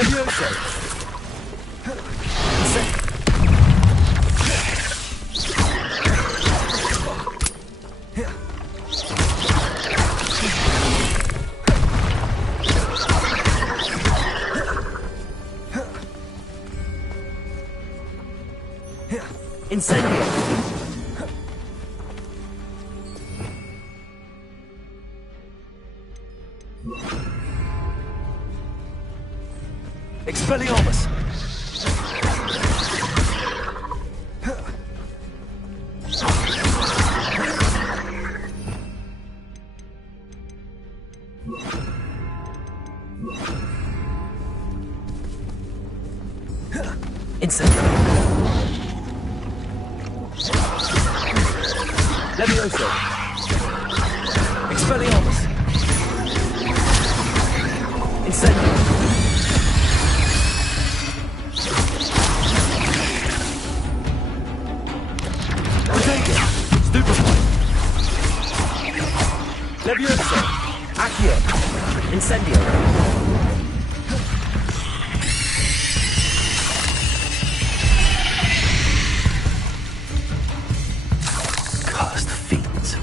Levioso! Incendio! Expelliarmus! Incendio! Levioso! Expelliarmus! Incendio! Stupefy! Levioso! Accio! Incendio! Cursed fiends.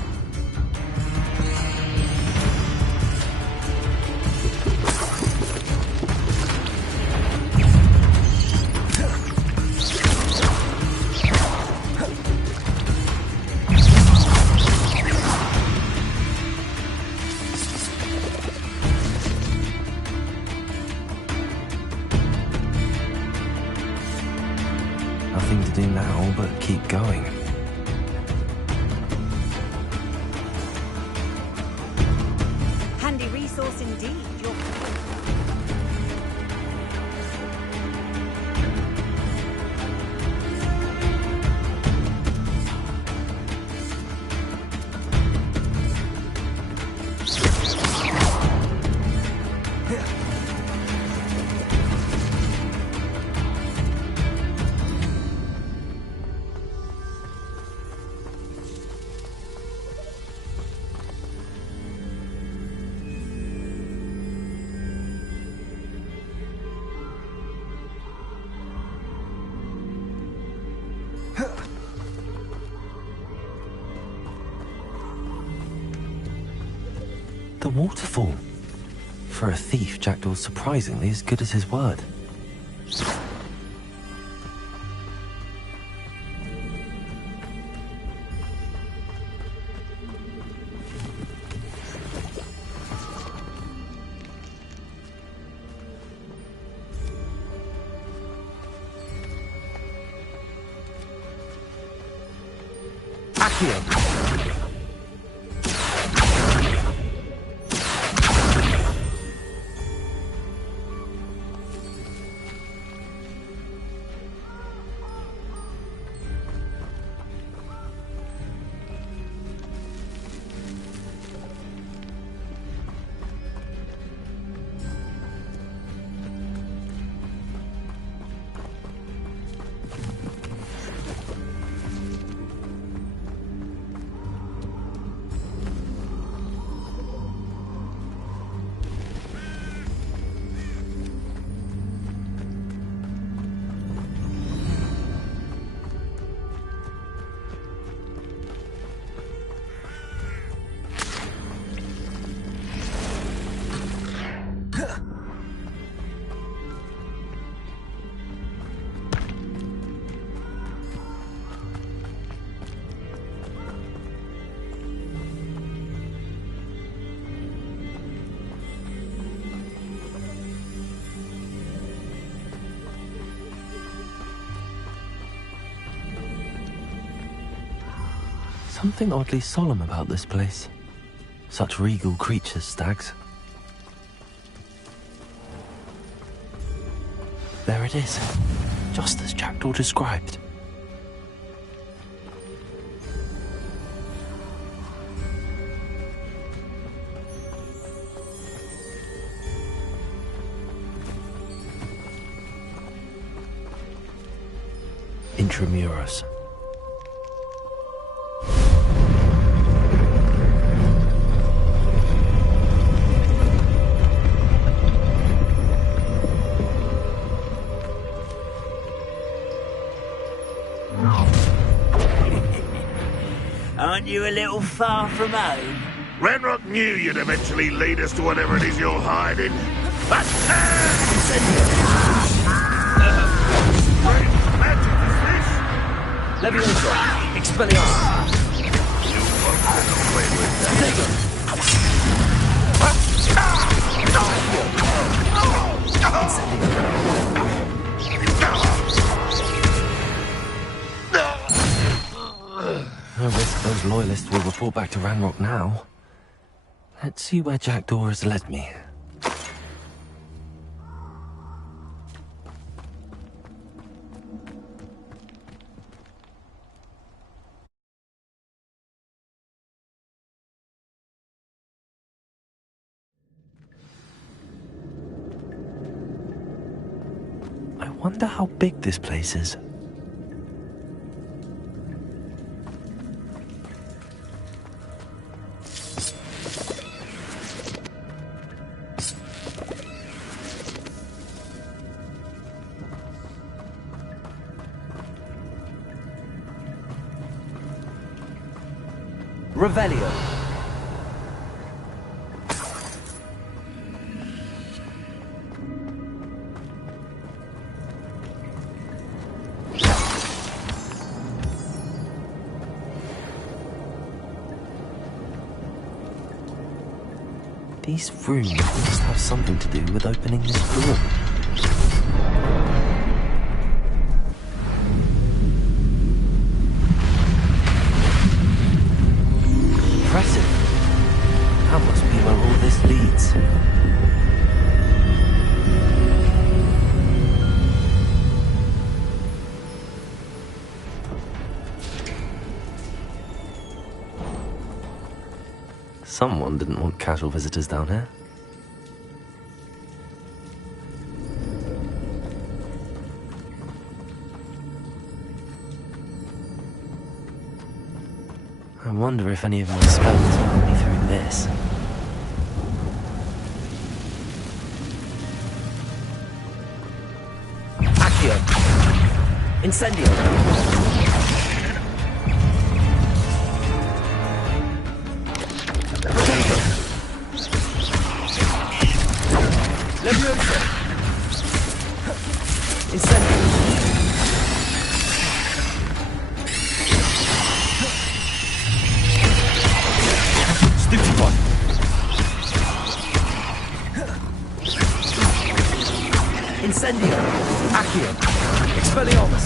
Nothing to do now but keep going. Handy resource indeed. The waterfall. For a thief, Jackdaw's surprisingly as good as his word. Accio! Something oddly solemn about this place. Such regal creatures, stags. There it is, just as Jackdaw described. Intramuros. Aren't you a little far from home? Ranrock knew you'd eventually lead us to whatever it is you're hiding. But great magic is this? Leviosa! Expelliarmus! You won't get away with that. No risk those loyalists will report back to Ranrock now. Let's see where Jackdaw has led me. I wonder how big this place is. Revelio. These rooms must have something to do with opening this door. Impressive. That must be where all this leads. Someone didn't want casual visitors down here. I wonder if any of my spells will help me through this. Accio. Incendio. Leviosa! Incendio! Stupefy! Incendio! Accio! Expelliarmus!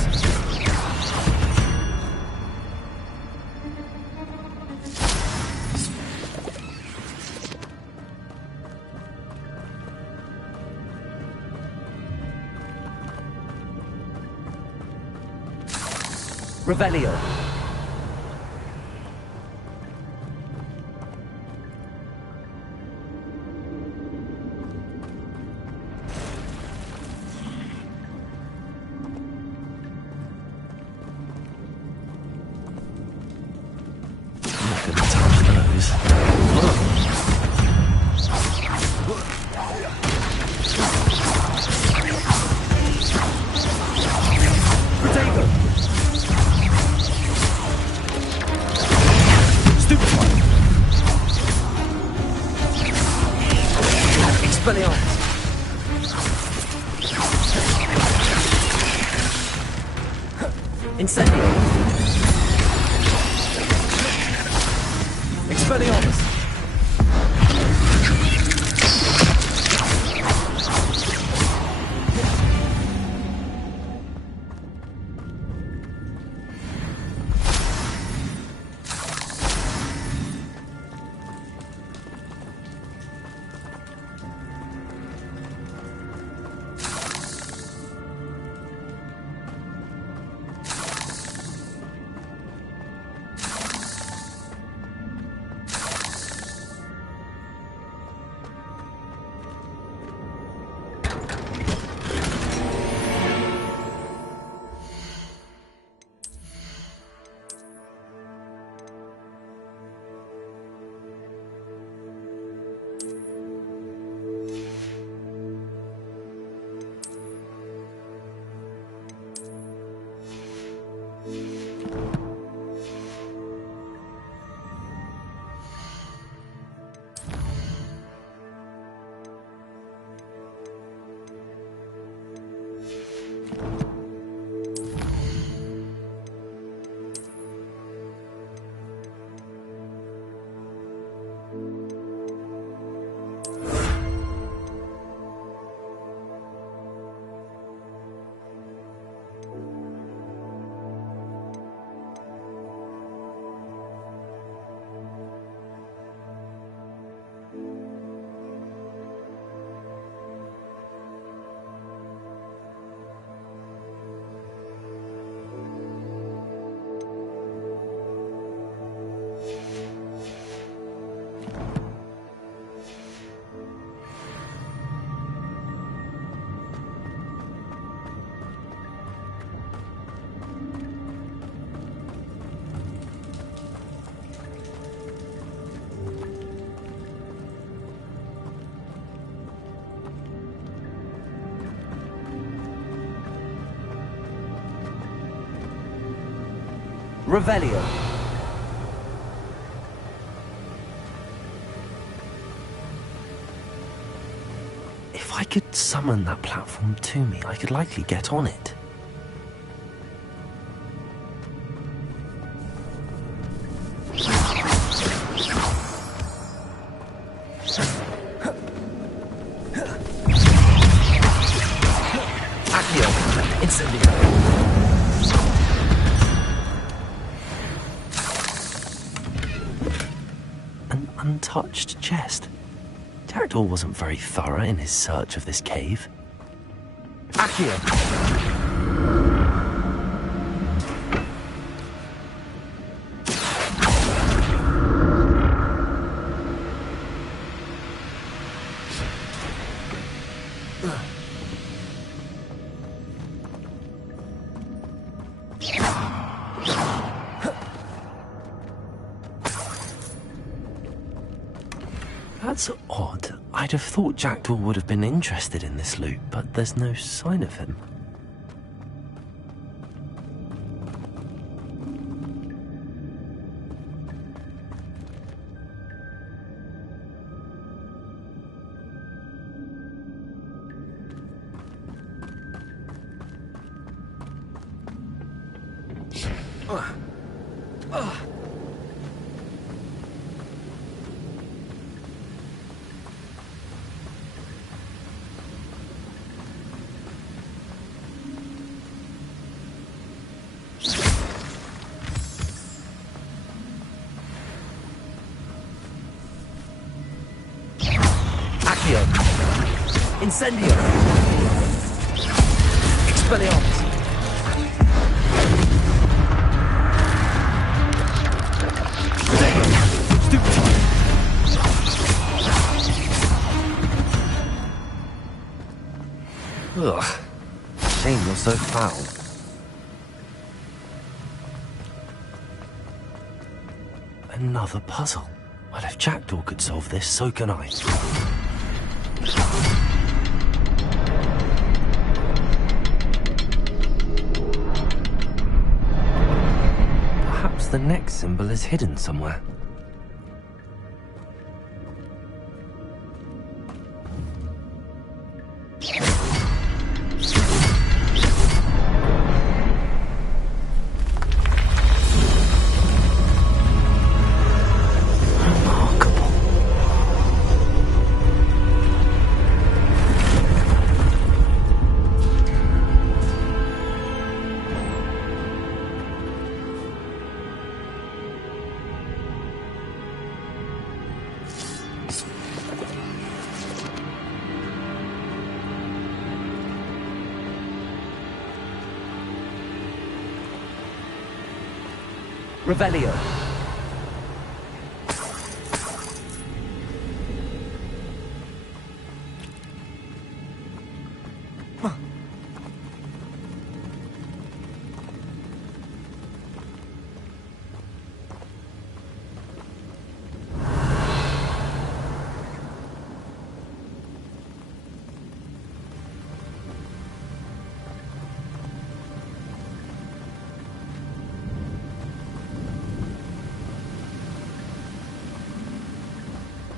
Revelio. Not gonna touch those. Protego. Expelliarmus. Incendio. Expelliarmus. Revelio. If I could summon that platform to me, I could likely get on it. An untouched chest. Jackdaw wasn't very thorough in his search of this cave. Accio. That's odd. I'd have thought Jackdaw would have been interested in this loot, but there's no sign of him. Incendio. Expelliarmus. Stupefy. Ugh. Shame you're so foul. Another puzzle. Well, if Jackdaw could solve this, so can I. Perhaps the next symbol is hidden somewhere. Revelio.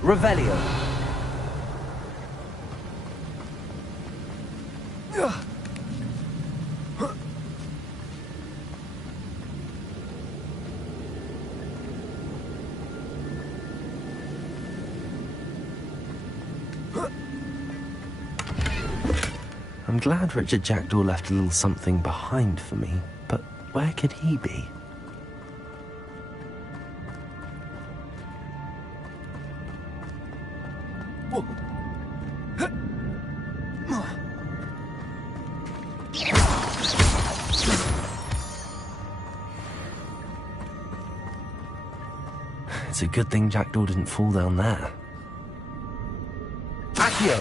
Revelio. I'm glad Richard Jackdaw left a little something behind for me, but where could he be? It's a good thing Jackdaw didn't fall down there. Accio.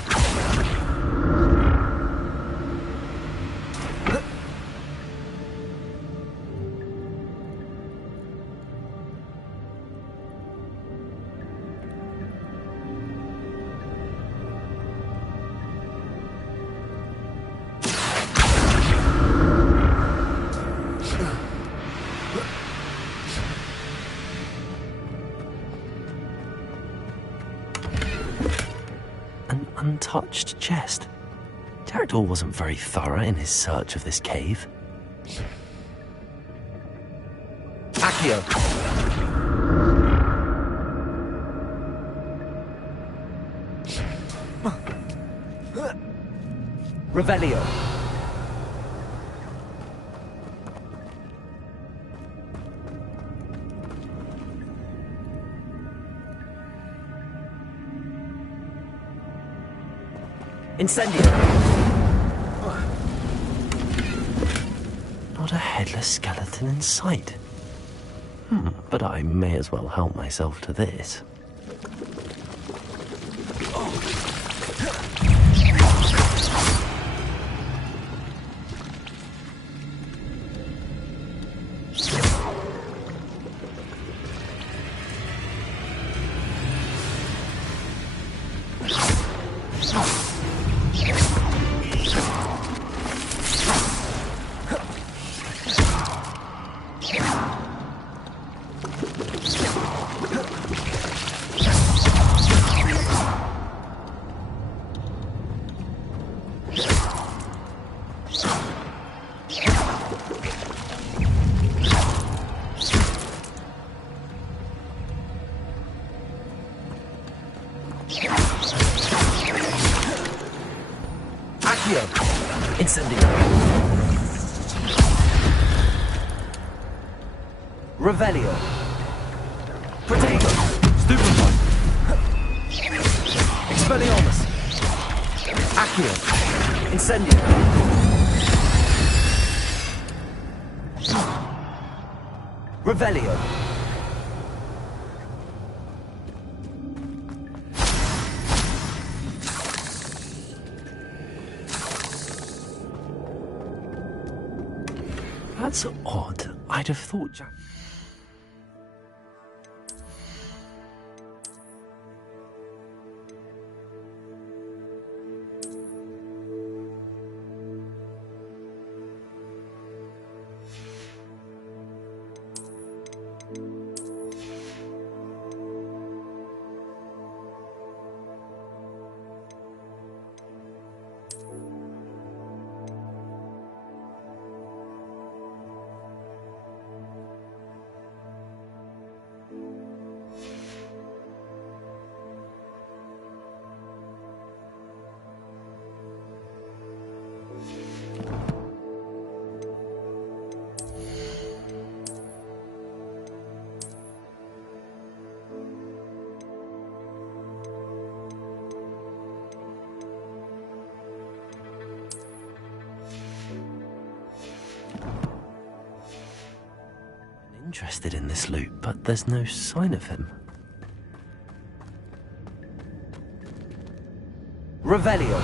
untouched chest. Jackdaw wasn't very thorough in his search of this cave. Accio. Revelio. Incendio. Not a headless skeleton in sight. But I may as well help myself to this. Incendio. Revelio. Protego. Stupefy. Expelliarmus. Accio. Incendio. Revelio. That's odd. I'd have thought Jack... Interested in this loot, but there's no sign of him. Revelio.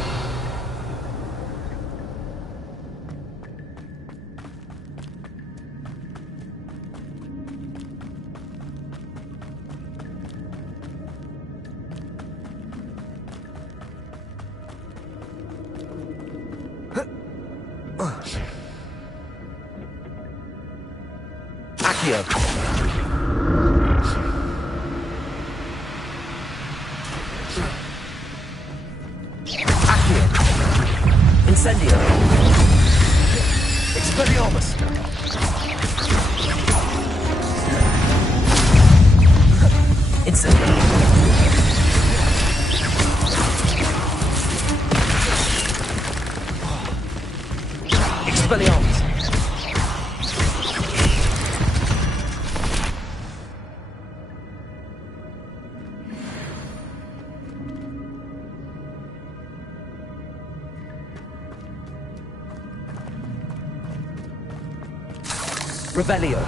Accio. Accio. Incendio. Expelliarmus. Incendio. Expelliarmus. Revelio.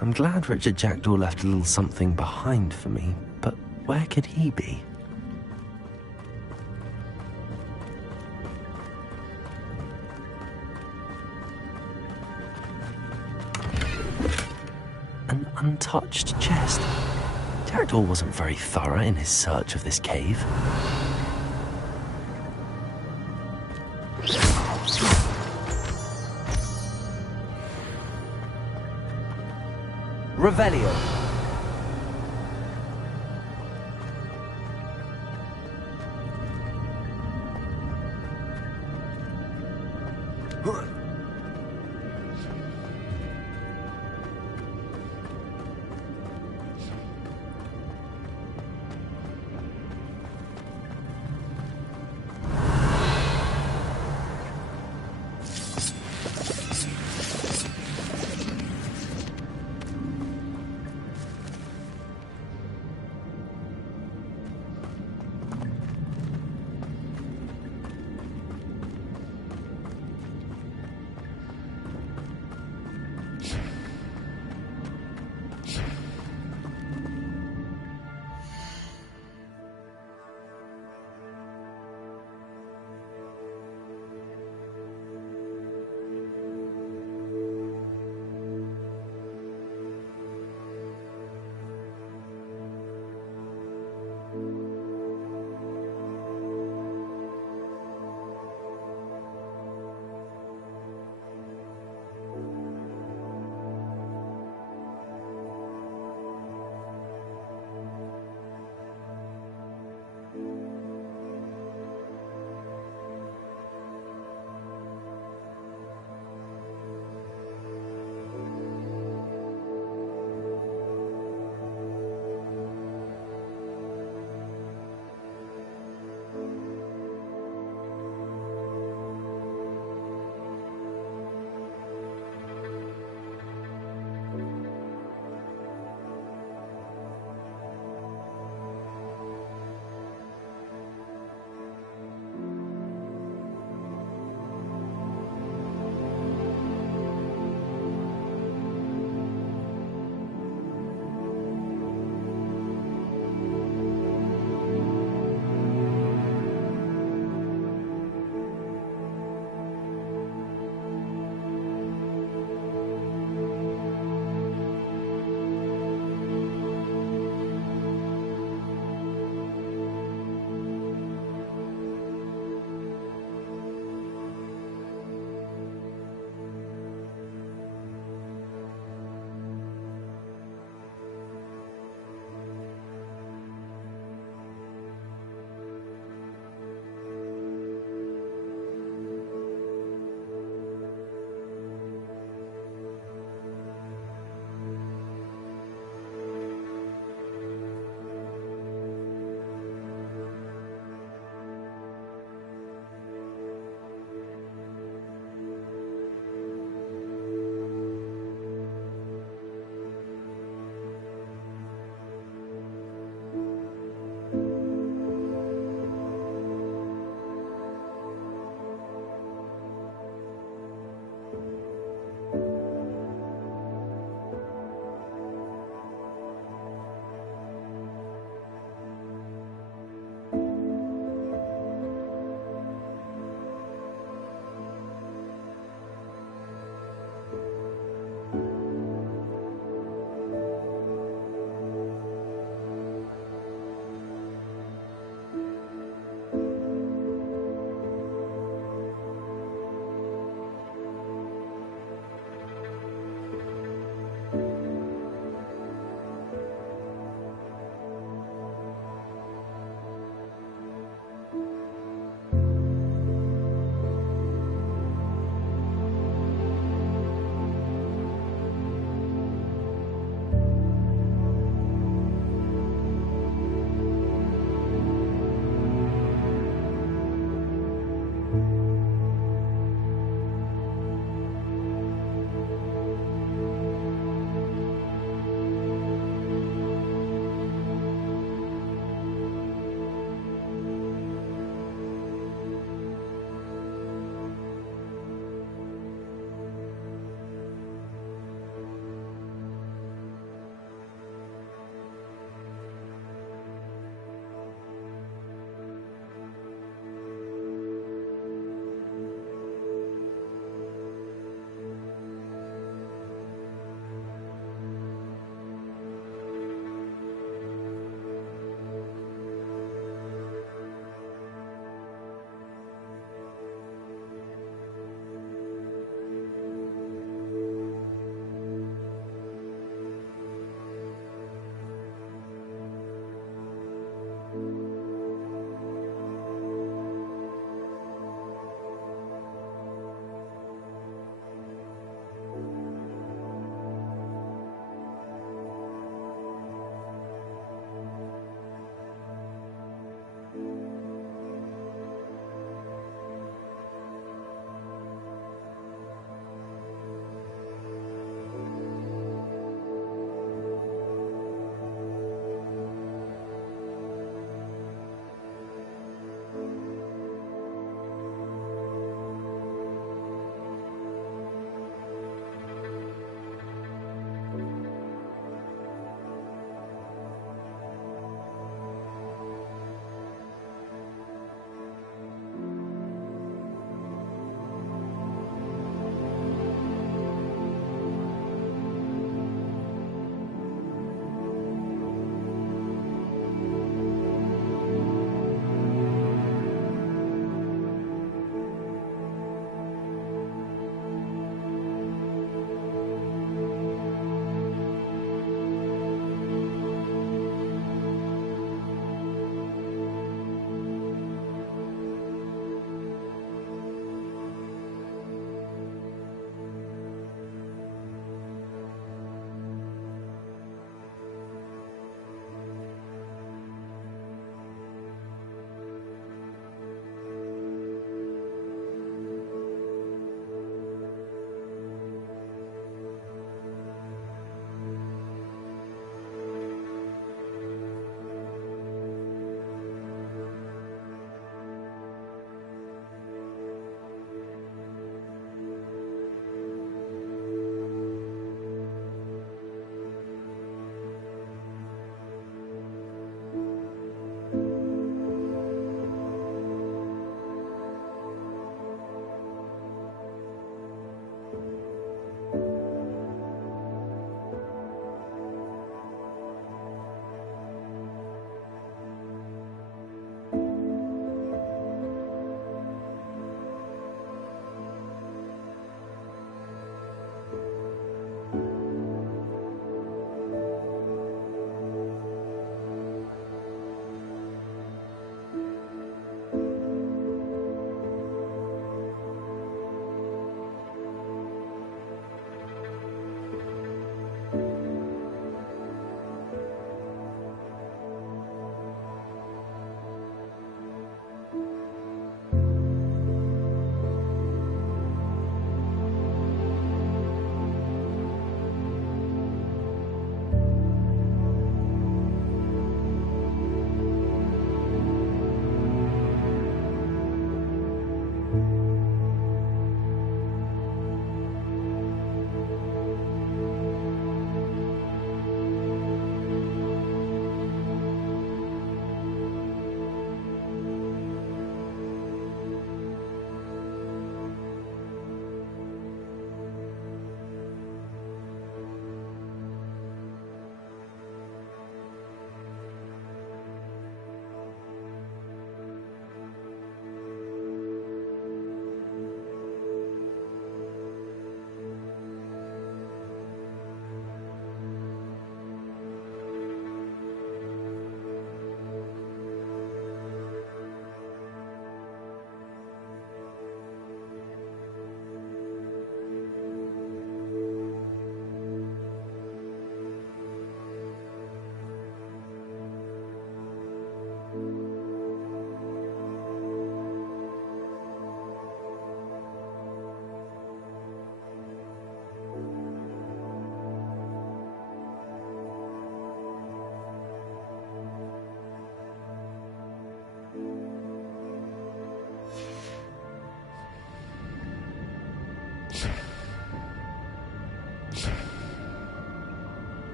I'm glad Richard Jackdaw left a little something behind for me, but where could he be? An untouched chest. Jackdaw wasn't very thorough in his search of this cave. Revelio.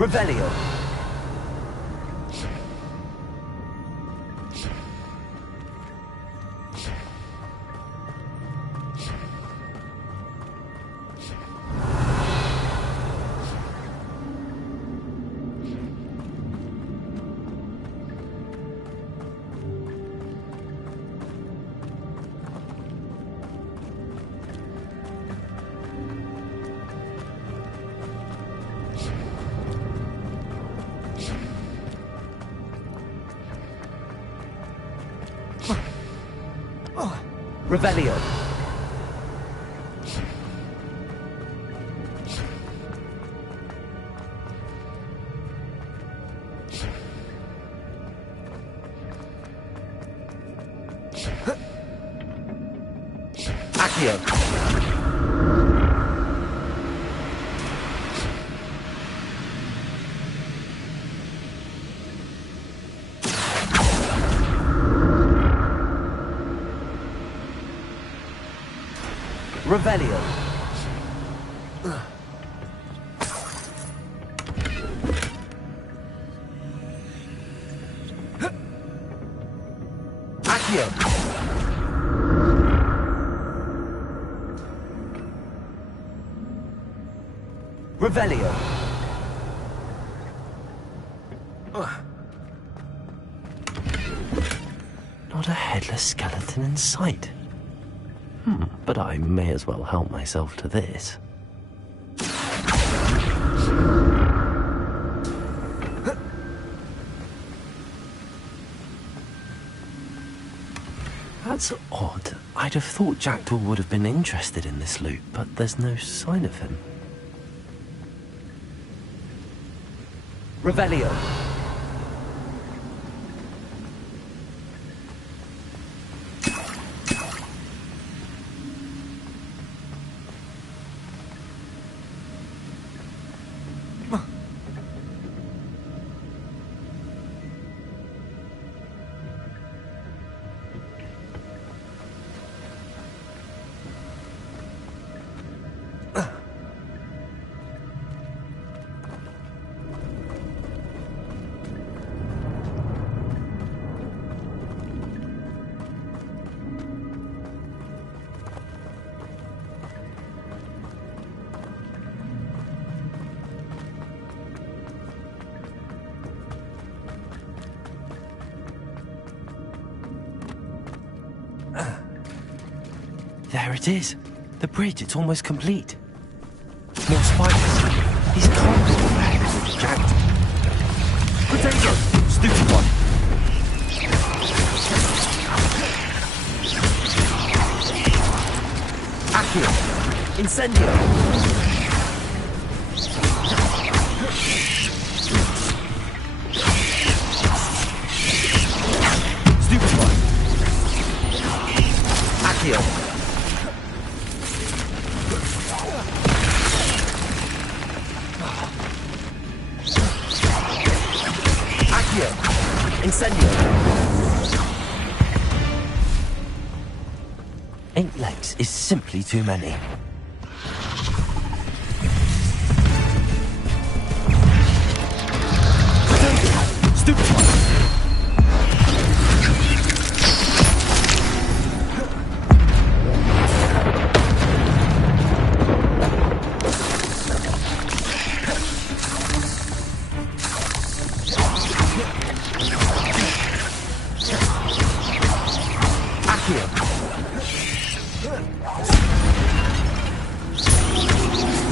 Revelio. Revelio. Accio. Revelio. Accio. Revelio. Not a headless skeleton in sight. But I may as well help myself to this. That's odd. I'd have thought Jackdaw would have been interested in this loot, but there's no sign of him. Revelio. There it is. The bridge, it's almost complete. More spiders. He's constantly jacked. Potato. Stupid one. Accio. Incendio. Stupid one. Accio. Incendio. 8 legs is simply too many. Stupid one.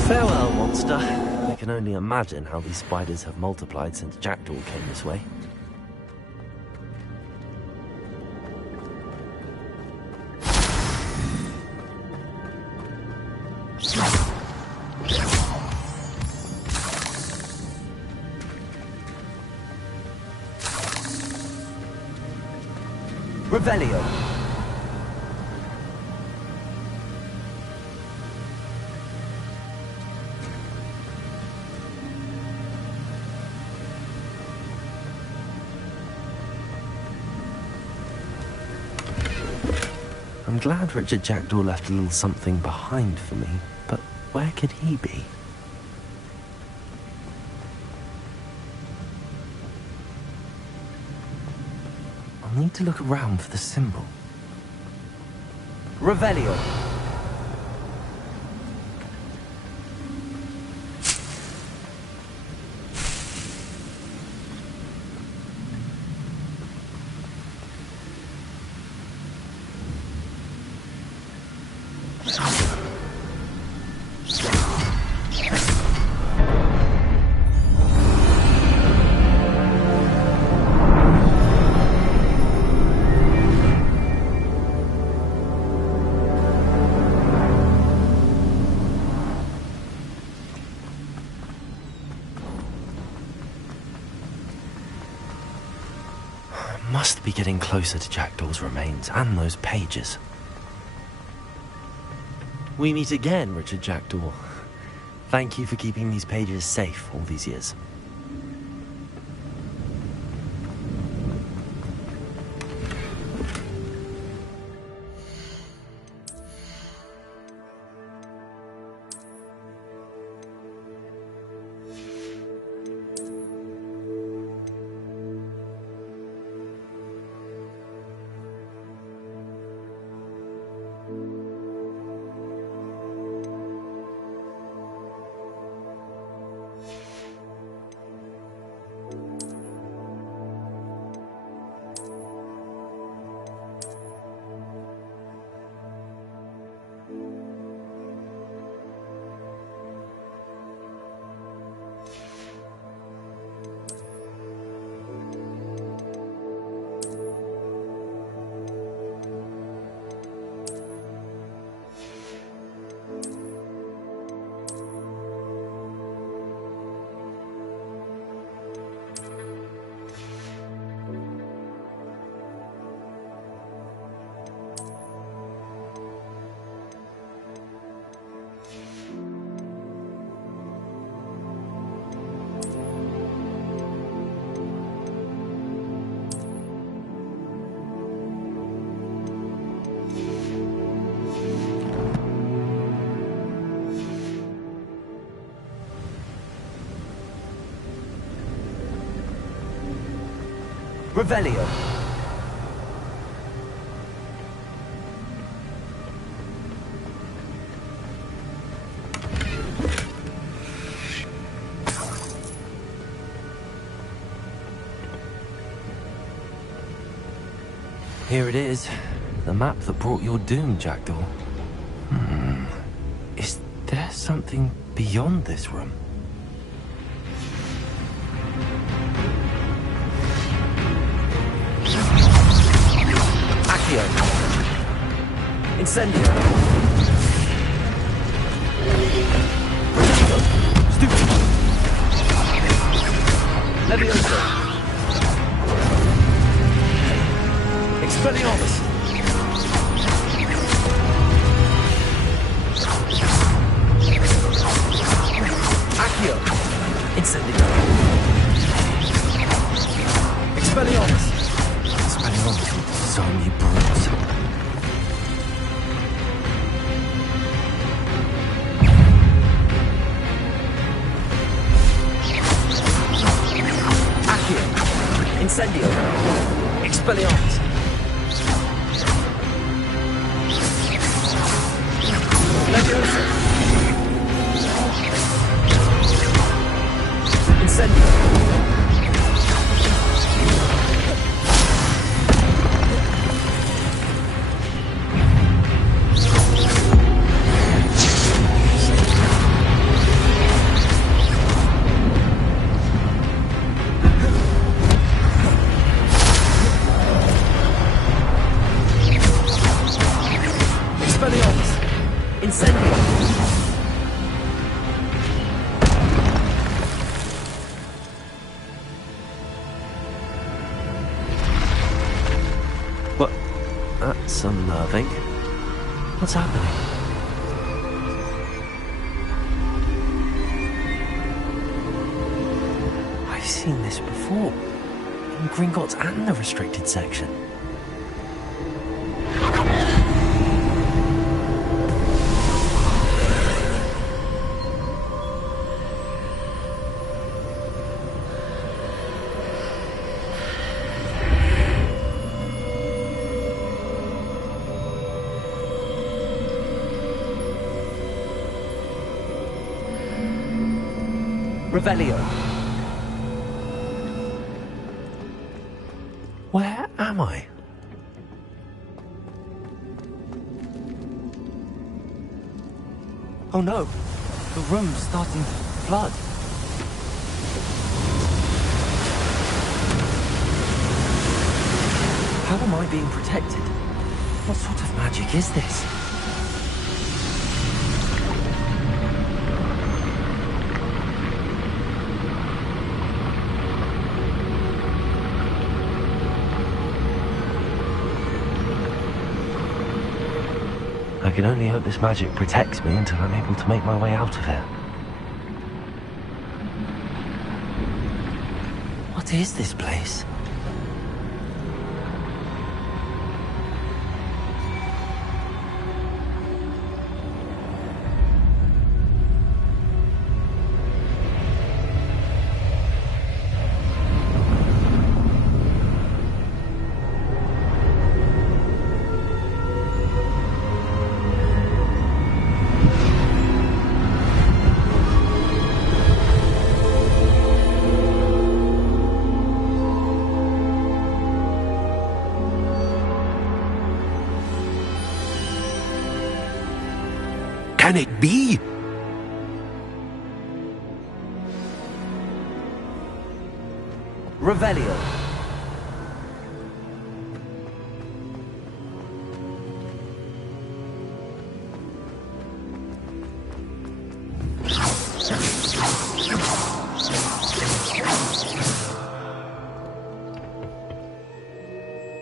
Farewell, monster. I can only imagine how these spiders have multiplied since Jackdaw came this way. Revelio. I'm glad Richard Jackdaw left a little something behind for me, but where could he be? I'll need to look around for the symbol. Revelio. Must be getting closer to Jackdaw's remains and those pages. We meet again, Richard Jackdaw. Thank you for keeping these pages safe all these years. Revelio. Here it is. The map that brought your doom, Jackdaw. Is there something beyond this room? Incendio. Stupid! Levioso. Expelliarmus. Accio. Incendio. Expelliarmus. Expelliarmus with so many brutes. Incendio. Expelliarmus. Levioso. Incendio. What? That's unnerving. What's happening? I've seen this before. In Gringotts and the restricted section. Revelio. Where am I? Oh no! The room's starting to flood. How am I being protected? What sort of magic is this? I can only hope this magic protects me until I'm able to make my way out of here. What is this place? Can it be? Revelio.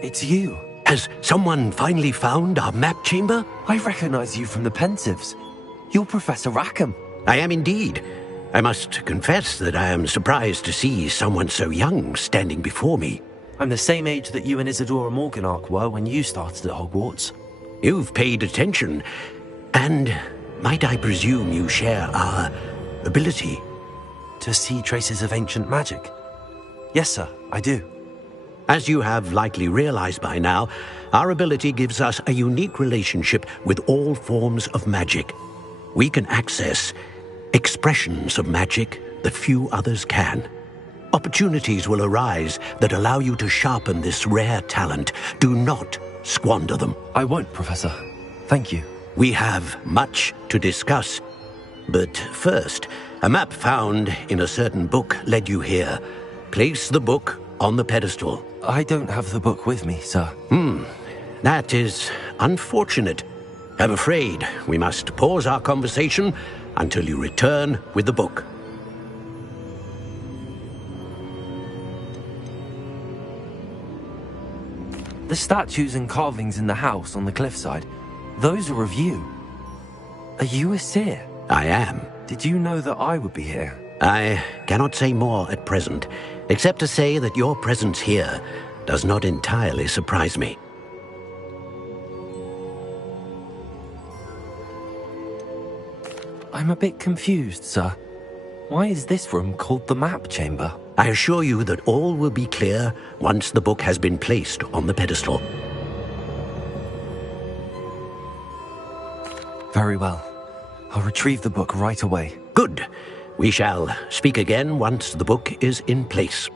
It's you. Has someone finally found our map chamber? I recognize you from the Pensives. You're Professor Rackham. I am indeed. I must confess that I am surprised to see someone so young standing before me. I'm the same age that you and Isadora Morganach were when you started at Hogwarts. You've paid attention, and might I presume you share our ability? To see traces of ancient magic? Yes, sir, I do. As you have likely realized by now, our ability gives us a unique relationship with all forms of magic. We can access expressions of magic that few others can. Opportunities will arise that allow you to sharpen this rare talent. Do not squander them. I won't, Professor. Thank you. We have much to discuss. But first, a map found in a certain book led you here. Place the book on the pedestal. I don't have the book with me, sir. That is unfortunate. I'm afraid we must pause our conversation until you return with the book. The statues and carvings in the house on the cliffside, those are of you. Are you a seer? I am. Did you know that I would be here? I cannot say more at present, except to say that your presence here does not entirely surprise me. I'm a bit confused, sir. Why is this room called the map chamber? I assure you that all will be clear once the book has been placed on the pedestal. Very well. I'll retrieve the book right away. Good. We shall speak again once the book is in place.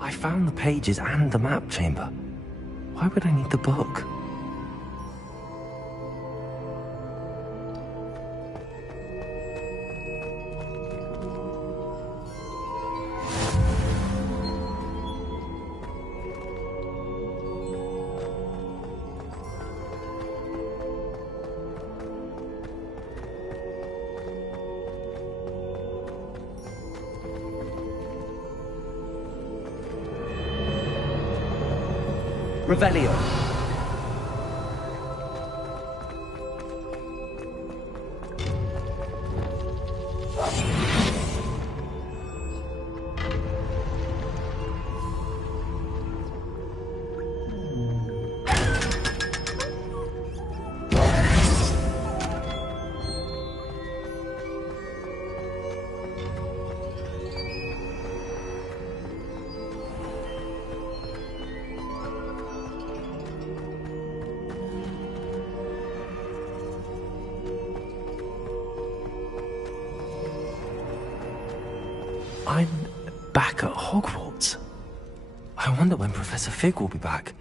I found the pages and the map chamber. Why would I need the book? Revelio. I'm back at Hogwarts. I wonder when Professor Fig will be back.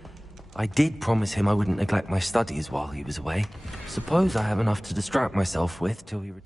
I did promise him I wouldn't neglect my studies while he was away. Suppose I have enough to distract myself with till he returns.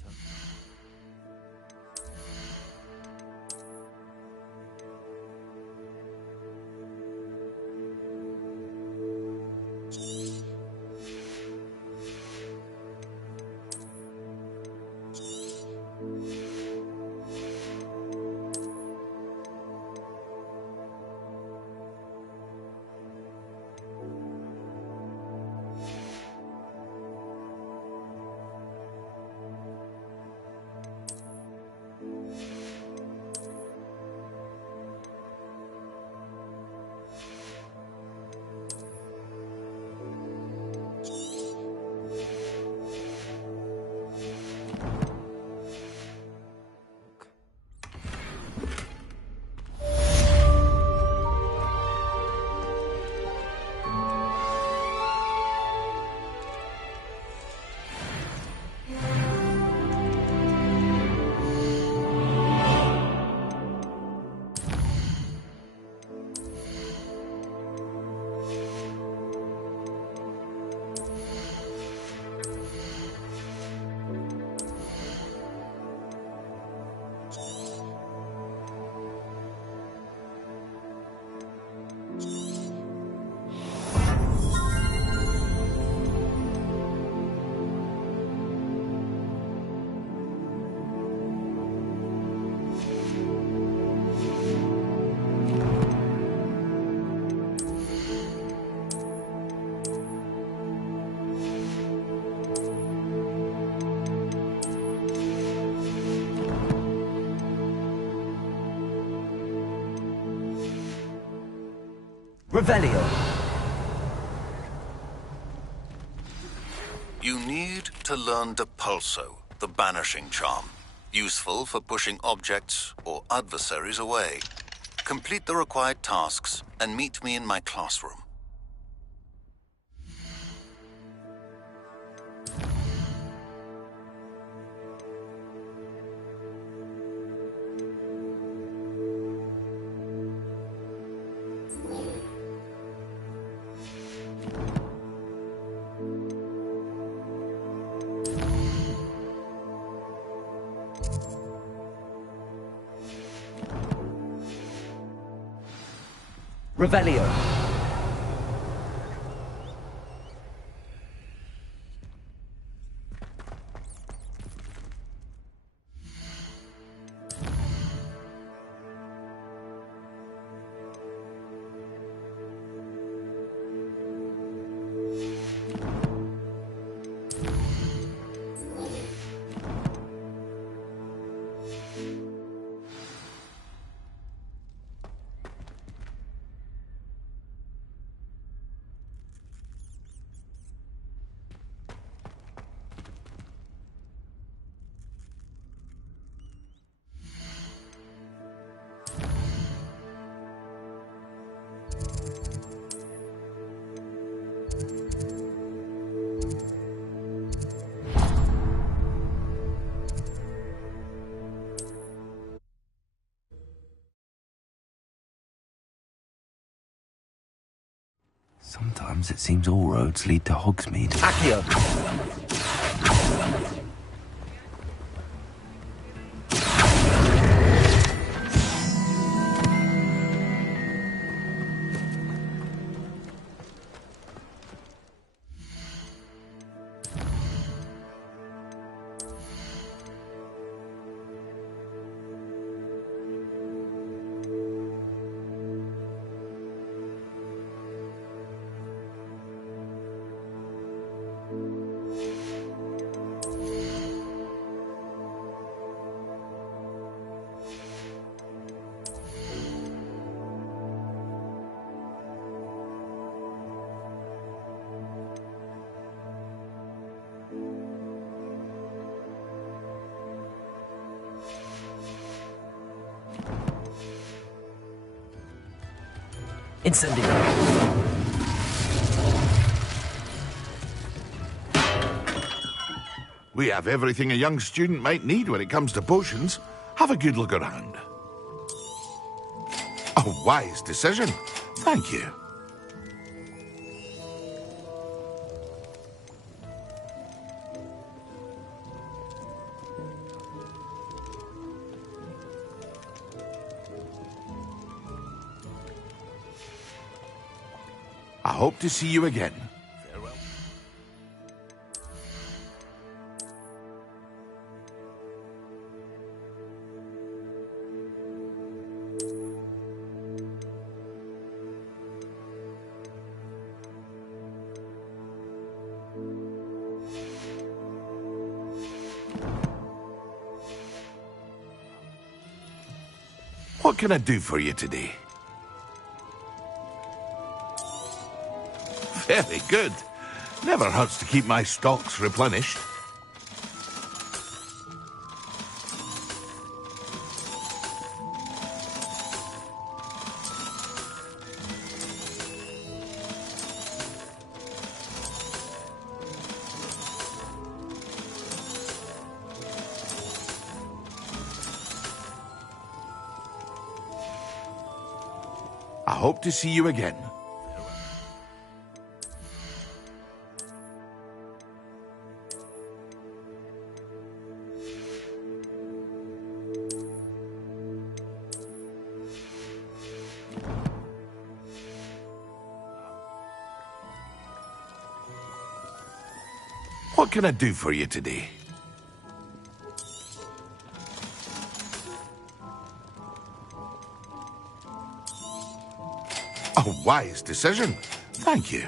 Revelio. You need to learn Depulso, the banishing charm. Useful for pushing objects or adversaries away. Complete the required tasks and meet me in my classroom. Revelio. Sometimes it seems all roads lead to Hogsmeade. Accio. Incendio. We have everything a young student might need when it comes to potions. Have a good look around. A wise decision. Thank you. I hope to see you again. Farewell. What can I do for you today? Very good. Never hurts to keep my stocks replenished. I hope to see you again. What can I do for you today? A wise decision. Thank you.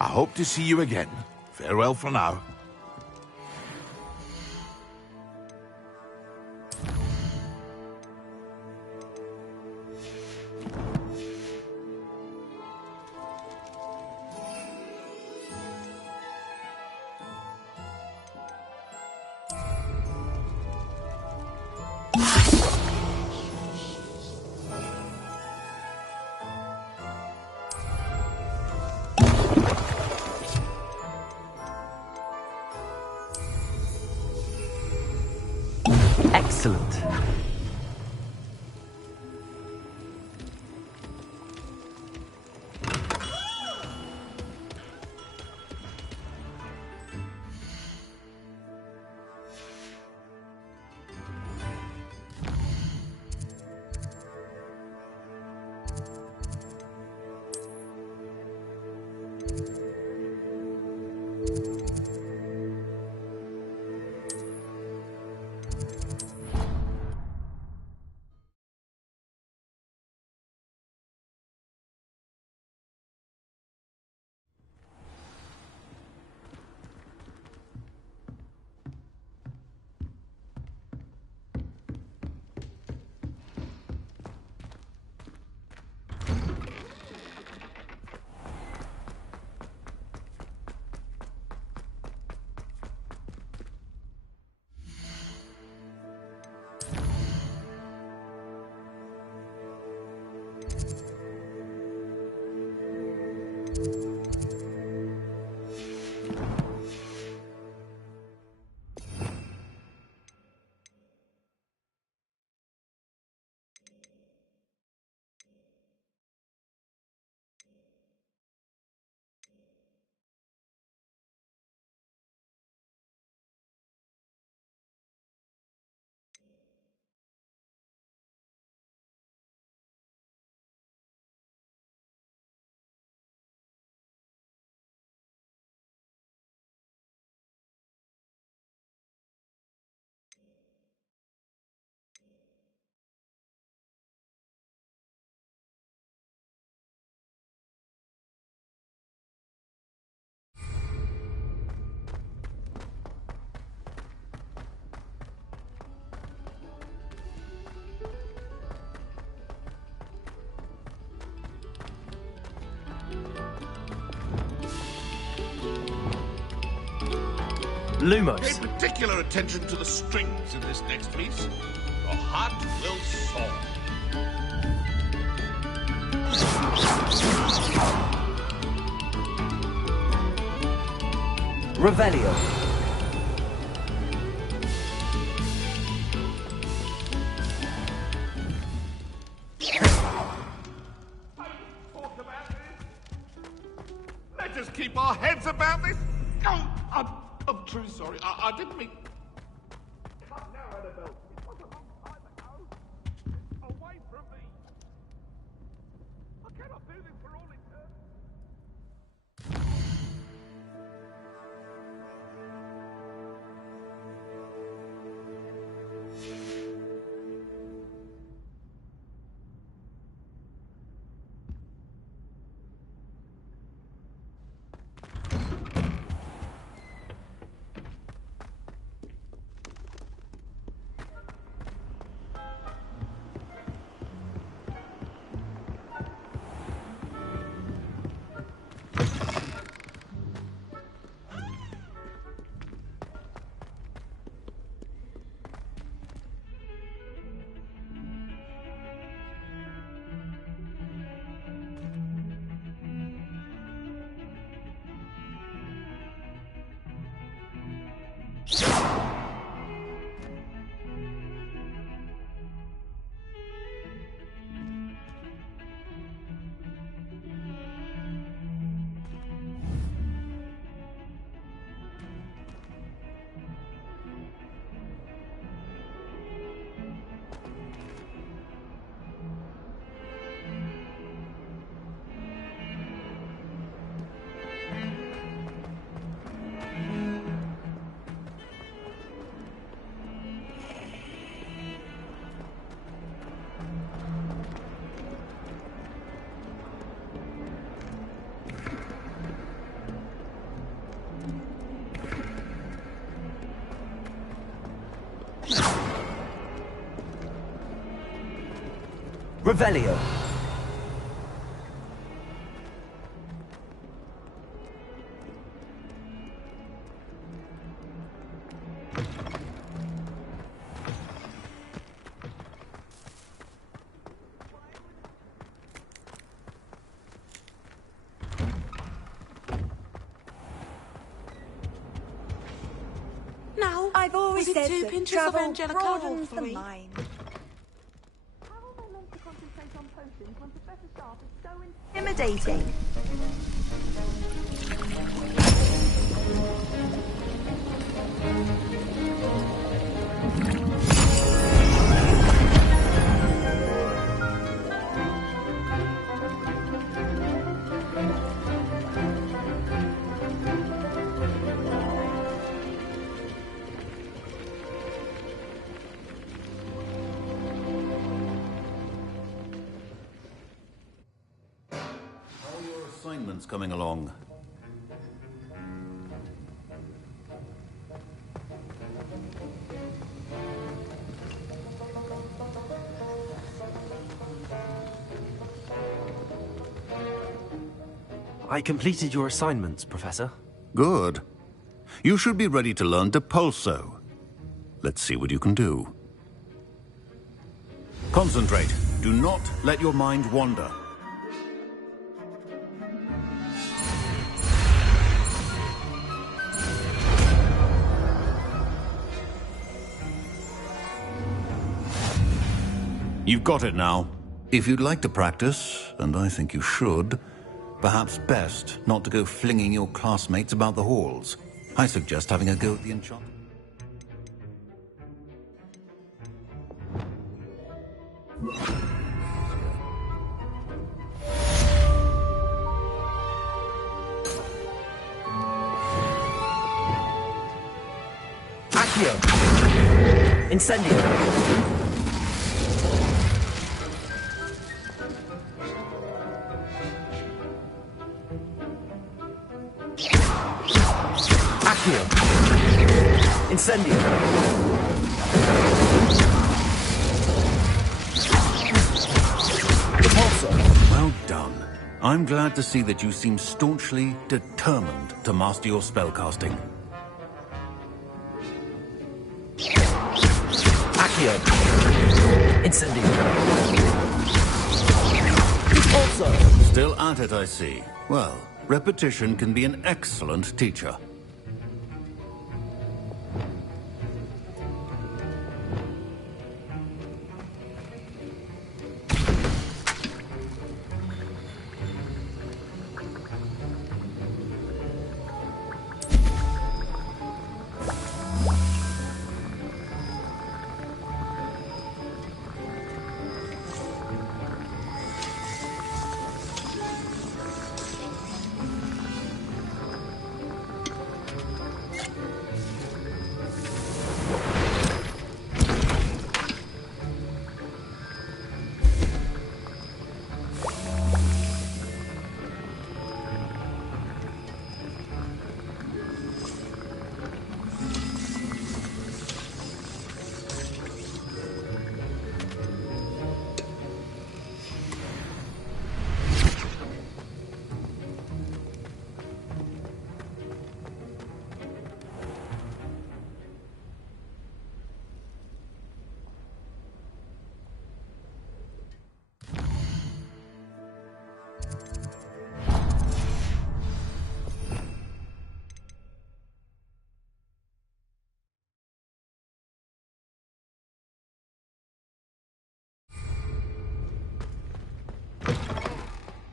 I hope to see you again. Farewell for now. Excellent. Lumos. Pay particular attention to the strings in this next piece. Your heart will soar. Revelio. Talk about this. Let us keep our heads about this. Oh, I'm truly sorry. I didn't mean. Come now, Annabelle. It was a long time ago. Away from me. I cannot do this for all eternity. Revelio. now? I've always Was it said 2 that pinches of travel Angelica broadens or the 3? mind. How am I meant to concentrate on potions when Professor Sharp is so intimidating? Assignments coming along. I completed your assignments, Professor. Good. You should be ready to learn Depulso. Let's see what you can do. Concentrate. Do not let your mind wander. You've got it now. If you'd like to practice, and I think you should, perhaps best not to go flinging your classmates about the halls. I suggest having a go at the enchantment. Accio! Incendio! Accio! Incendio! Repulsor! Well done. I'm glad to see that you seem staunchly determined to master your spellcasting. Accio! Incendio! Repulsor! Still at it, I see. Well, repetition can be an excellent teacher.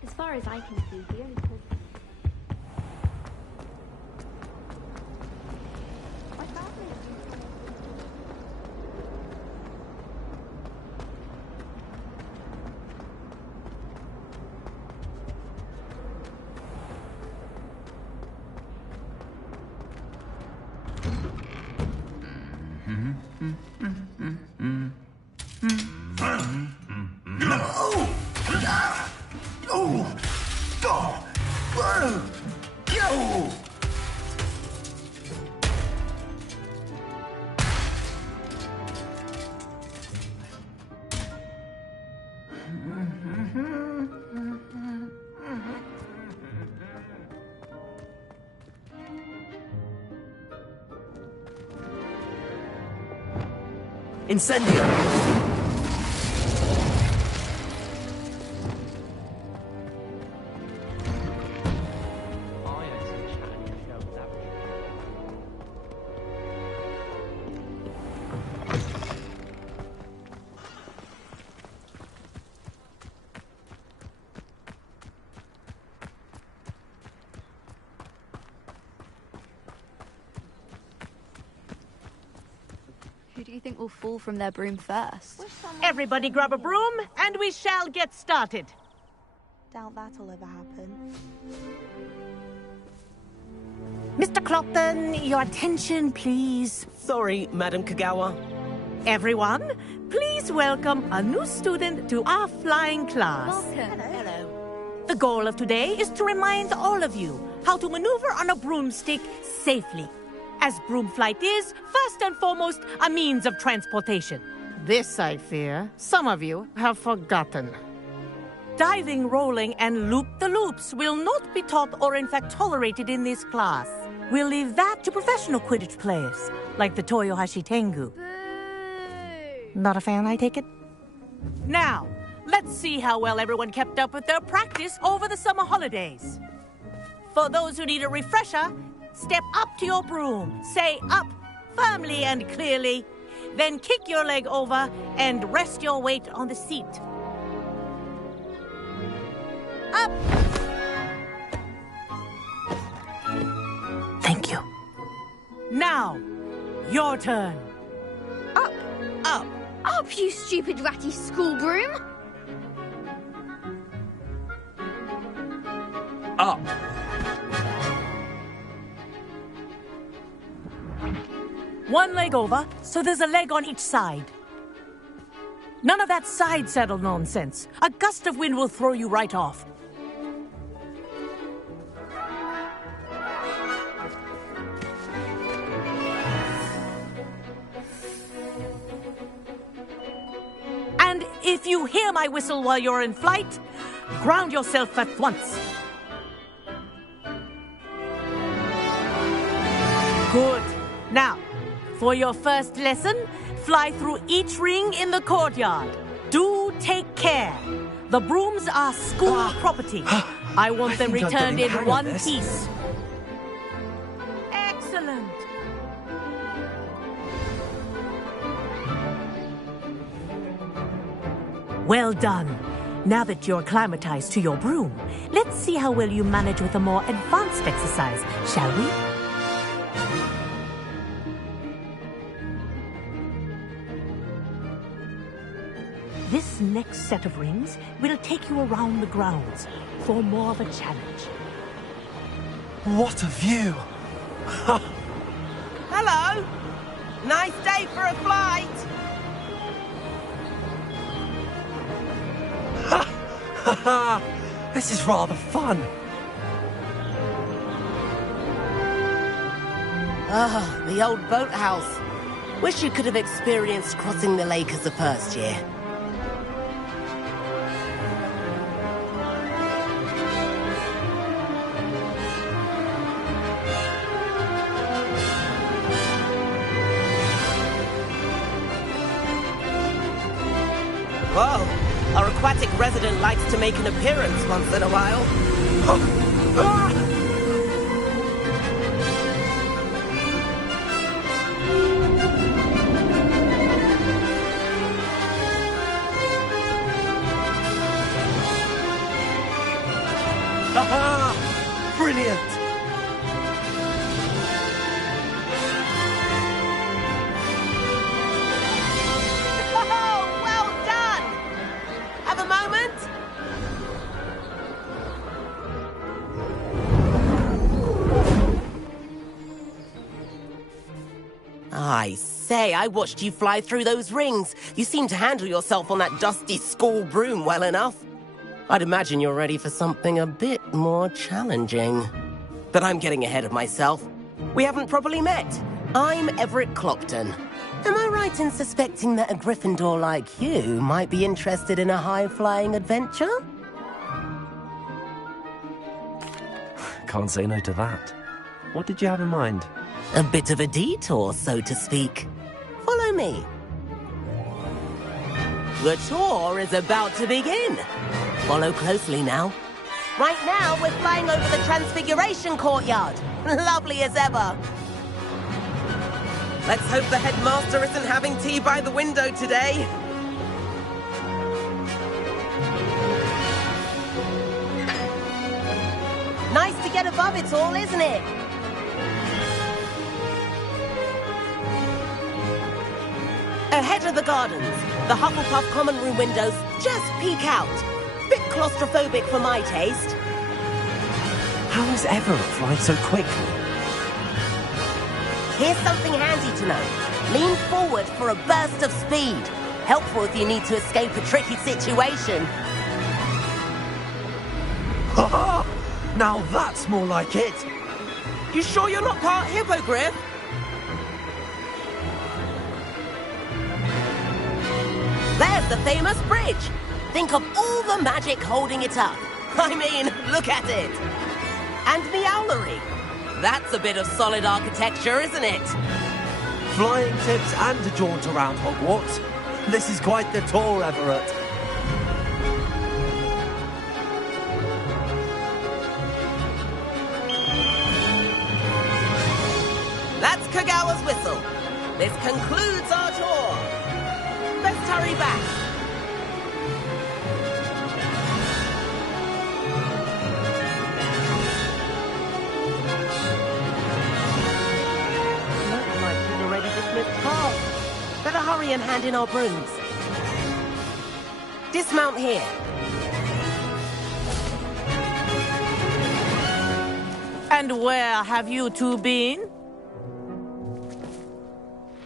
As far as I can see, the only person... My family... Incendio! Who do you think will fall from their broom first? Everybody grab a broom, and we shall get started. Doubt that'll ever happen. Mr. Clopton, your attention, please. Sorry, Madam Kagawa. Everyone, please welcome a new student to our flying class. Welcome. Hello. The goal of today is to remind all of you how to maneuver on a broomstick safely. As broom flight is, first and foremost, a means of transportation. This, I fear, some of you have forgotten. Diving, rolling, and loop-the-loops will not be taught or in fact tolerated in this class. We'll leave that to professional Quidditch players, like the Toyohashi Tengu. Not a fan, I take it? Now, let's see how well everyone kept up with their practice over the summer holidays. For those who need a refresher, step up to your broom, say up firmly and clearly, then kick your leg over and rest your weight on the seat. Up! Thank you. Now, your turn. Up! Up! Up, you stupid ratty school broom! Up. One leg over, so there's a leg on each side. None of that side saddle nonsense. A gust of wind will throw you right off. And if you hear my whistle while you're in flight, ground yourself at once. Good. Now, for your first lesson, fly through each ring in the courtyard. Do take care. The brooms are school property. I want them think I'm returned getting in the hang of one this. piece. Excellent. Well done. Now that you're acclimatized to your broom, let's see how well you manage with a more advanced exercise, shall we? This next set of rings will take you around the grounds for more of a challenge. What a view! Hello. Nice day for a flight. This is rather fun. Ah, the old boathouse. Wish you could have experienced crossing the lake as a first year. Whoa, our aquatic resident likes to make an appearance once in a while. Brilliant! Oh, well done! Have a moment? I say, I watched you fly through those rings. You seem to handle yourself on that dusty school broom well enough. I'd imagine you're ready for something a bit more challenging. But I'm getting ahead of myself. We haven't properly met. I'm Everett Clopton. Am I right in suspecting that a Gryffindor like you might be interested in a high-flying adventure? Can't say no to that. What did you have in mind? A bit of a detour, so to speak. Follow me. The tour is about to begin. Follow closely now. Right now, we're flying over the Transfiguration Courtyard. Lovely as ever. Let's hope the headmaster isn't having tea by the window today. Nice to get above it all, isn't it? Ahead of the gardens, the Hufflepuff common room windows just peek out. Bit claustrophobic for my taste. How is Everett flying so quickly? Here's something handy to know. Lean forward for a burst of speed. Helpful if you need to escape a tricky situation. Ha! Now that's more like it. You sure you're not part hippogriff? There's the famous bridge. Think of all the magic holding it up. I mean, look at it. And the owlery. That's a bit of solid architecture, isn't it? Flying tips and a jaunt around Hogwarts. This is quite the tour, Everett. That's Kagawa's whistle. This concludes our tour. Let's hurry back. Looks like we've already dismissed class. Better hurry and hand in our brooms. Dismount here. And where have you two been?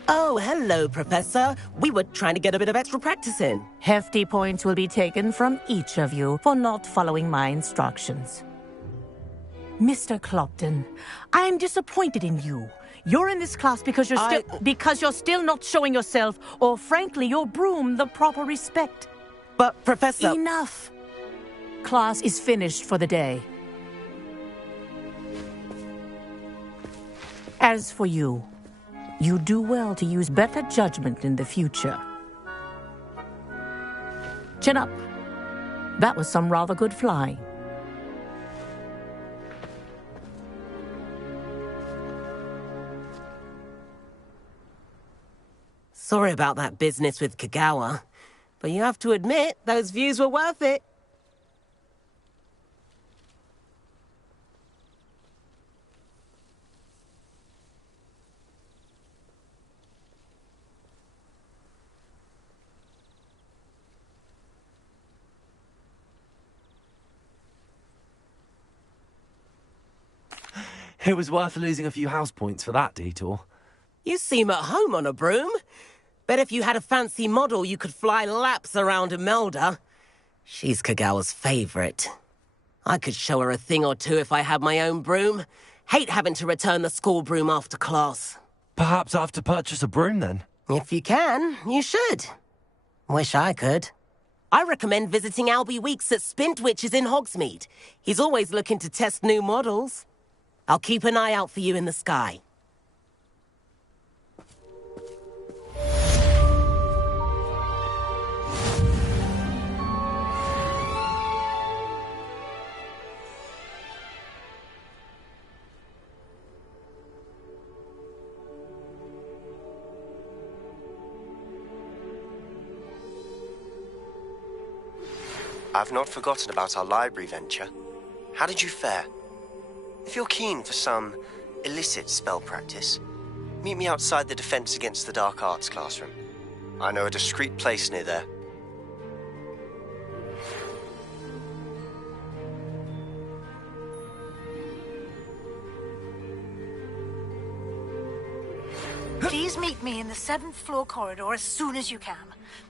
Oh, hello, Professor. We were trying to get a bit of extra practice in. Hefty points will be taken from each of you for not following my instructions. Mr. Clopton, I am disappointed in you. You're in this class because you're still not showing yourself, or frankly, your broom the proper respect. But, Professor... Enough. Class is finished for the day. As for you, you do well to use better judgment in the future. Chin up. That was some rather good flying. Sorry about that business with Kagawa, but you have to admit, those views were worth it. It was worth losing a few house points for that detour. You seem at home on a broom. Bet if you had a fancy model, you could fly laps around Imelda. She's Kagawa's favorite. I could show her a thing or two if I had my own broom. Hate having to return the school broom after class. Perhaps I have to purchase a broom then. If you can, you should. Wish I could. I recommend visiting Albie Weeks at Spintwitches in Hogsmeade. He's always looking to test new models. I'll keep an eye out for you in the sky. I've not forgotten about our library venture. How did you fare? If you're keen for some illicit spell practice, meet me outside the Defense Against the Dark Arts classroom. I know a discreet place near there. Please meet me in the 7th floor corridor as soon as you can.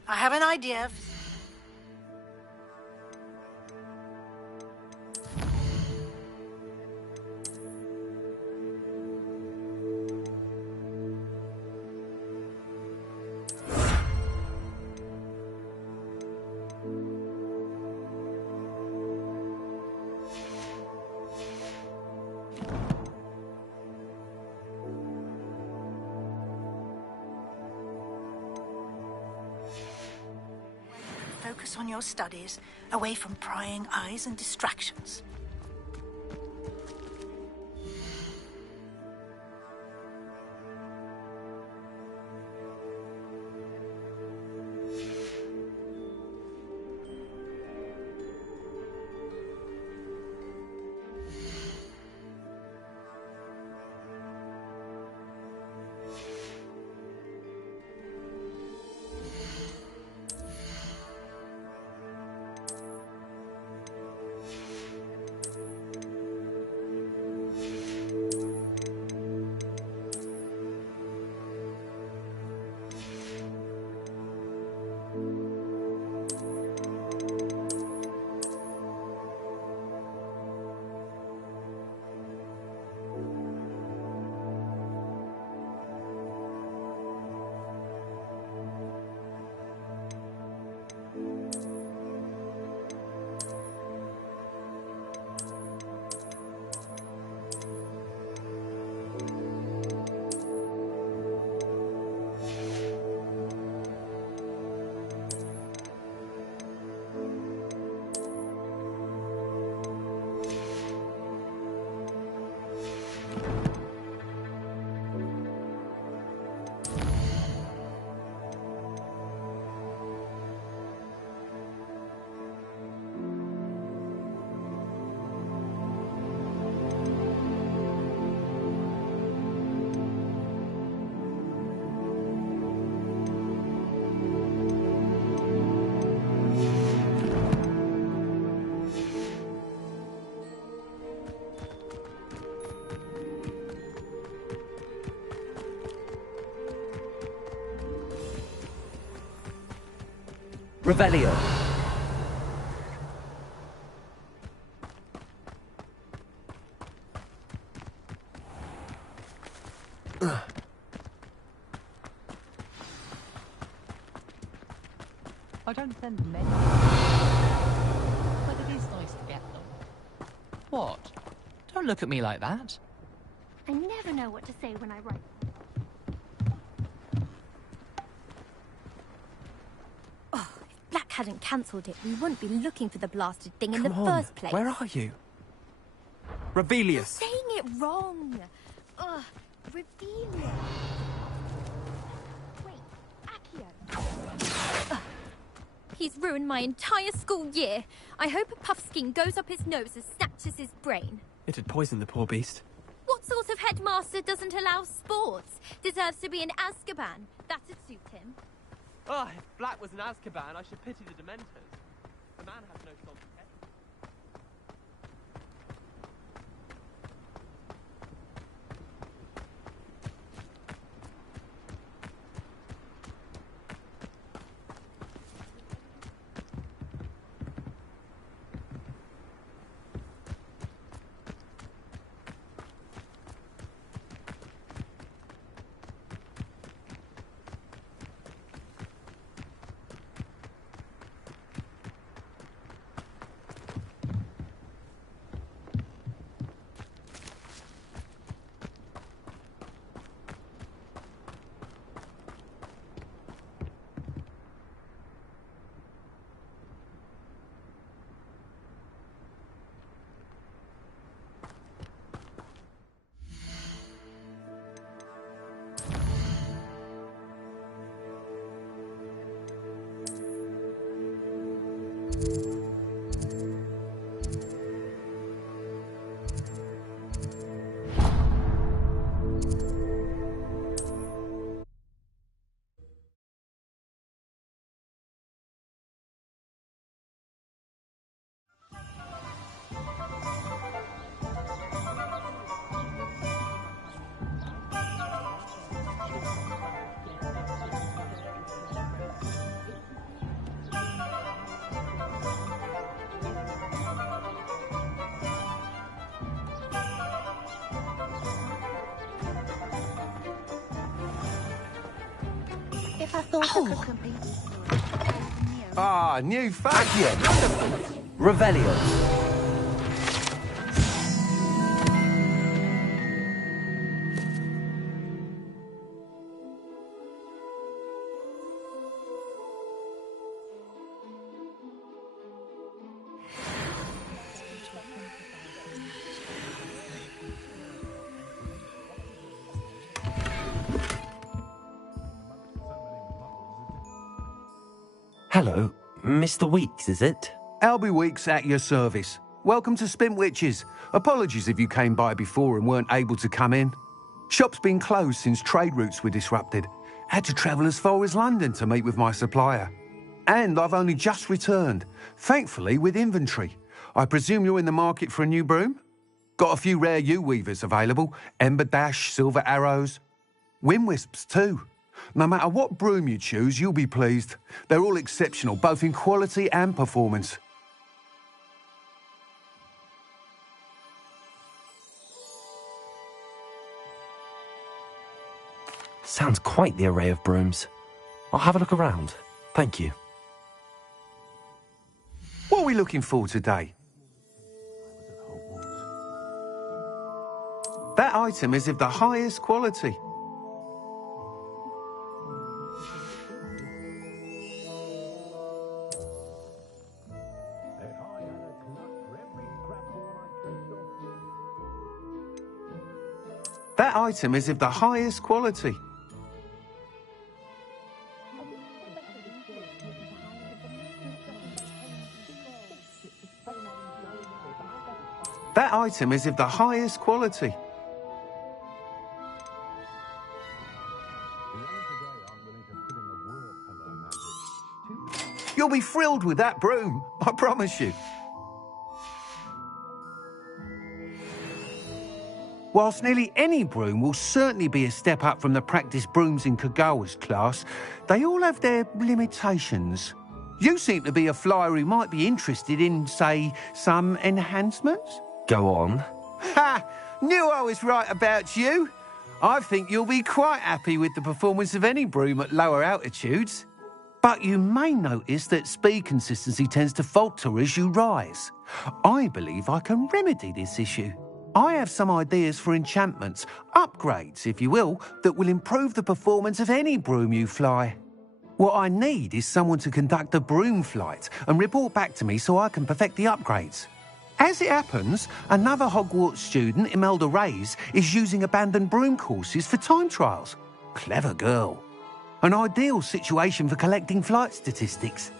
I have an idea of... Focus on your studies, away from prying eyes and distractions. Revelio. I don't send many, but it is nice to get them. What? Don't look at me like that. I never know what to say when I write. Oh, if Black hadn't cancelled it, we wouldn't be looking for the blasted thing in the first place. Where are you? You're Revelius. saying it wrong. Ugh, Revelia. Wait, Accio. Ugh. He's ruined my entire school year. I hope a puffskein goes up his nose and snatches his brain. It'd poison the poor beast. What sort of headmaster doesn't allow sports? Deserves to be in Azkaban. That'd suit him. Ah, if Black was in Azkaban, I should pity the Dementors. The man has no salty head. If I thought I could complete this story, Ah, new Accio. Revelio. Hello, Mr. Weeks, is it? Albie Weeks at your service. Welcome to Spintwitches. Apologies if you came by before and weren't able to come in. Shop's been closed since trade routes were disrupted. Had to travel as far as London to meet with my supplier. And I've only just returned, thankfully with inventory. I presume you're in the market for a new broom? Got a few rare U-weavers available. Ember Dash, Silver Arrows. Wind Wisps too. No matter what broom you choose, you'll be pleased. They're all exceptional, both in quality and performance. Sounds quite the array of brooms. I'll have a look around. Thank you. What are we looking for today? That item is of the highest quality. That item is of the highest quality. That item is of the highest quality. You'll be thrilled with that broom, I promise you. Whilst nearly any broom will certainly be a step up from the practice brooms in Kagawa's class, they all have their limitations. You seem to be a flyer who might be interested in, say, some enhancements. Go on. Ha! Knew I was right about you. I think you'll be quite happy with the performance of any broom at lower altitudes. But you may notice that speed consistency tends to falter as you rise. I believe I can remedy this issue. I have some ideas for enchantments, upgrades, if you will, that will improve the performance of any broom you fly. What I need is someone to conduct a broom flight and report back to me so I can perfect the upgrades. As it happens, another Hogwarts student, Imelda Reyes, is using abandoned broom courses for time trials. Clever girl. An ideal situation for collecting flight statistics.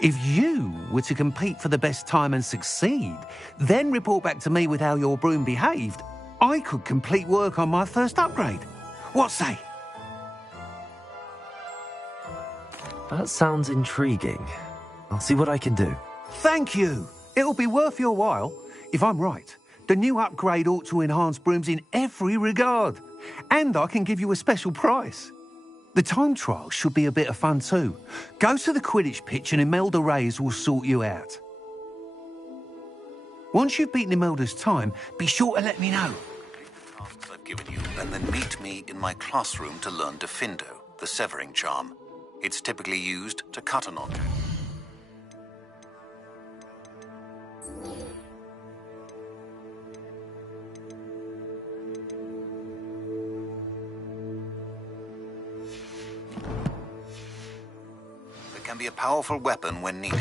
If you were to compete for the best time and succeed, then report back to me with how your broom behaved, I could complete work on my first upgrade. What say? That sounds intriguing. I'll see what I can do. Thank you. It'll be worth your while. If I'm right, the new upgrade ought to enhance brooms in every regard. And I can give you a special price. The time trial should be a bit of fun too. Go to the Quidditch pitch and Imelda Reyes will sort you out. Once you've beaten Imelda's time, be sure to let me know. Tasks I've given you, and then meet me in my classroom to learn Defindo, the severing charm. It's typically used to cut an object. It can be a powerful weapon when needed.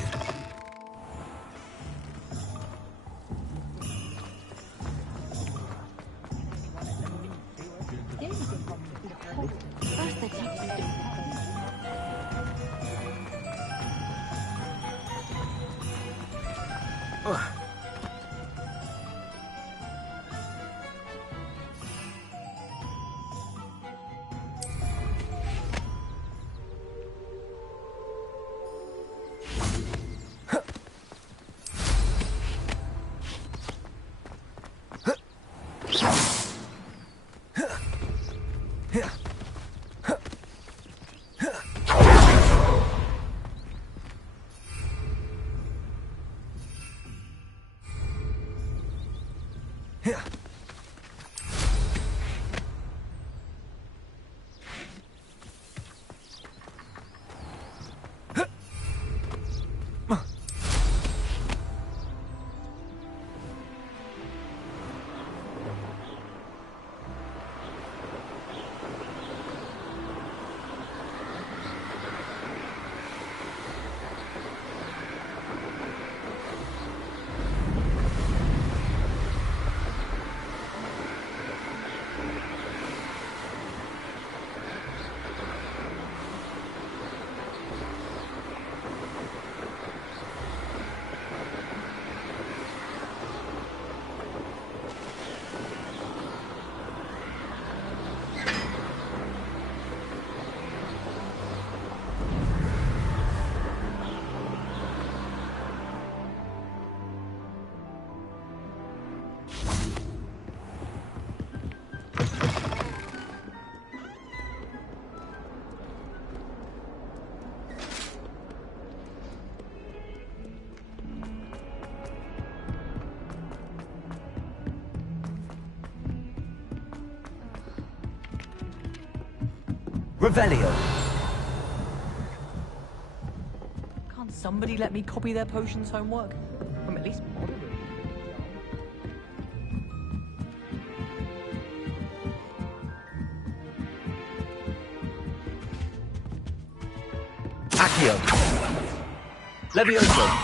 Revelio. Can't somebody let me copy their potions homework? I'm at least moderate. Accio. Levioso.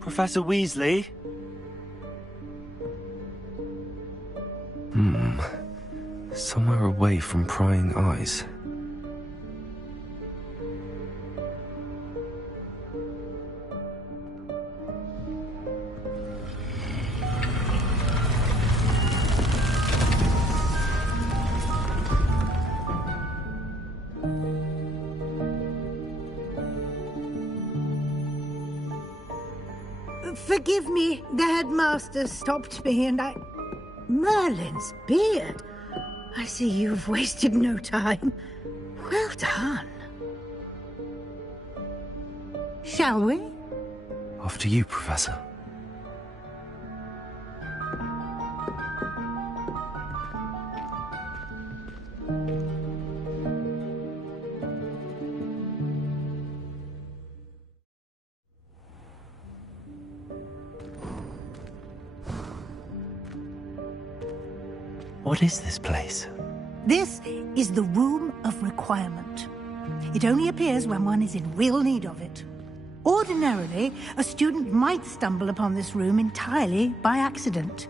Professor Weasley? Somewhere away from prying eyes. Forgive me, the headmaster stopped me and I... Merlin's beard. I see you've wasted no time. Well done. Shall we? After you, Professor. What is this place? This is the Room of Requirement. It only appears when one is in real need of it. Ordinarily, a student might stumble upon this room entirely by accident.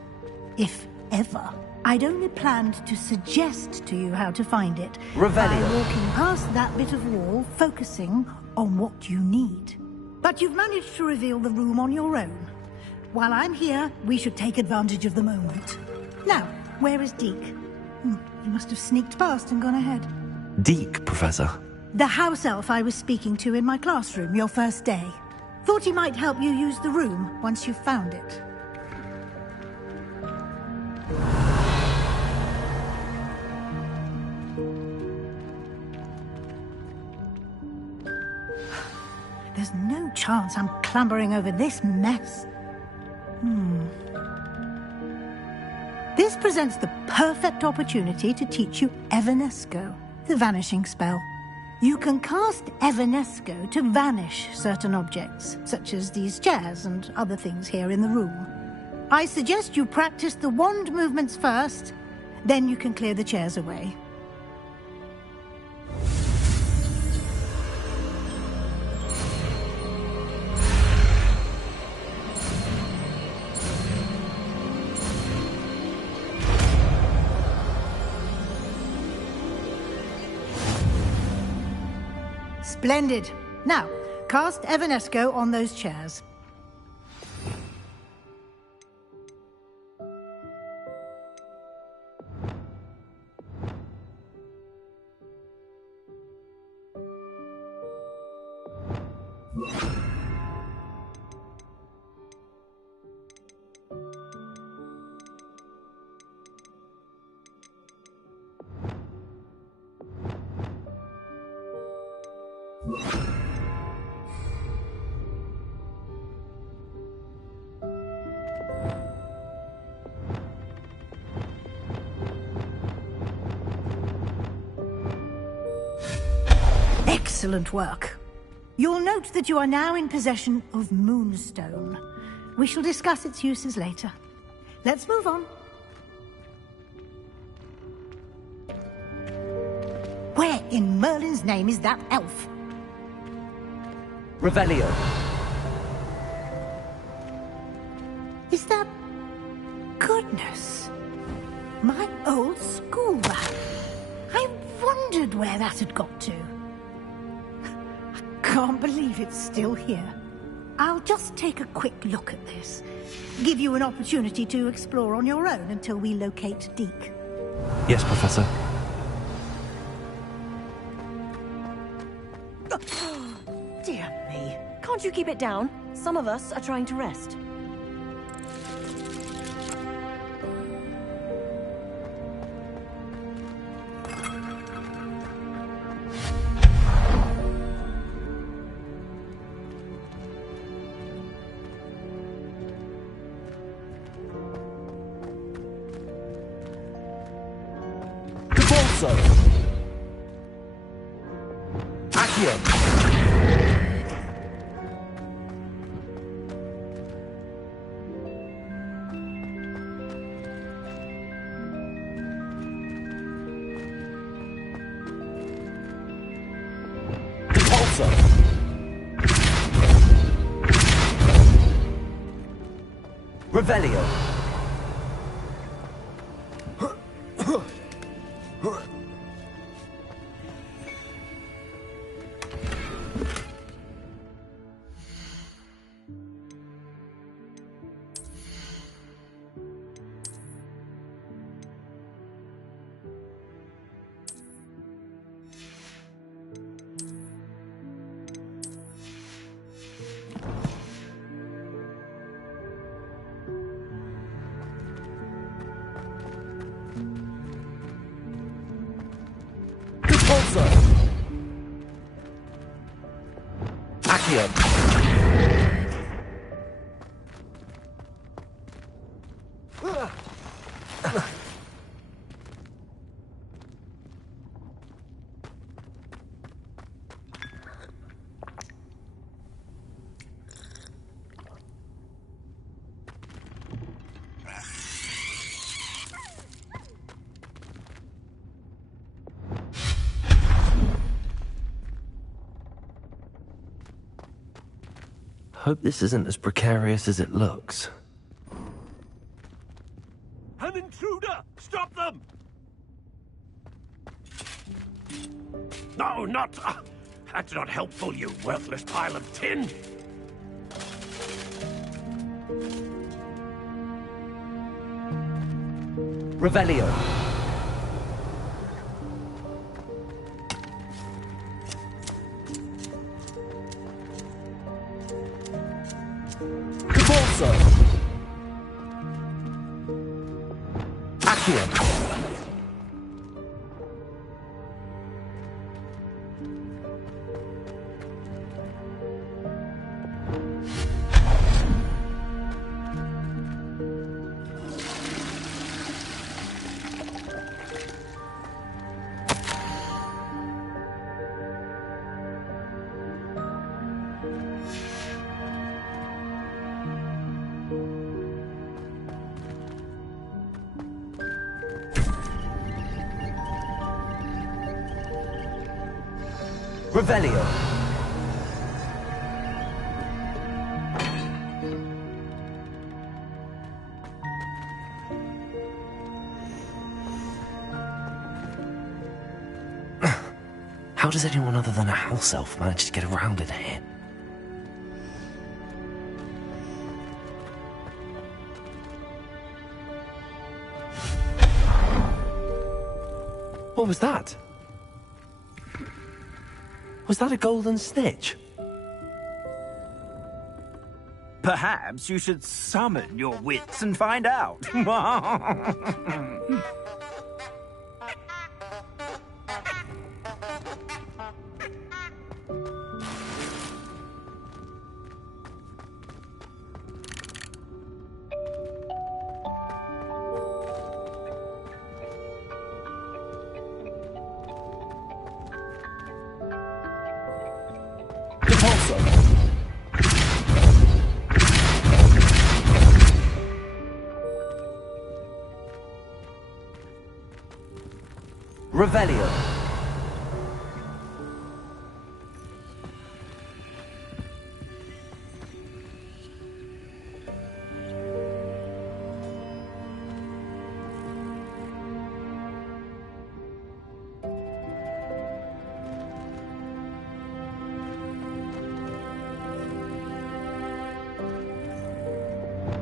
If ever. I'd only planned to suggest to you how to find it. Revelio. By walking past that bit of wall, focusing on what you need. But you've managed to reveal the room on your own. While I'm here, we should take advantage of the moment. Now, where is Deke? He must have sneaked past and gone ahead. Deke, Professor. The house elf I was speaking to in my classroom your first day. Thought he might help you use the room once you found it. There's no chance I'm clambering over this mess. This presents the perfect opportunity to teach you Evanesco, the vanishing spell. You can cast Evanesco to vanish certain objects, such as these chairs and other things here in the room. I suggest you practice the wand movements first, then you can clear the chairs away. Splendid. Now, cast Evanesco on those chairs. Excellent work. You'll note that you are now in possession of Moonstone. We shall discuss its uses later. Let's move on. Where in Merlin's name is that elf? Revelio. Is that... Goodness. My old school bag. I wondered where that had got to. Can't believe it's still here. I'll just take a quick look at this. Give you an opportunity to explore on your own until we locate Deke. Yes, Professor. Dear me. Can't you keep it down? Some of us are trying to rest. Revelio. Accio. Hope this isn't as precarious as it looks. An intruder! Stop them! No, not... that's not helpful, you worthless pile of tin! Revelio. Capolso. Accio. Revelio. How does anyone other than a house elf manage to get around in here? What was that? Was that a golden snitch? Perhaps you should summon your wits and find out. Revelio.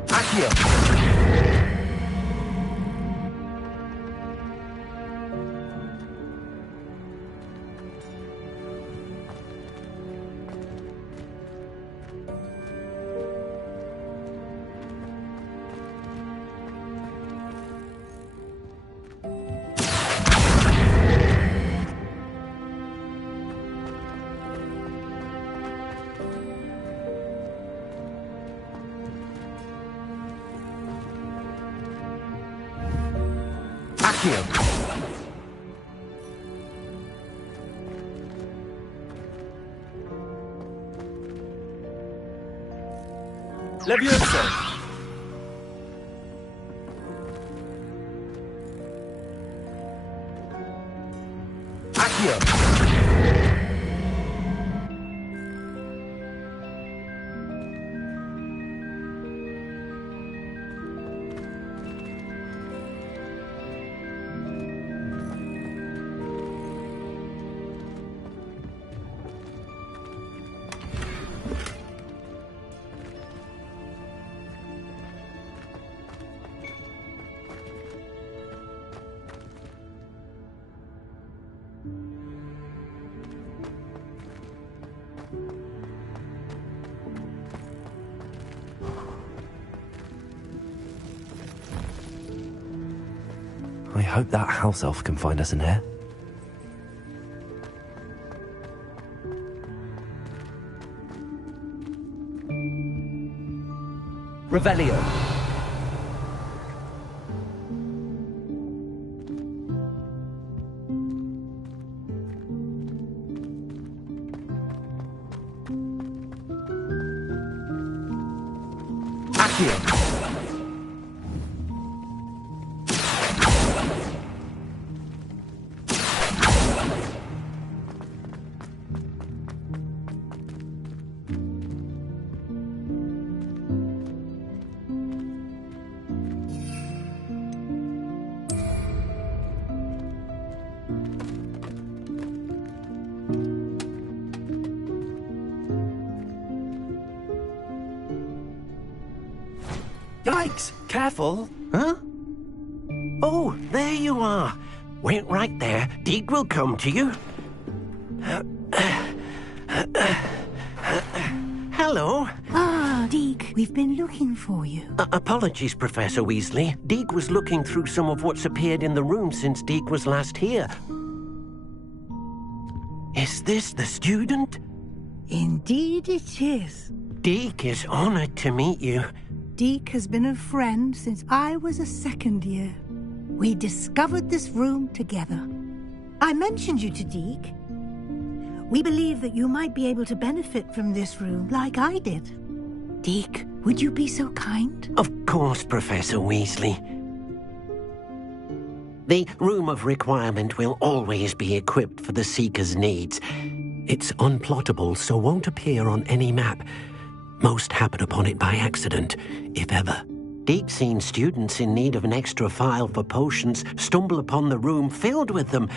Accio. Accio. Levioso! Accio. I hope that house elf can find us in here. Revelio. Accio. Yikes! Careful! Huh? Oh, there you are. Wait right there. Deke will come to you. Hello. Ah, Deke, we've been looking for you. Apologies, Professor Weasley. Deke was looking through some of what's appeared in the room since Deke was last here. Is this the student? Indeed it is. Deke is honored to meet you. Deke has been a friend since I was a second year. We discovered this room together. I mentioned you to Deke. We believe that you might be able to benefit from this room like I did. Deke, would you be so kind? Of course, Professor Weasley. The Room of Requirement will always be equipped for the Seeker's needs. It's unplottable, so won't appear on any map. Most happen upon it by accident, if ever. Deep-seen students in need of an extra file for potions stumble upon the room filled with them.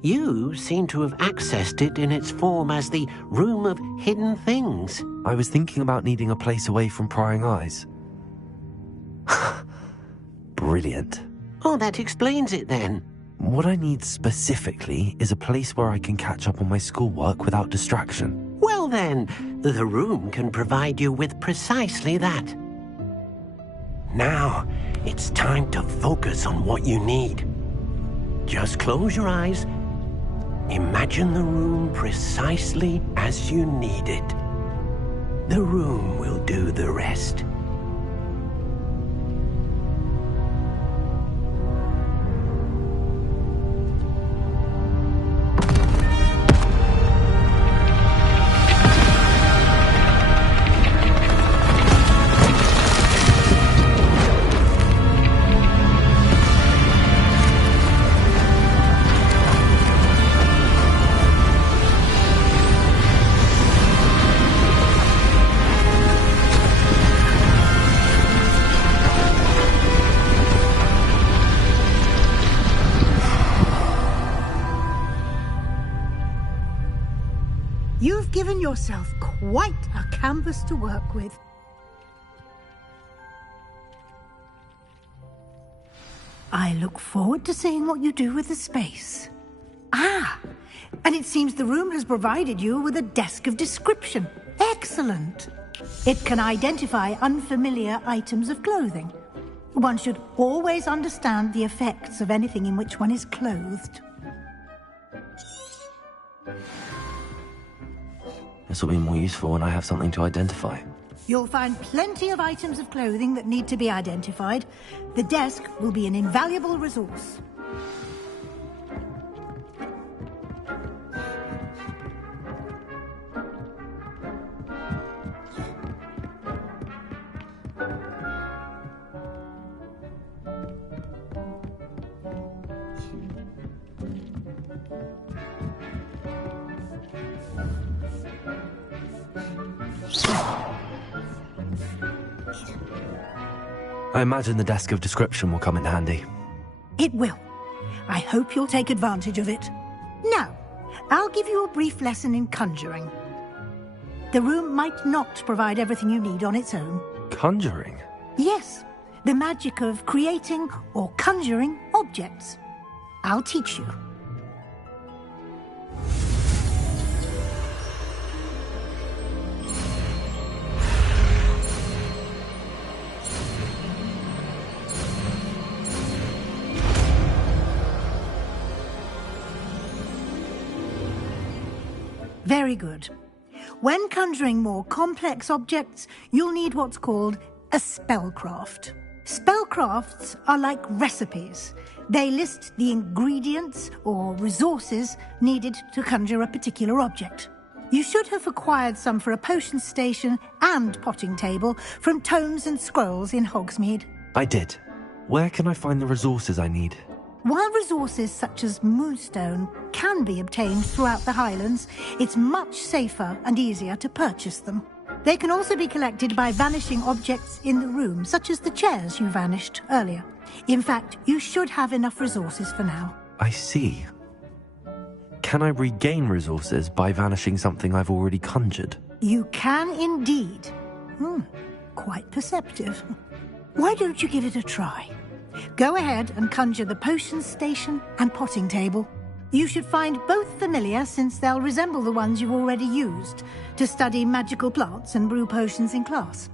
You seem to have accessed it in its form as the Room of Hidden Things. I was thinking about needing a place away from prying eyes. Brilliant. Oh, that explains it then. What I need specifically is a place where I can catch up on my schoolwork without distraction. Well then, the room can provide you with precisely that. Now, it's time to focus on what you need. Just close your eyes. Imagine the room precisely as you need it. The room will do the rest. You've given yourself quite a canvas to work with. I look forward to seeing what you do with the space. Ah, and it seems the room has provided you with a desk of description. Excellent. It can identify unfamiliar items of clothing. One should always understand the effects of anything in which one is clothed. This will be more useful when I have something to identify. You'll find plenty of items of clothing that need to be identified. The desk will be an invaluable resource. I imagine the desk of description will come in handy. It will. I hope you'll take advantage of it. Now, I'll give you a brief lesson in conjuring. The room might not provide everything you need on its own. Conjuring? Yes, the magic of creating or conjuring objects. I'll teach you. Very good. When conjuring more complex objects, you'll need what's called a spellcraft. Spellcrafts are like recipes. They list the ingredients or resources needed to conjure a particular object. You should have acquired some for a potion station and potting table from tomes and scrolls in Hogsmeade. I did. Where can I find the resources I need? While resources such as moonstone can be obtained throughout the Highlands, it's much safer and easier to purchase them. They can also be collected by vanishing objects in the room, such as the chairs you vanished earlier. In fact, you should have enough resources for now. I see. Can I regain resources by vanishing something I've already conjured? You can indeed. Quite perceptive. Why don't you give it a try? Go ahead and conjure the potion station and potting table. You should find both familiar, since they'll resemble the ones you've already used to study magical plants and brew potions in class.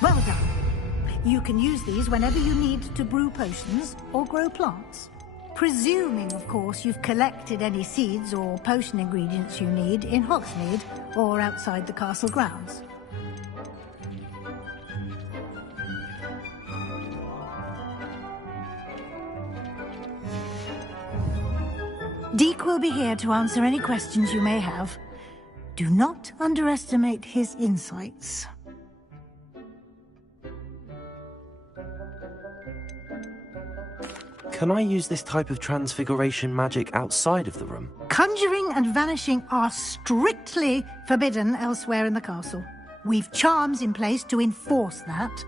Well done. You can use these whenever you need to brew potions or grow plants. Presuming, of course, you've collected any seeds or potion ingredients you need in Hogsmeade or outside the castle grounds. Deke will be here to answer any questions you may have. Do not underestimate his insights. Can I use this type of transfiguration magic outside of the room? Conjuring and vanishing are strictly forbidden elsewhere in the castle. We've charms in place to enforce that.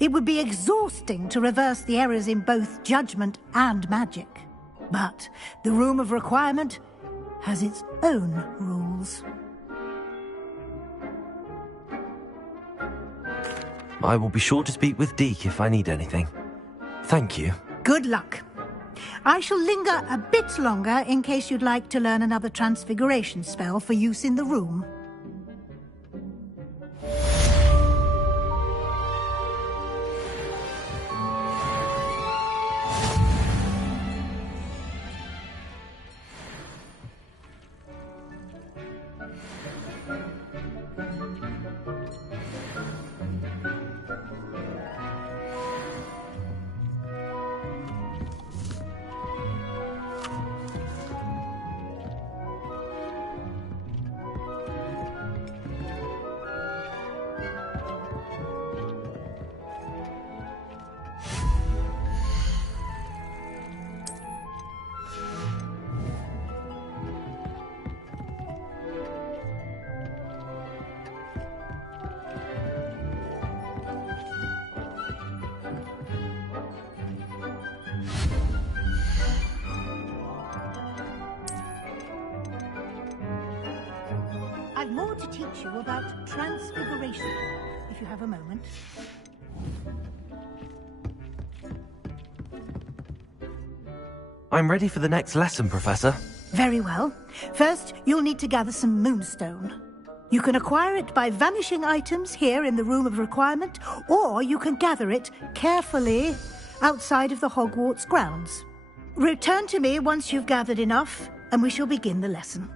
It would be exhausting to reverse the errors in both judgment and magic. But the Room of Requirement has its own rules. I will be sure to speak with Deke if I need anything. Thank you. Good luck. I shall linger a bit longer in case you'd like to learn another transfiguration spell for use in the room. I've more to teach you about transfiguration, if you have a moment. I'm ready for the next lesson, Professor. Very well. First, you'll need to gather some moonstone. You can acquire it by vanishing items here in the Room of Requirement, or you can gather it carefully outside of the Hogwarts grounds. Return to me once you've gathered enough, and we shall begin the lesson.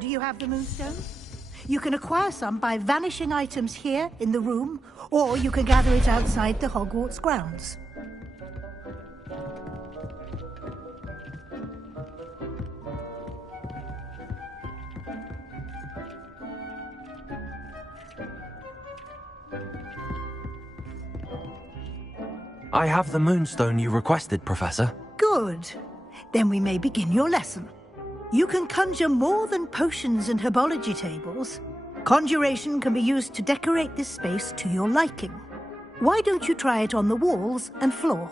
Do you have the moonstone? You can acquire some by vanishing items here in the room, or you can gather it outside the Hogwarts grounds. I have the moonstone you requested, Professor. Good. Then we may begin your lesson. You can conjure more than potions and herbology tables. Conjuration can be used to decorate this space to your liking. Why don't you try it on the walls and floor?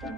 Good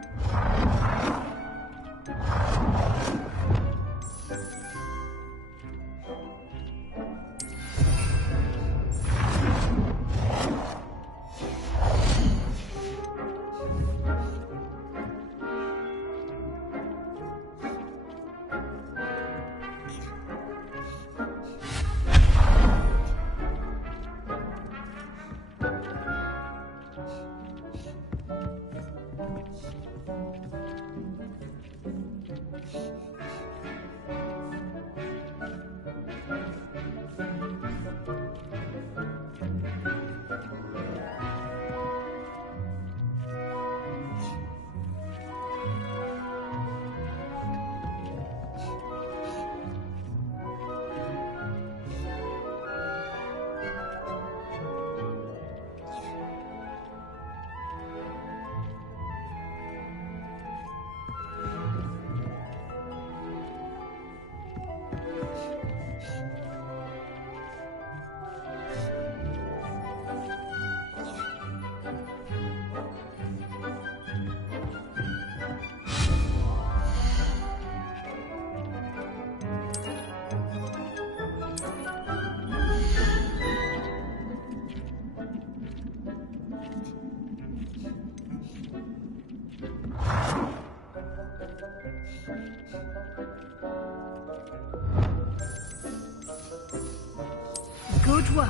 work.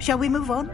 Shall we move on?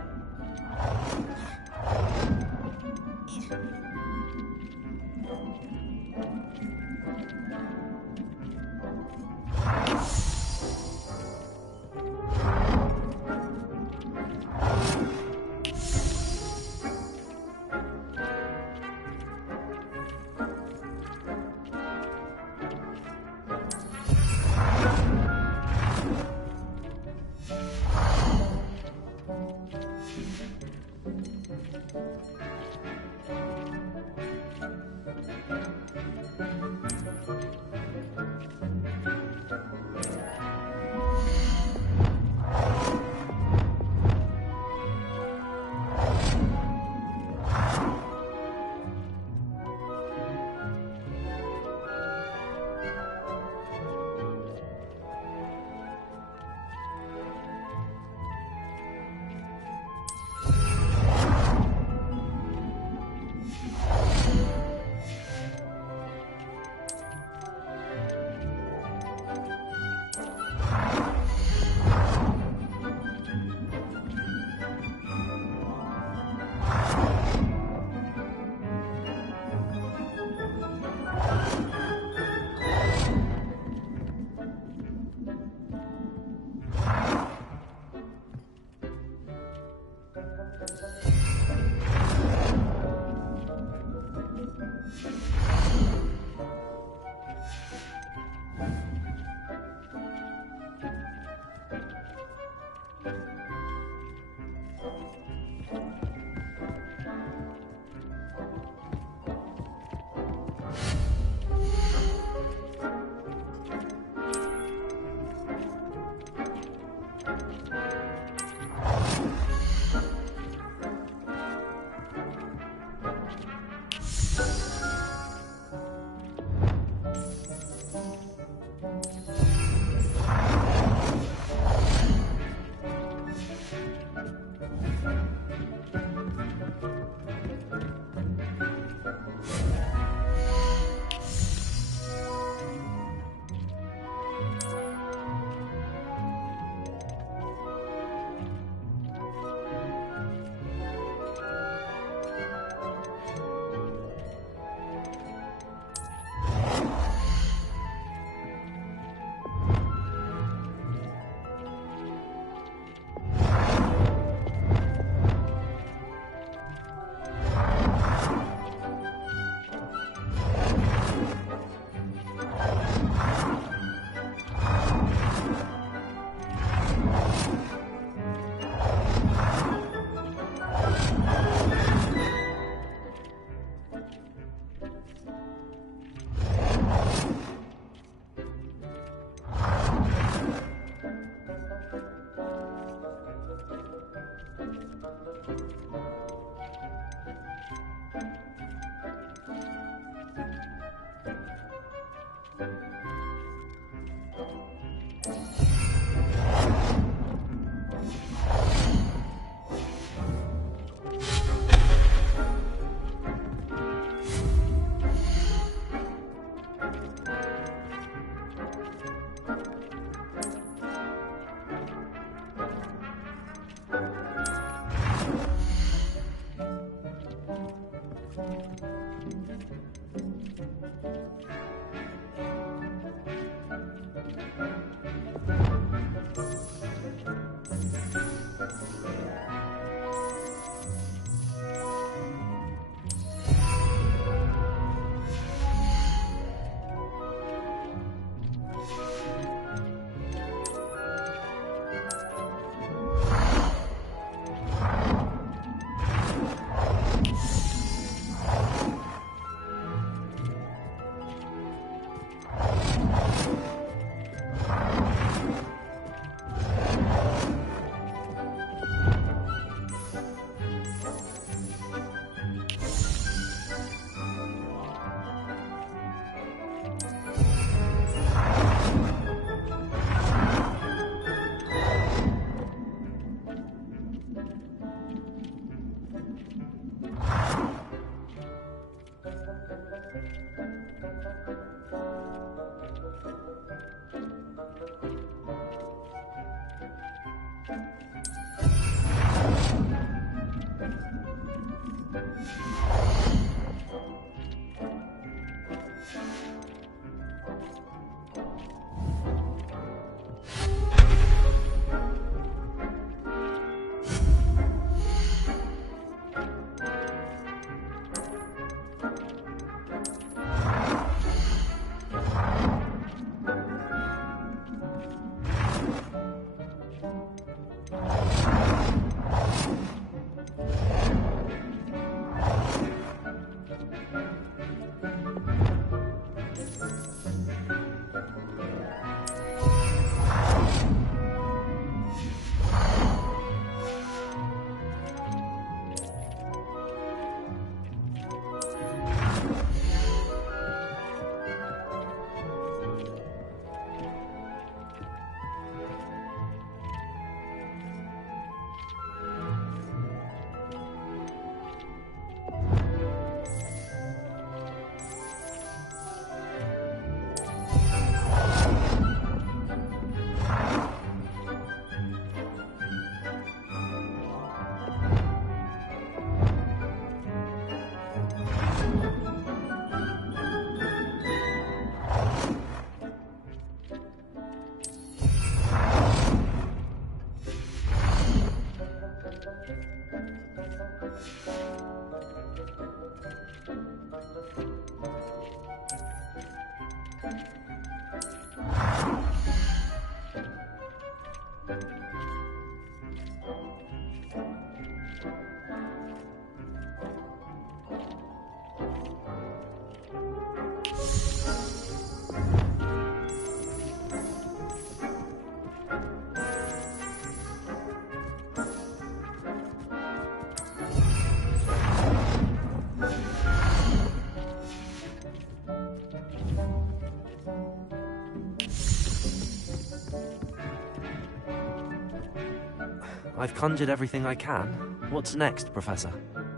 I've conjured everything I can. What's next, Professor?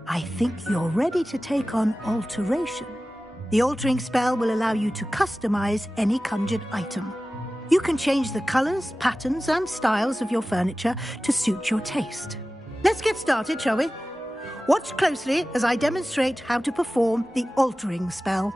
I think you're ready to take on alteration. The altering spell will allow you to customize any conjured item. You can change the colors, patterns, and styles of your furniture to suit your taste. Let's get started, shall we? Watch closely as I demonstrate how to perform the altering spell.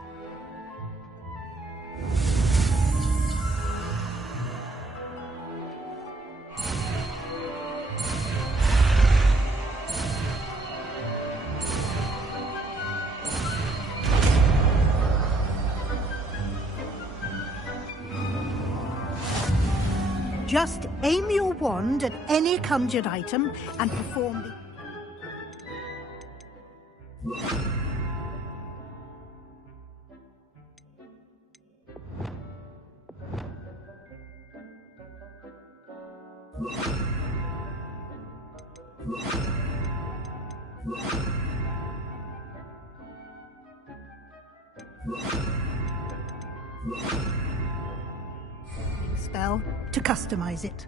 Just aim your wand at any conjured item and perform the... spell to customize it.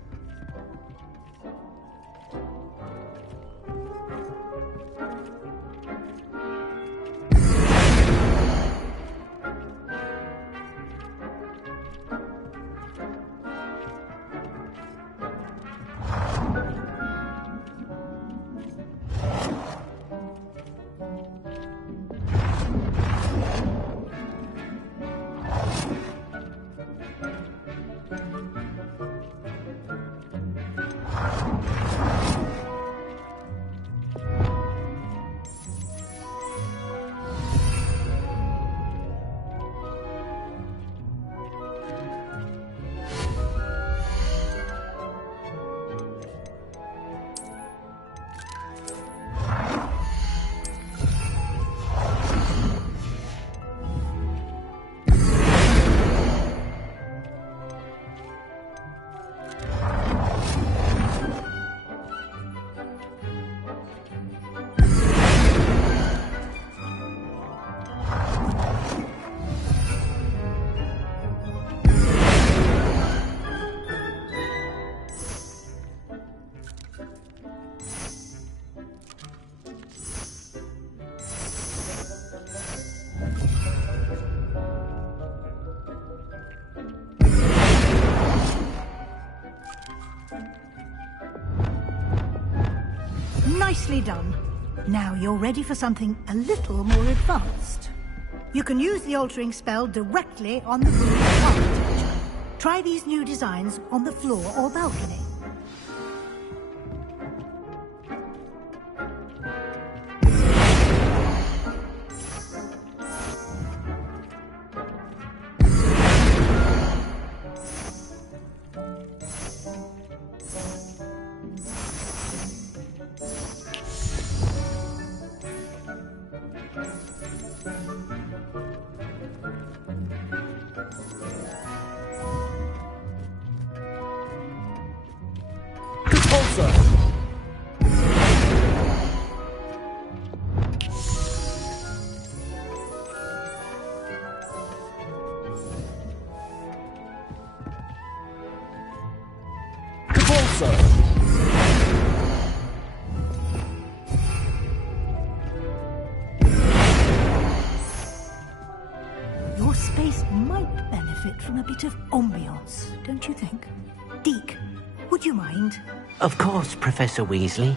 Nicely done. Now you're ready for something a little more advanced. You can use the altering spell directly on the room's architecture. Try these new designs on the floor or balcony. Your space might benefit from a bit of ambiance, don't you think? Deke, would you mind? Of course, Professor Weasley.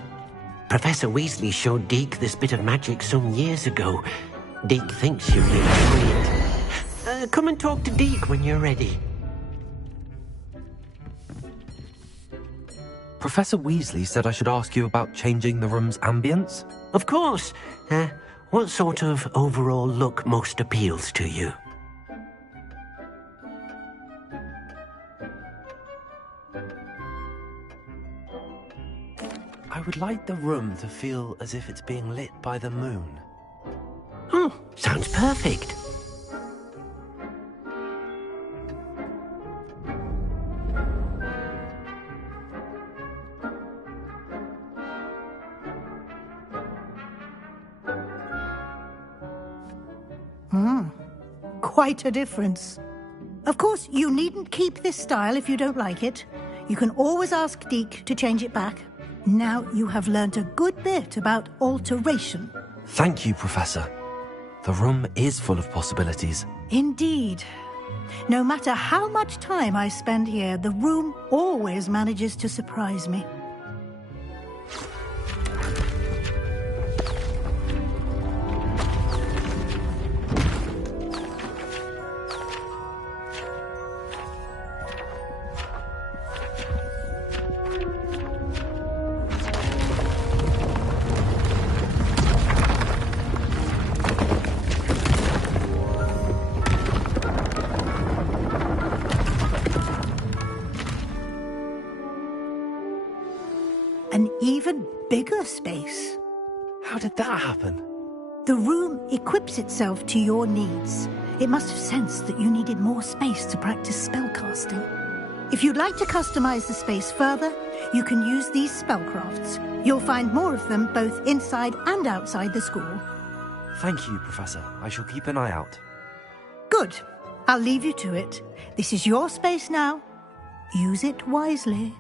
Professor Weasley showed Deke this bit of magic some years ago. Deke thinks you'll enjoy it. Come and talk to Deke when you're ready. Professor Weasley said I should ask you about changing the room's ambience? Of course. What sort of overall look most appeals to you? I would like the room to feel as if it's being lit by the moon. Oh, sounds perfect. Quite a difference. Of course, you needn't keep this style if you don't like it. You can always ask Deke to change it back. Now you have learnt a good bit about alteration. Thank you, Professor. The room is full of possibilities. Indeed. No matter how much time I spend here, the room always manages to surprise me. An even bigger space. How did that happen? The room equips itself to your needs. It must have sensed that you needed more space to practice spellcasting. If you'd like to customize the space further, you can use these spellcrafts. You'll find more of them both inside and outside the school. Thank you, Professor. I shall keep an eye out. Good. I'll leave you to it. This is your space now. Use it wisely.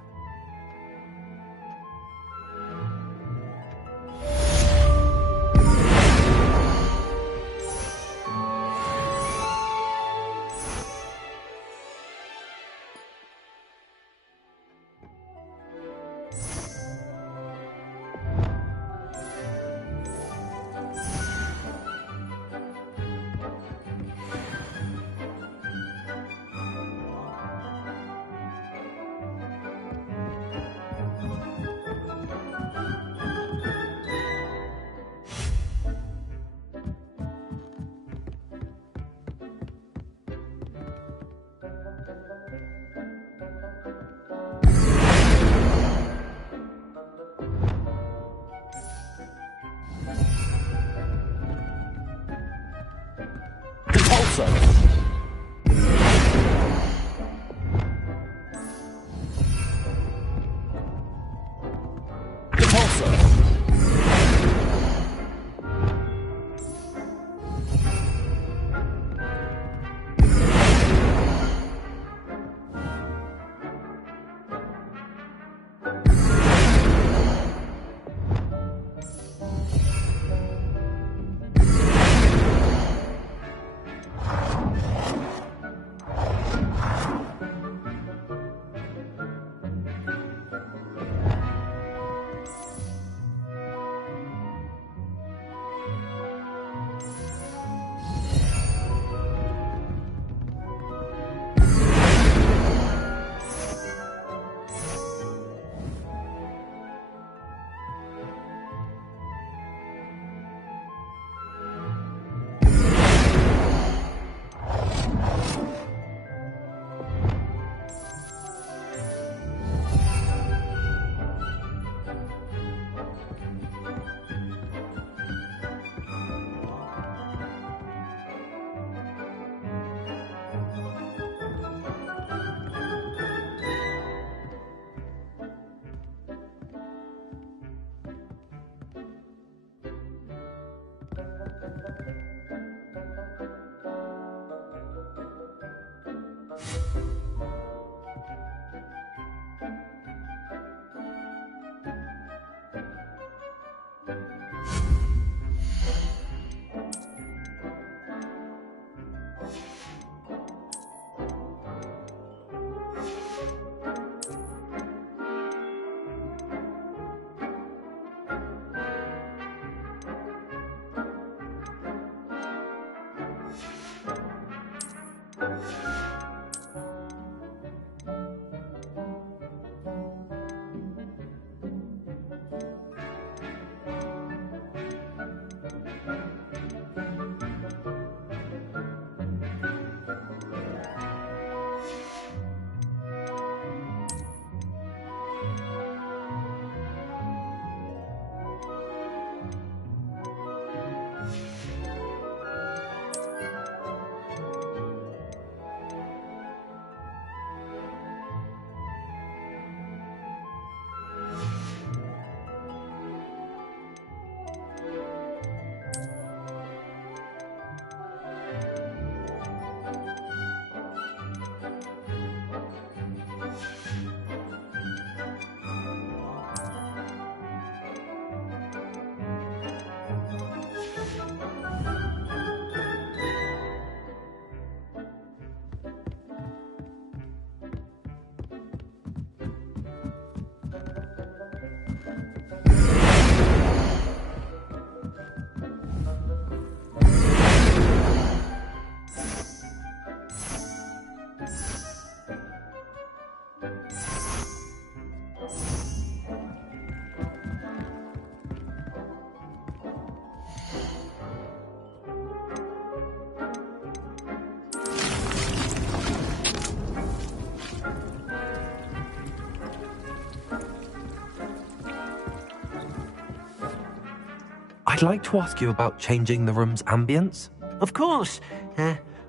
I'd like to ask you about changing the room's ambience. Of course.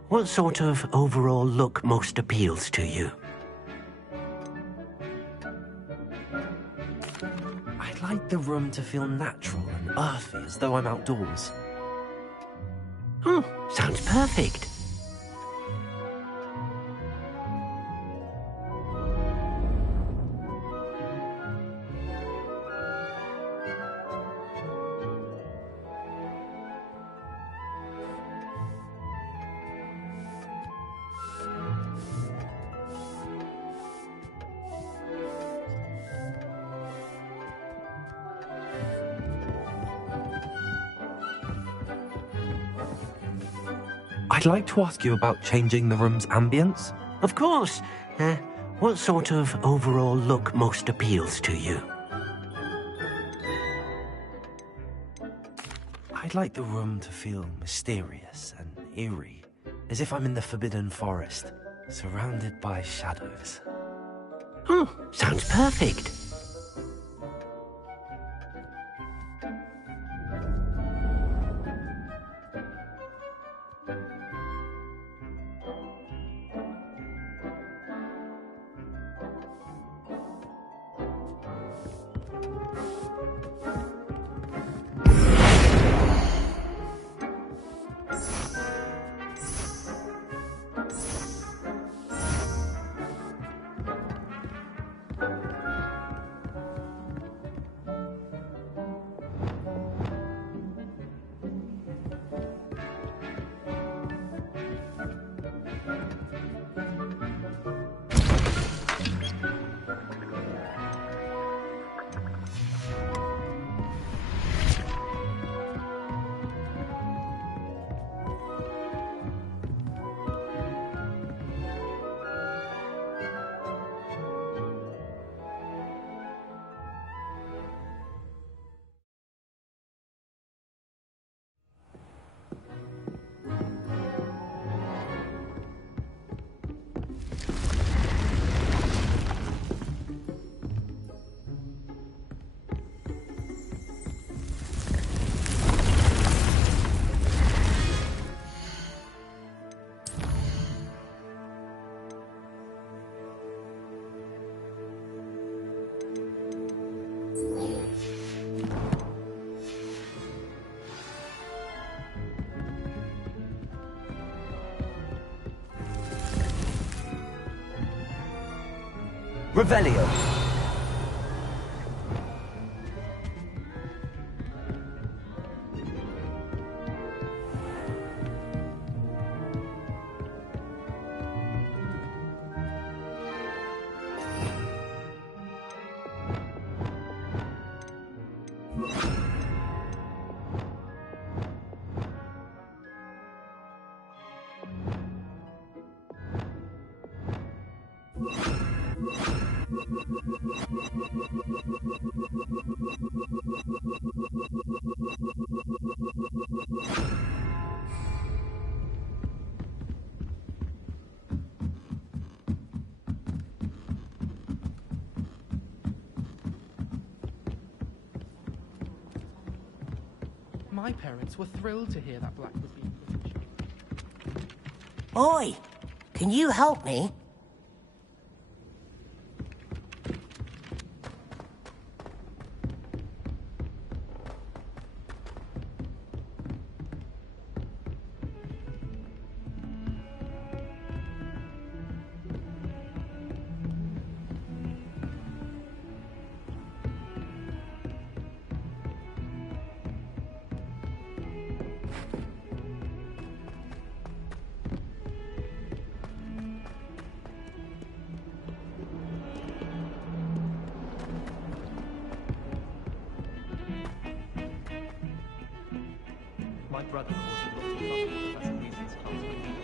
What sort of overall look most appeals to you? I'd like the room to feel natural and earthy, as though I'm outdoors. Oh, sounds perfect. I'd like to ask you about changing the room's ambience. Of course. What sort of overall look most appeals to you? I'd like the room to feel mysterious and eerie, as if I'm in the Forbidden Forest, surrounded by shadows. Oh, sounds perfect. Revelio. My parents were thrilled to hear that Black was being put in charge. Oi! Can you help me? My brother caused lots of trouble with Professor Weasley's classmates.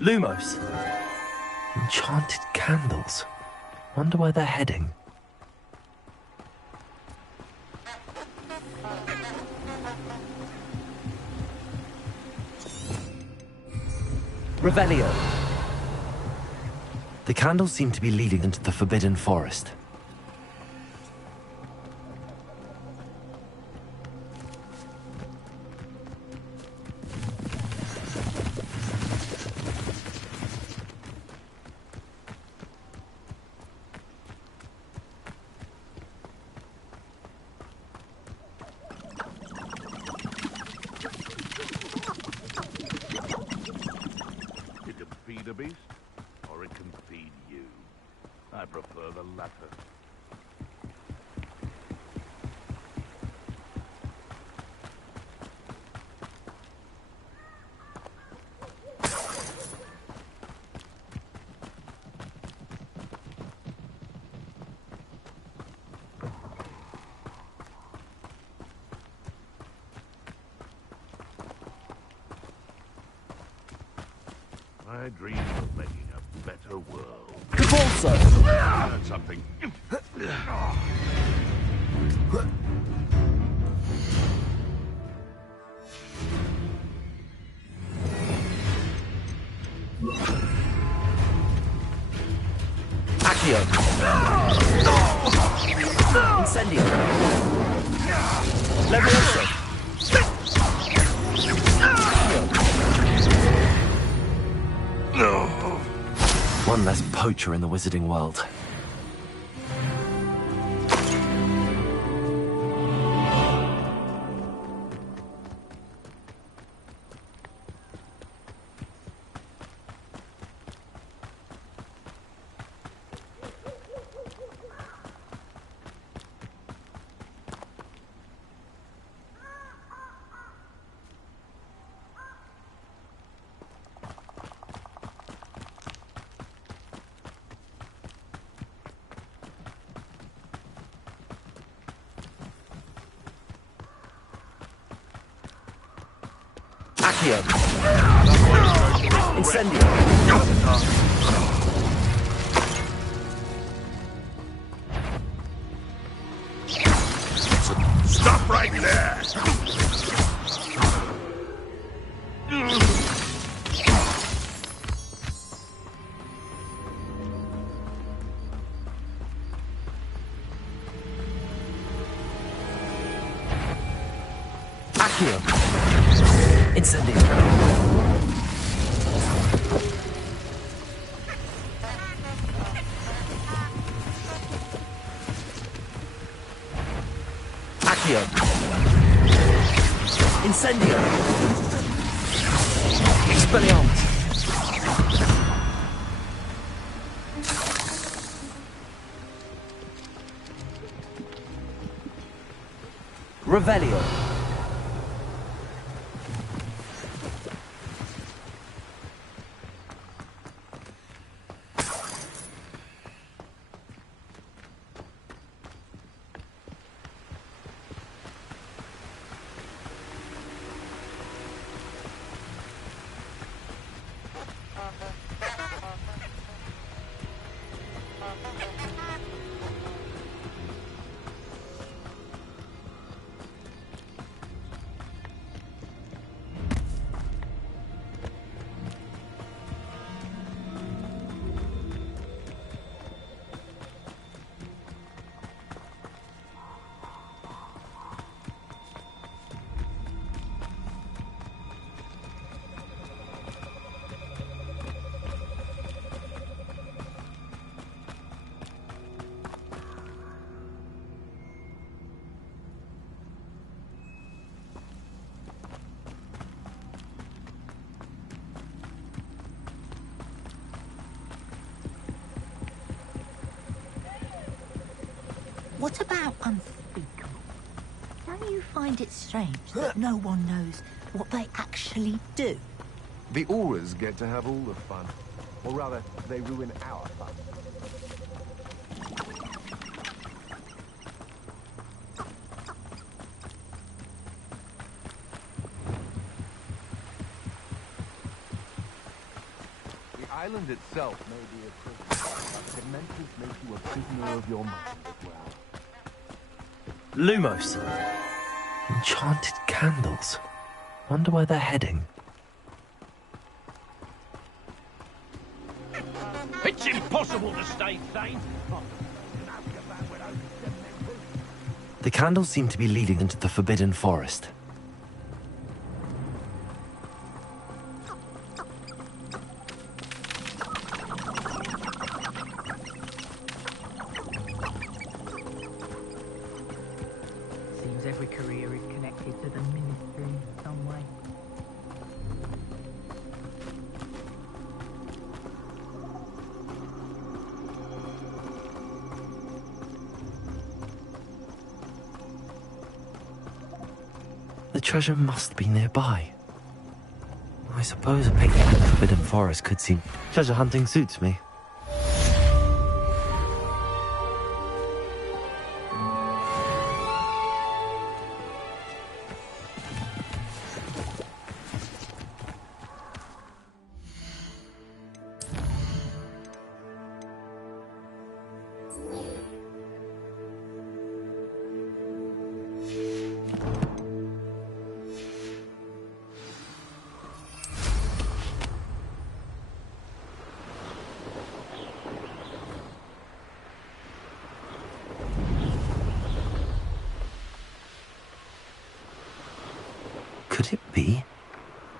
Lumos. Enchanted candles. Wonder where they're heading. Revelio. The candles seem to be leading into the Forbidden Forest. It can feed a beast, or it can feed you. I prefer the latter. I dream of making a better world. Also, Learn something. Accio. Incendio. Levioso. One less poacher in the wizarding world. Accio. Incendio. Stop right there! Accio. Incendio. Accio. Incendio. Expelliarmus. Revelio. What about unspeakable? Don't you find it strange that no one knows what they actually do? The Auras get to have all the fun. Or rather, they ruin our fun. The island itself may be a prison, but the Dementors make you a prisoner of your mind as well. Lumos. Enchanted candles. Wonder where they're heading. It's impossible to stay sane. The candles seem to be leading into the Forbidden Forest. Seems every career is connected to the Ministry in some way. The treasure must be nearby. I suppose a picnic in the Forbidden Forest could seem... Treasure hunting suits me. Could it be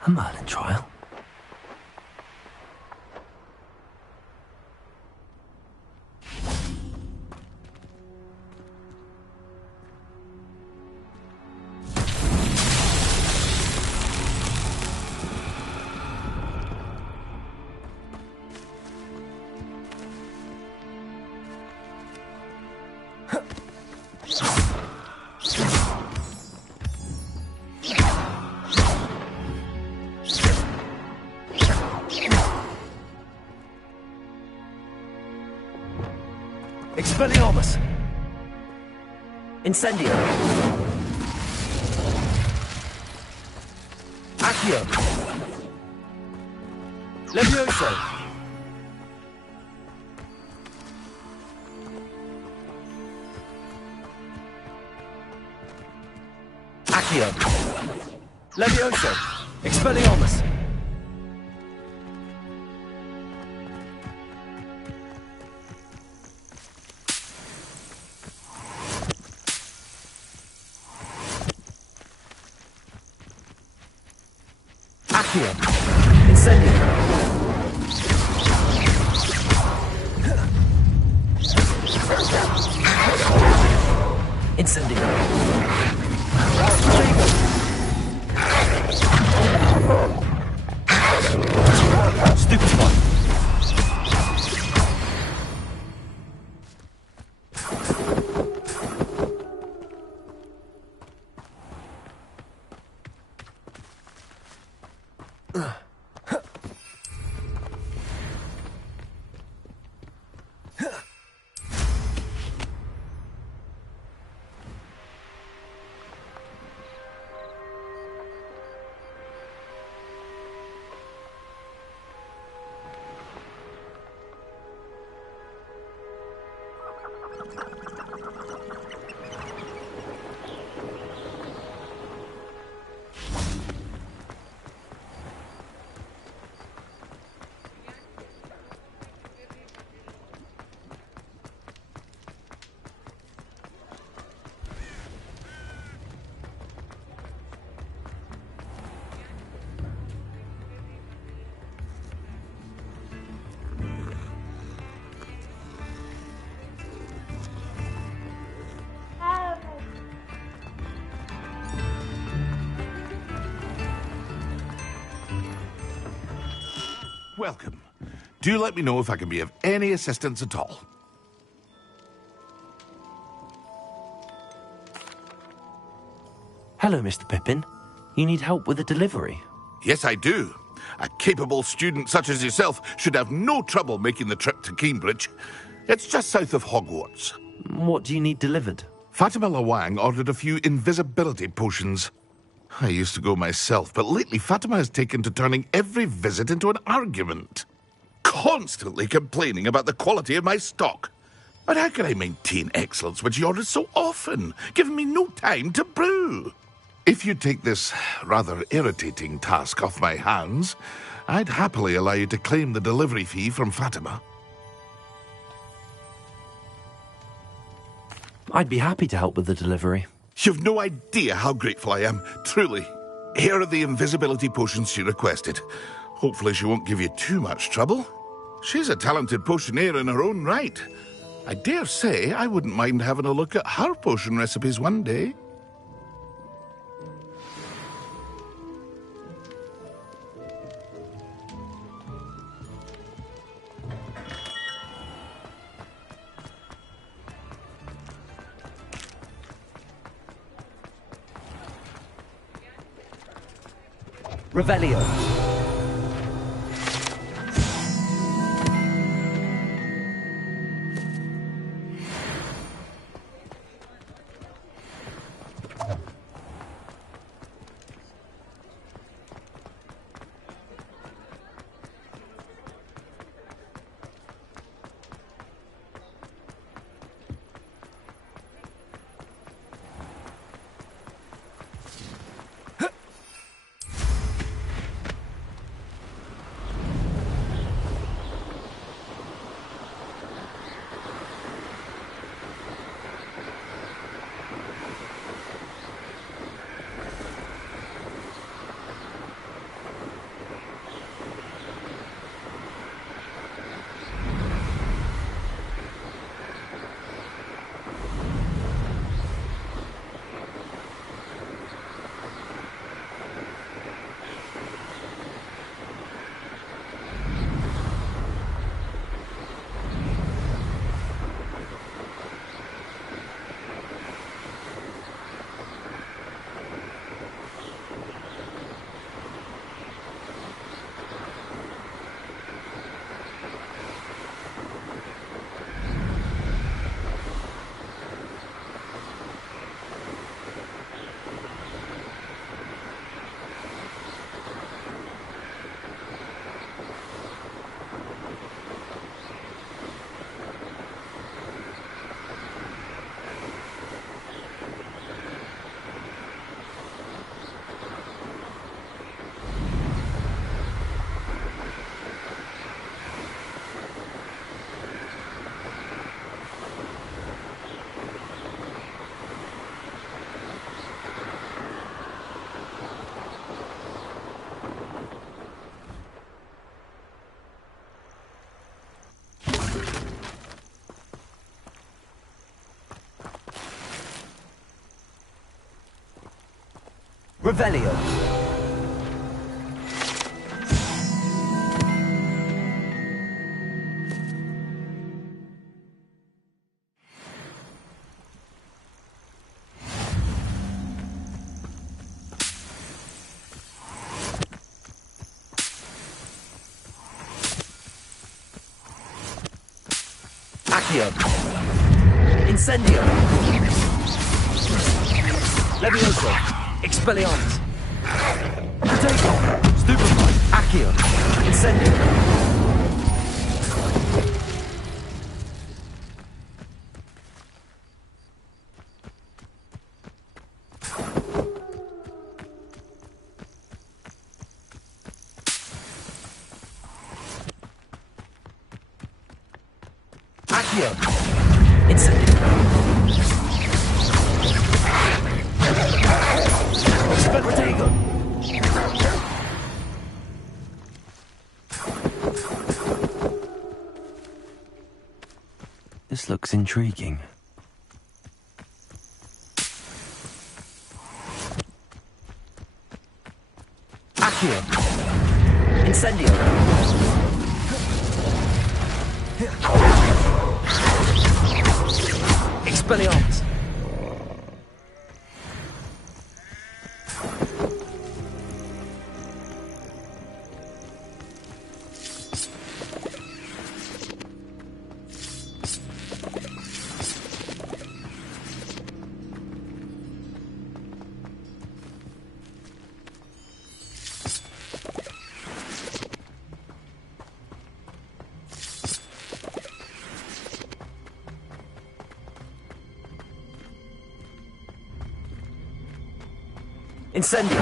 a Merlin trial? Expelliarmus! Incendio! Accio! Levioso! Accio! Levioso! Expelliarmus! Accio! Incendio! Incendio! Stupefy! Welcome. Do let me know if I can be of any assistance at all. Hello, Mr. Pippin. You need help with a delivery? Yes, I do. A capable student such as yourself should have no trouble making the trip to Cambridge. It's just south of Hogwarts. What do you need delivered? Fatima Lawang ordered a few invisibility potions. I used to go myself, but lately Fatima has taken to turning every visit into an argument. Constantly complaining about the quality of my stock. But how can I maintain excellence when she orders so often, giving me no time to brew? If you take this rather irritating task off my hands, I'd happily allow you to claim the delivery fee from Fatima. I'd be happy to help with the delivery. You've no idea how grateful I am, truly. Here are the invisibility potions she requested. Hopefully she won't give you too much trouble. She's a talented potioneer in her own right. I dare say I wouldn't mind having a look at her potion recipes one day. Revelio. Revelio. Accio. Incendio. Levioso. Expelliarmus. Protego. Stupefy. Accio. Incendio. Accio. Incendio. Protego. This looks intriguing. Accio. Incendio. Expelliarmus. Incendio.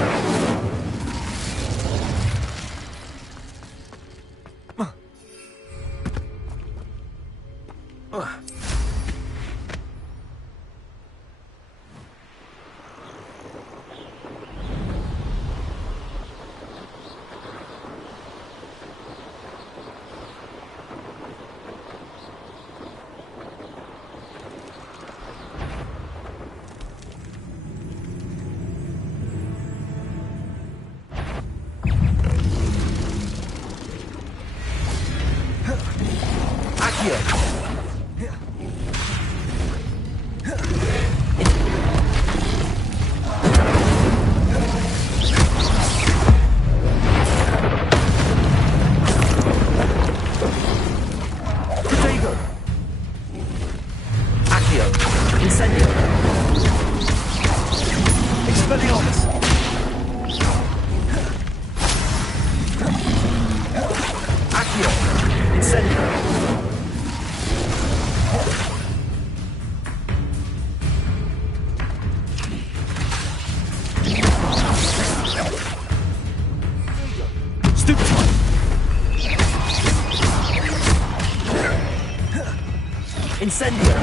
Incendio!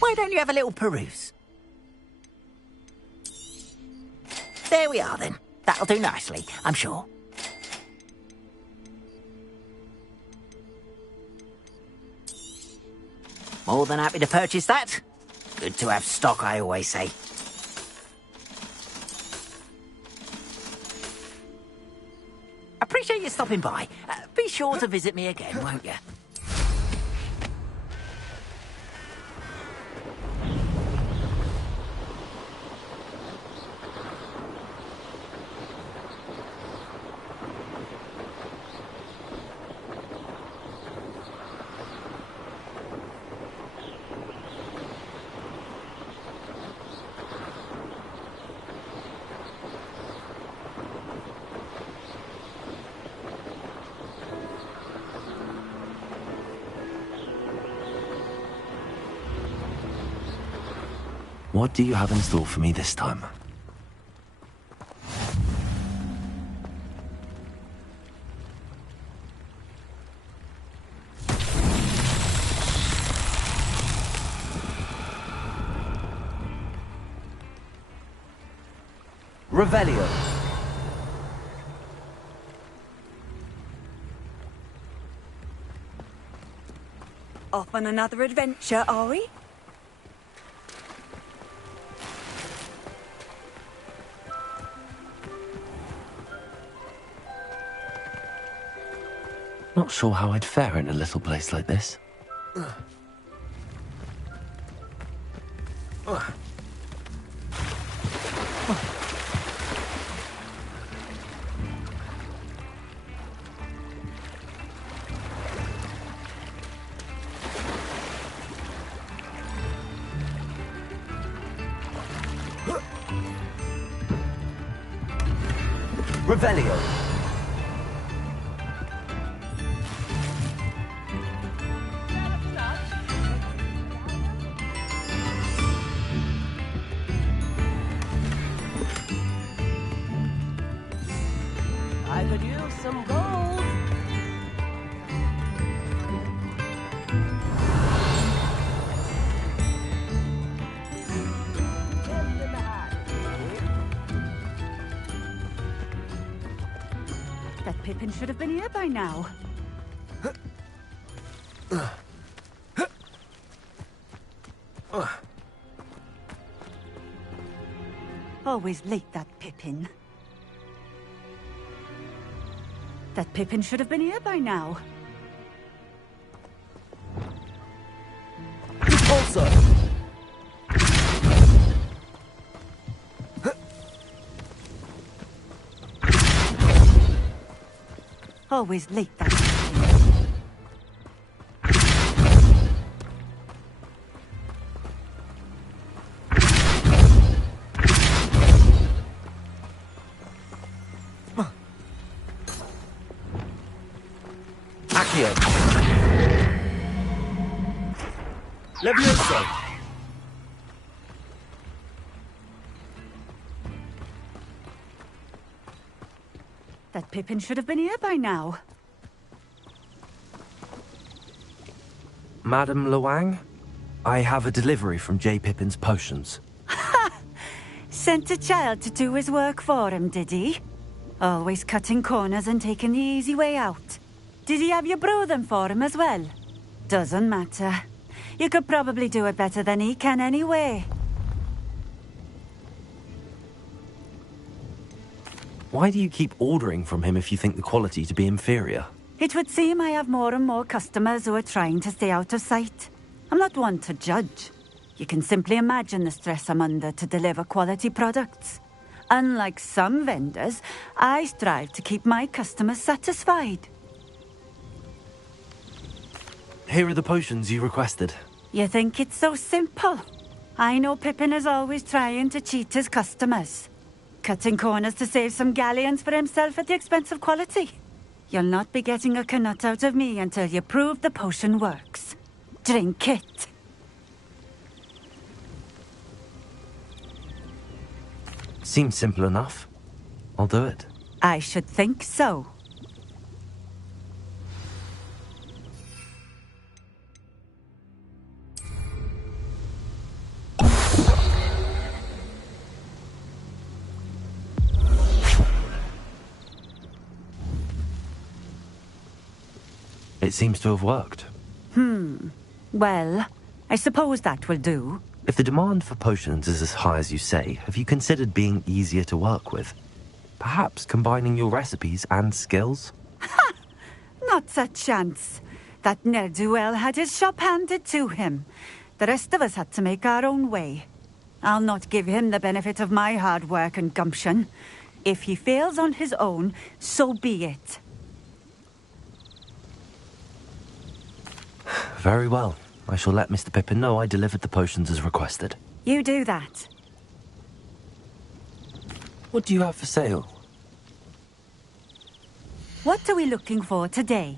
Why don't you have a little peruse? There we are, then. That'll do nicely, I'm sure. More than happy to purchase that. Good to have stock, I always say. Appreciate you stopping by. Be sure to visit me again, won't you? What do you have in store for me this time? Revelio. Off on another adventure, are we? Not sure how I'd fare in a little place like this. Revelio. I could use some gold. That Pippin should have been here by now. Always late, that Pippin. That Pippin should have been here by now. Also. Always late, that Accio. Levioso. That Pippin should have been here by now. Madam Luang, I have a delivery from J. Pippin's potions. Sent a child to do his work for him, did he? Always cutting corners and taking the easy way out. Did he have you brew them for him as well? Doesn't matter. You could probably do it better than he can anyway. Why do you keep ordering from him if you think the quality to be inferior? It would seem I have more and more customers who are trying to stay out of sight. I'm not one to judge. You can simply imagine the stress I'm under to deliver quality products. Unlike some vendors, I strive to keep my customers satisfied. Here are the potions you requested. You think it's so simple? I know Pippin is always trying to cheat his customers. Cutting corners to save some galleons for himself at the expense of quality. You'll not be getting a canut out of me until you prove the potion works. Drink it. Seems simple enough. I'll do it. I should think so. It seems to have worked. Well, I suppose that will do. If the demand for potions is as high as you say, have you considered being easier to work with? Perhaps combining your recipes and skills? Not a chance. That ne'er-do-well had his shop handed to him. The rest of us had to make our own way. I'll not give him the benefit of my hard work and gumption. If he fails on his own, so be it. Very well. I shall let Mr. Pippin know I delivered the potions as requested. You do that. What do you have for sale? What are we looking for today?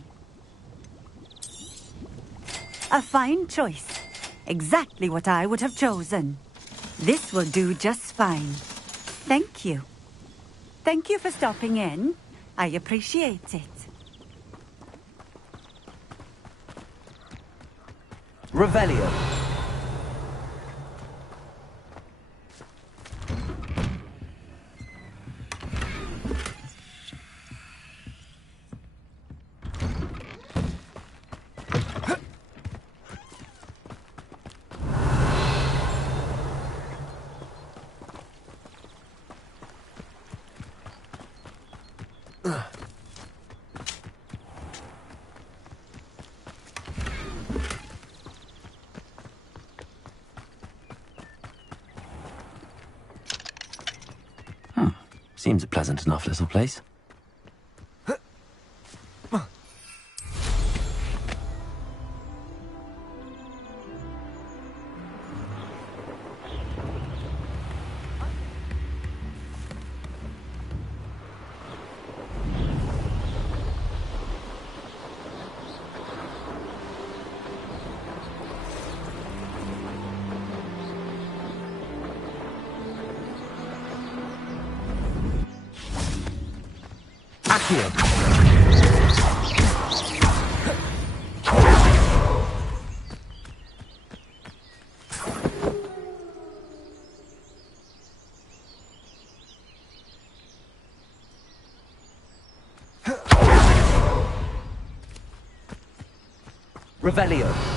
A fine choice. Exactly what I would have chosen. This will do just fine. Thank you. Thank you for stopping in. I appreciate it. Revelio. Seems a pleasant enough little place. Revelio.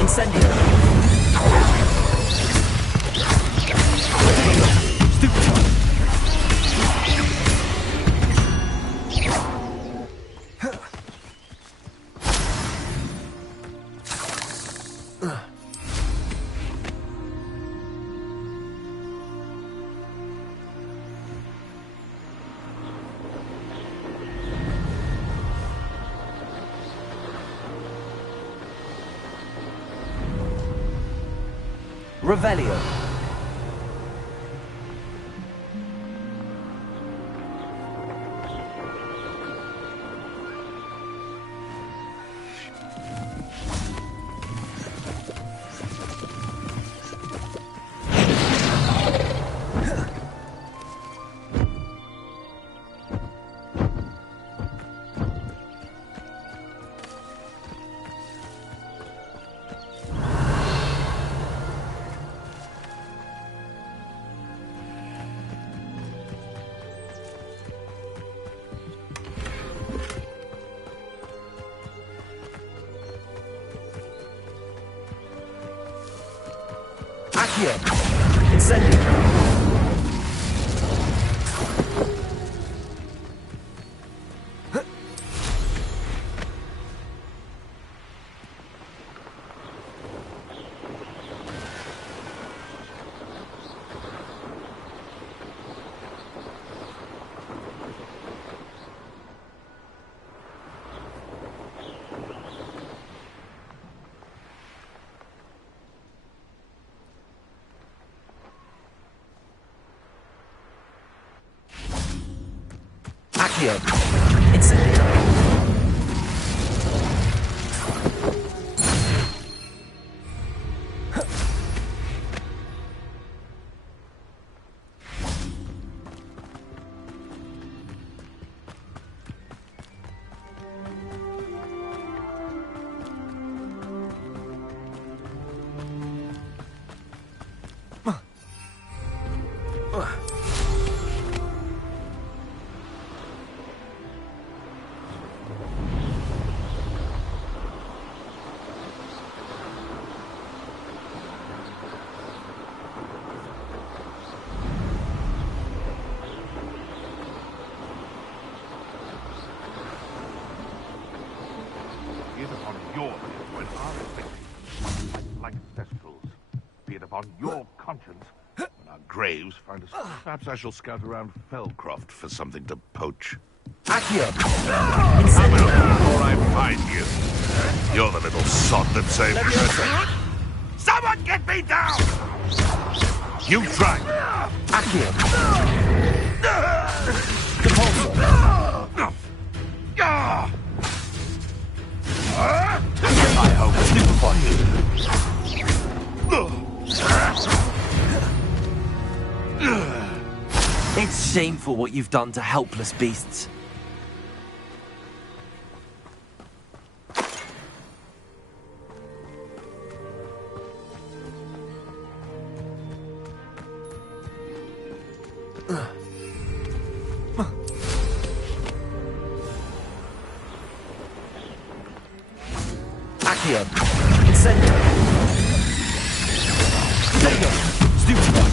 Incendio. Revelio. Accio. Incendio. Accio. Incendio. On your conscience. When our graves find us, perhaps I shall scout around Fellcroft for something to poach. Accio. I'm out before I find you. You're the little sod that saved me. Someone get me down! You try. Accio. I hope stupefy you. It's shameful what you've done to helpless beasts. Accio. Incendio. Stupefy.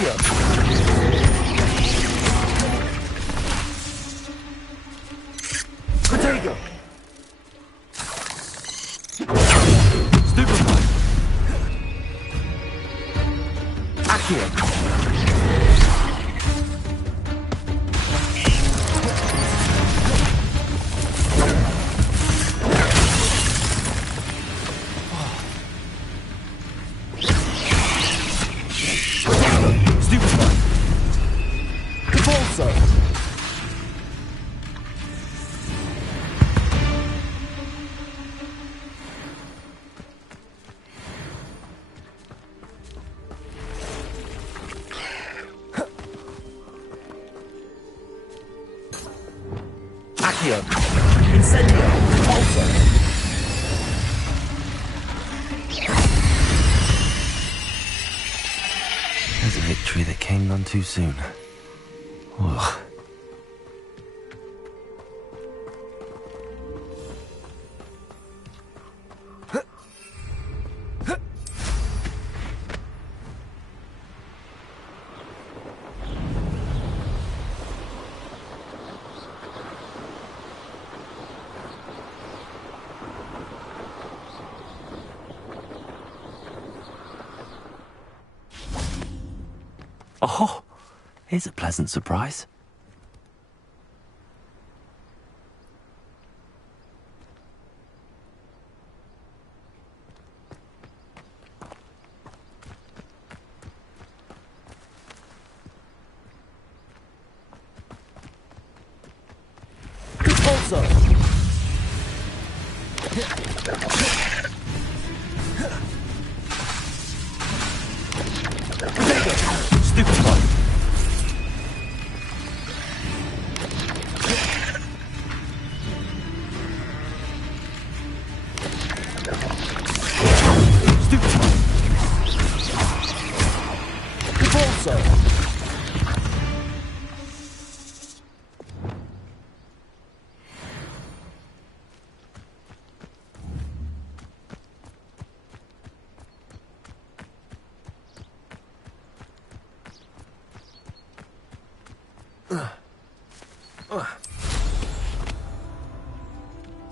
Accio. Protego. Stupefy. Accio. Accio. Incendio. Also. There's a victory that came none too soon. Ugh. Oh, here's a pleasant surprise. Also. Stupefy.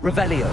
Revelio.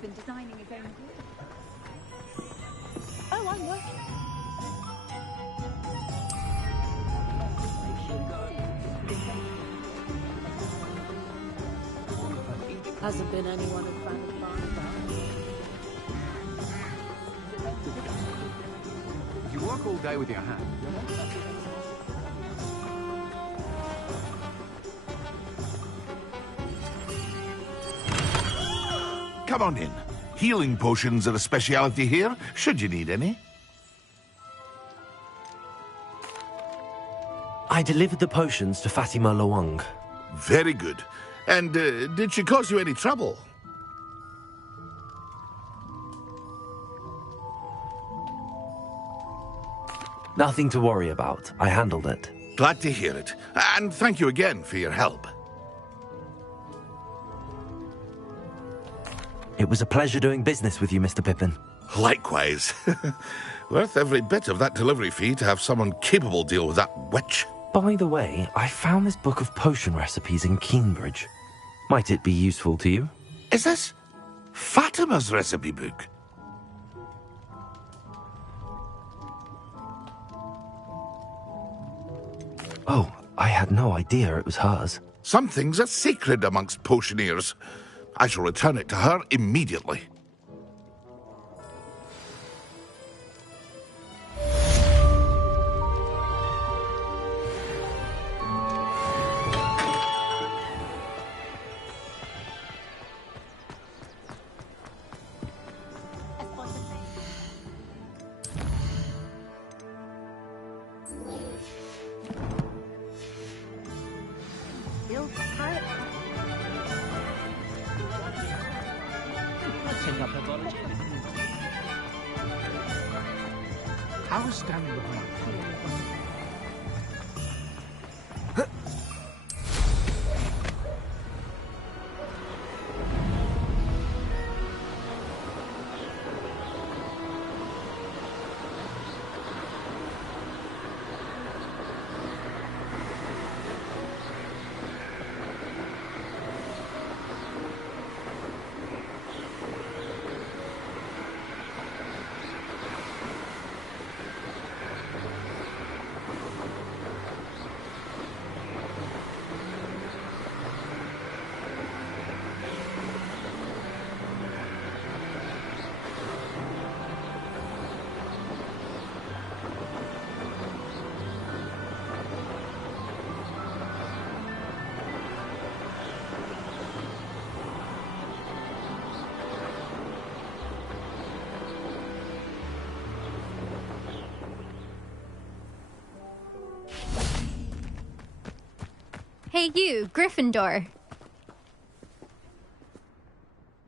Been designing his own. Oh, I'm working. Hasn't been anyone who found a barn about. work all day with your hand. Come on in. Healing potions are a speciality here, should you need any. I delivered the potions to Fatima Luang. Very good. And did she cause you any trouble? Nothing to worry about. I handled it. Glad to hear it. And thank you again for your help. It was a pleasure doing business with you, Mr. Pippin. Likewise. Worth every bit of that delivery fee to have someone capable deal with that witch. By the way, I found this book of potion recipes in Cambridge. Might it be useful to you? Is this Fatima's recipe book? Oh, I had no idea it was hers. Some things are sacred amongst potioneers. I shall return it to her immediately. I was standing behind. Hey you, Gryffindor.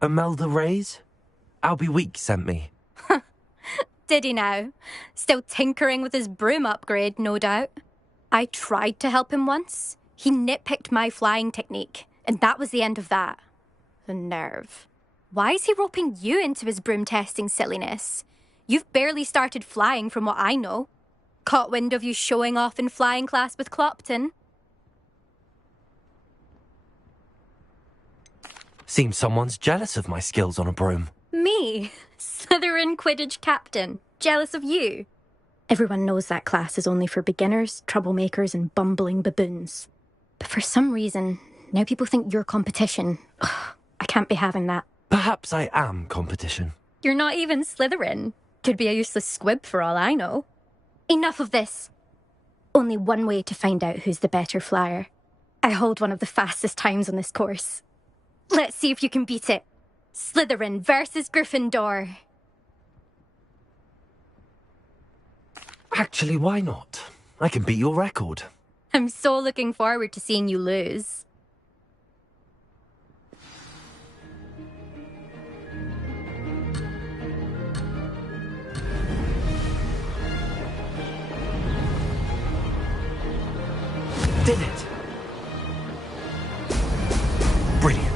Imelda Reyes? Albie Week sent me. Did he now? Still tinkering with his broom upgrade, no doubt. I tried to help him once. He nitpicked my flying technique, and that was the end of that. The nerve. Why is he roping you into his broom testing silliness? You've barely started flying from what I know. Caught wind of you showing off in flying class with Clopton. Seems someone's jealous of my skills on a broom. Me? Slytherin Quidditch captain. Jealous of you? Everyone knows that class is only for beginners, troublemakers, and bumbling baboons. But for some reason, now people think you're competition. Ugh, I can't be having that. Perhaps I am competition. You're not even Slytherin. Could be a useless squib for all I know. Enough of this. Only one way to find out who's the better flyer. I hold one of the fastest times on this course. Let's see if you can beat it. Slytherin versus Gryffindor. Actually, why not? I can beat your record. I'm so looking forward to seeing you lose. Did it! Brilliant.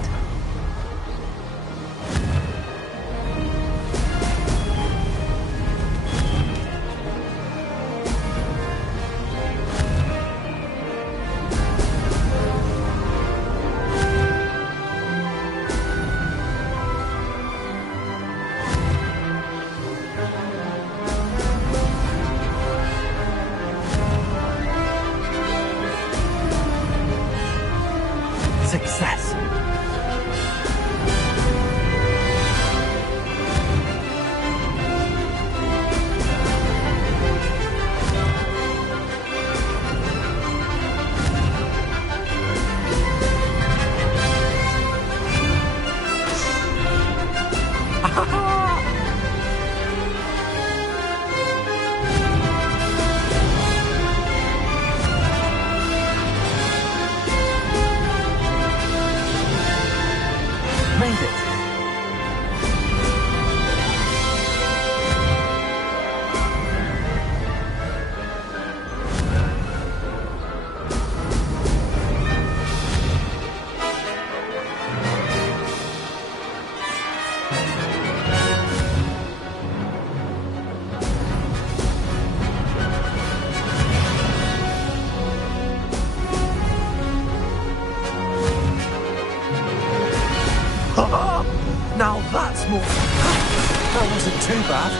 Made it! Now that's more... That wasn't too bad.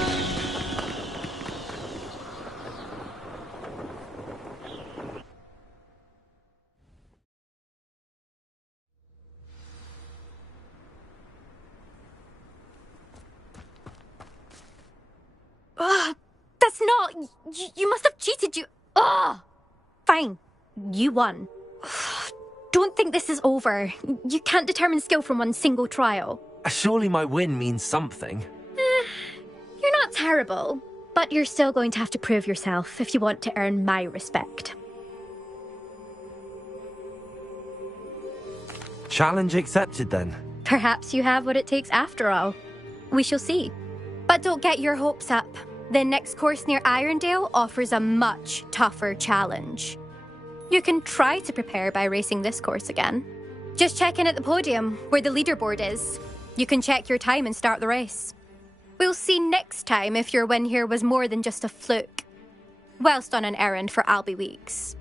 Ugh, that's not... You must have cheated, you... Ugh! Fine. You won. Don't think this is over. You can't determine skill from one single trial. Surely my win means something. You're not terrible, but you're still going to have to prove yourself if you want to earn my respect. Challenge accepted, then. Perhaps you have what it takes after all. We shall see. But don't get your hopes up. The next course near Irondale offers a much tougher challenge. You can try to prepare by racing this course again. Just check in at the podium, where the leaderboard is. You can check your time and start the race. We'll see next time if your win here was more than just a fluke. Whilst on an errand for Albie Weeks.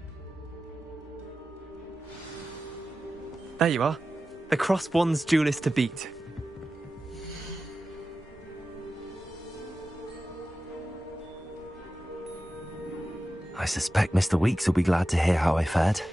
There you are. The Cross Wands duelist to beat. I suspect Mr. Weeks will be glad to hear how I fared.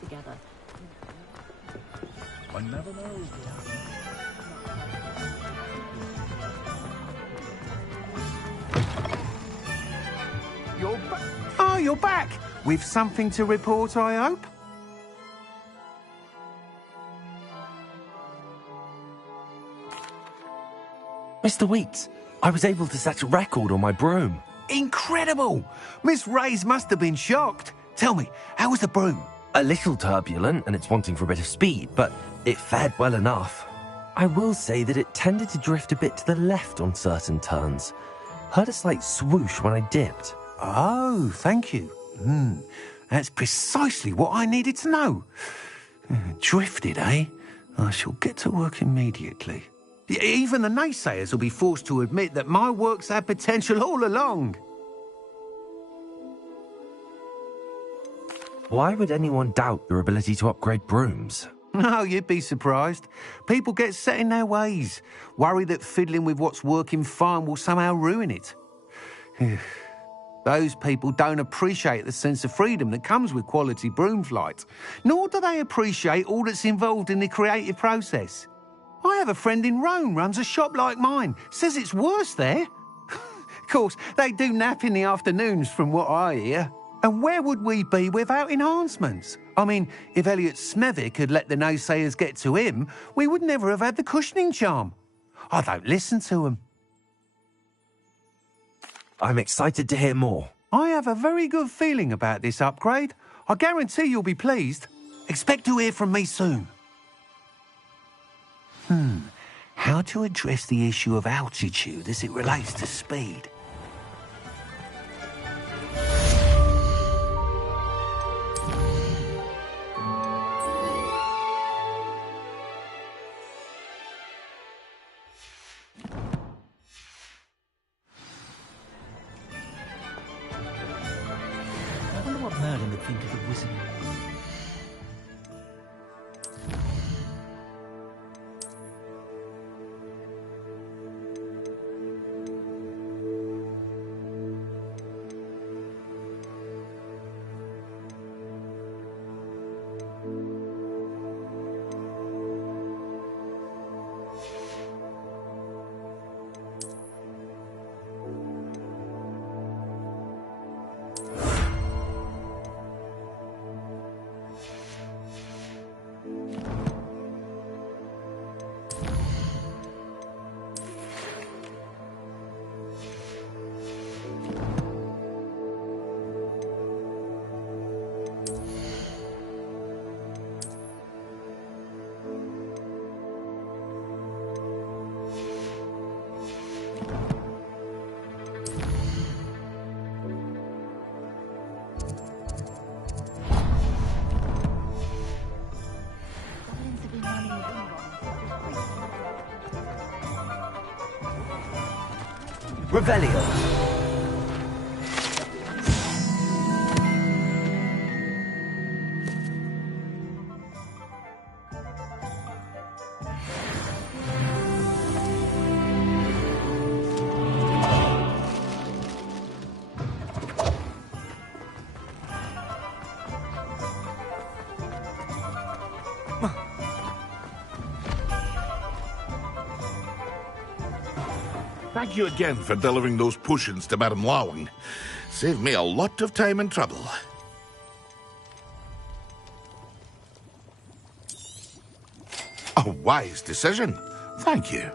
Together. One never knows. You're back. Oh, you're back. With something to report, I hope? Mr. Weeks, I was able to set a record on my broom. Incredible! Miss Reyes must have been shocked. Tell me, how was the broom? A little turbulent, and it's wanting for a bit of speed, but it fared well enough. I will say that it tended to drift a bit to the left on certain turns. Heard a slight swoosh when I dipped. Oh, thank you. That's precisely what I needed to know. Drifted, eh? I shall get to work immediately. Even the naysayers will be forced to admit that my work's had potential all along. Why would anyone doubt your ability to upgrade brooms? No, you'd be surprised. People get set in their ways, worry that fiddling with what's working fine will somehow ruin it. Those people don't appreciate the sense of freedom that comes with quality broom flight, nor do they appreciate all that's involved in the creative process. I have a friend in Rome runs a shop like mine, says it's worse there. Of course, they do nap in the afternoons from what I hear. And where would we be without enhancements? I mean, if Elliot Smethwick had let the naysayers get to him, we would never have had the cushioning charm. I don't listen to them. I'm excited to hear more. I have a very good feeling about this upgrade. I guarantee you'll be pleased. Expect to hear from me soon. How to address the issue of altitude as it relates to speed? I wonder what Merlin would think of the wizard. Revelio. Thank you again for delivering those potions to Madame Lawing. Saved me a lot of time and trouble. A wise decision. Thank you.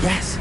Yes.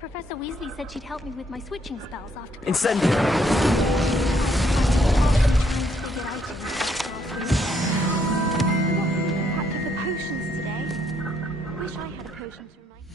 Professor Weasley said she'd help me with my switching spells after... Incendio. Perhaps of the potions today. Wish I had a potion to remind me.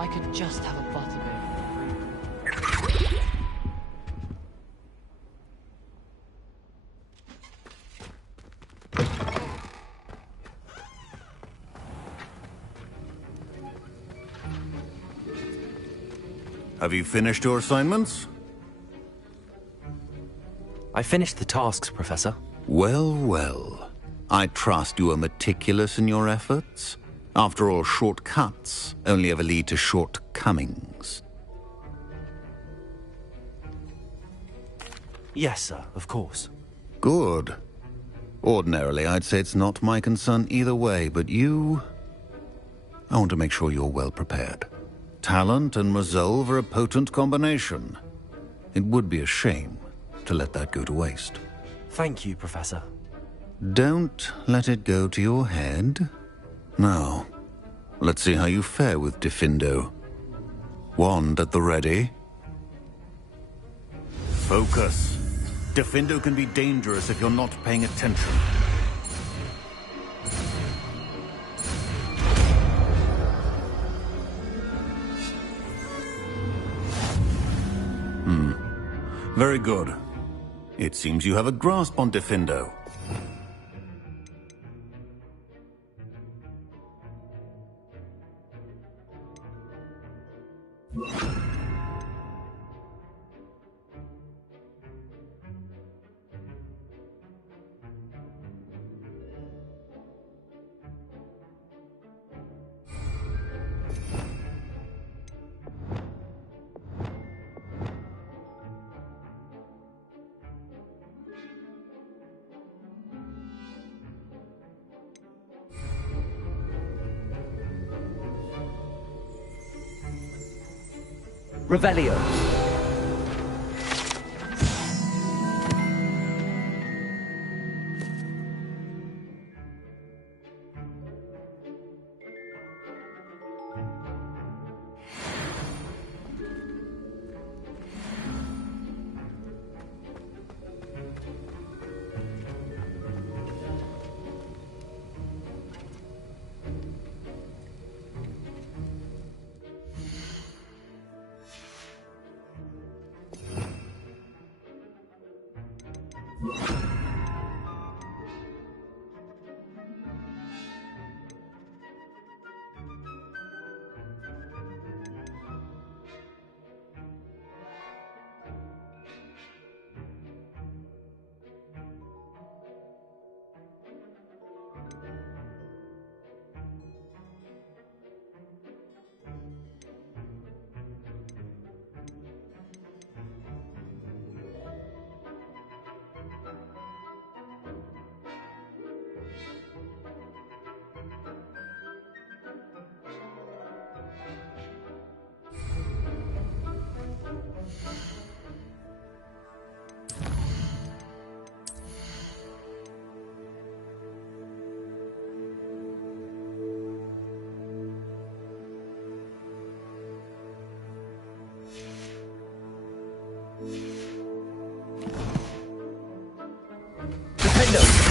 I could just have a butterbeer. Have you finished your assignments? I finished the tasks, Professor. Well, well. I trust you are meticulous in your efforts. After all, shortcuts only ever lead to shortcomings. Yes, sir, of course. Good. Ordinarily, I'd say it's not my concern either way, but you... I want to make sure you're well prepared. Talent and resolve are a potent combination. It would be a shame to let that go to waste. Thank you, Professor. Don't let it go to your head. Now, let's see how you fare with Diffindo. Wand at the ready. Focus. Diffindo can be dangerous if you're not paying attention. Very good. It seems you have a grasp on Diffindo. Revelio.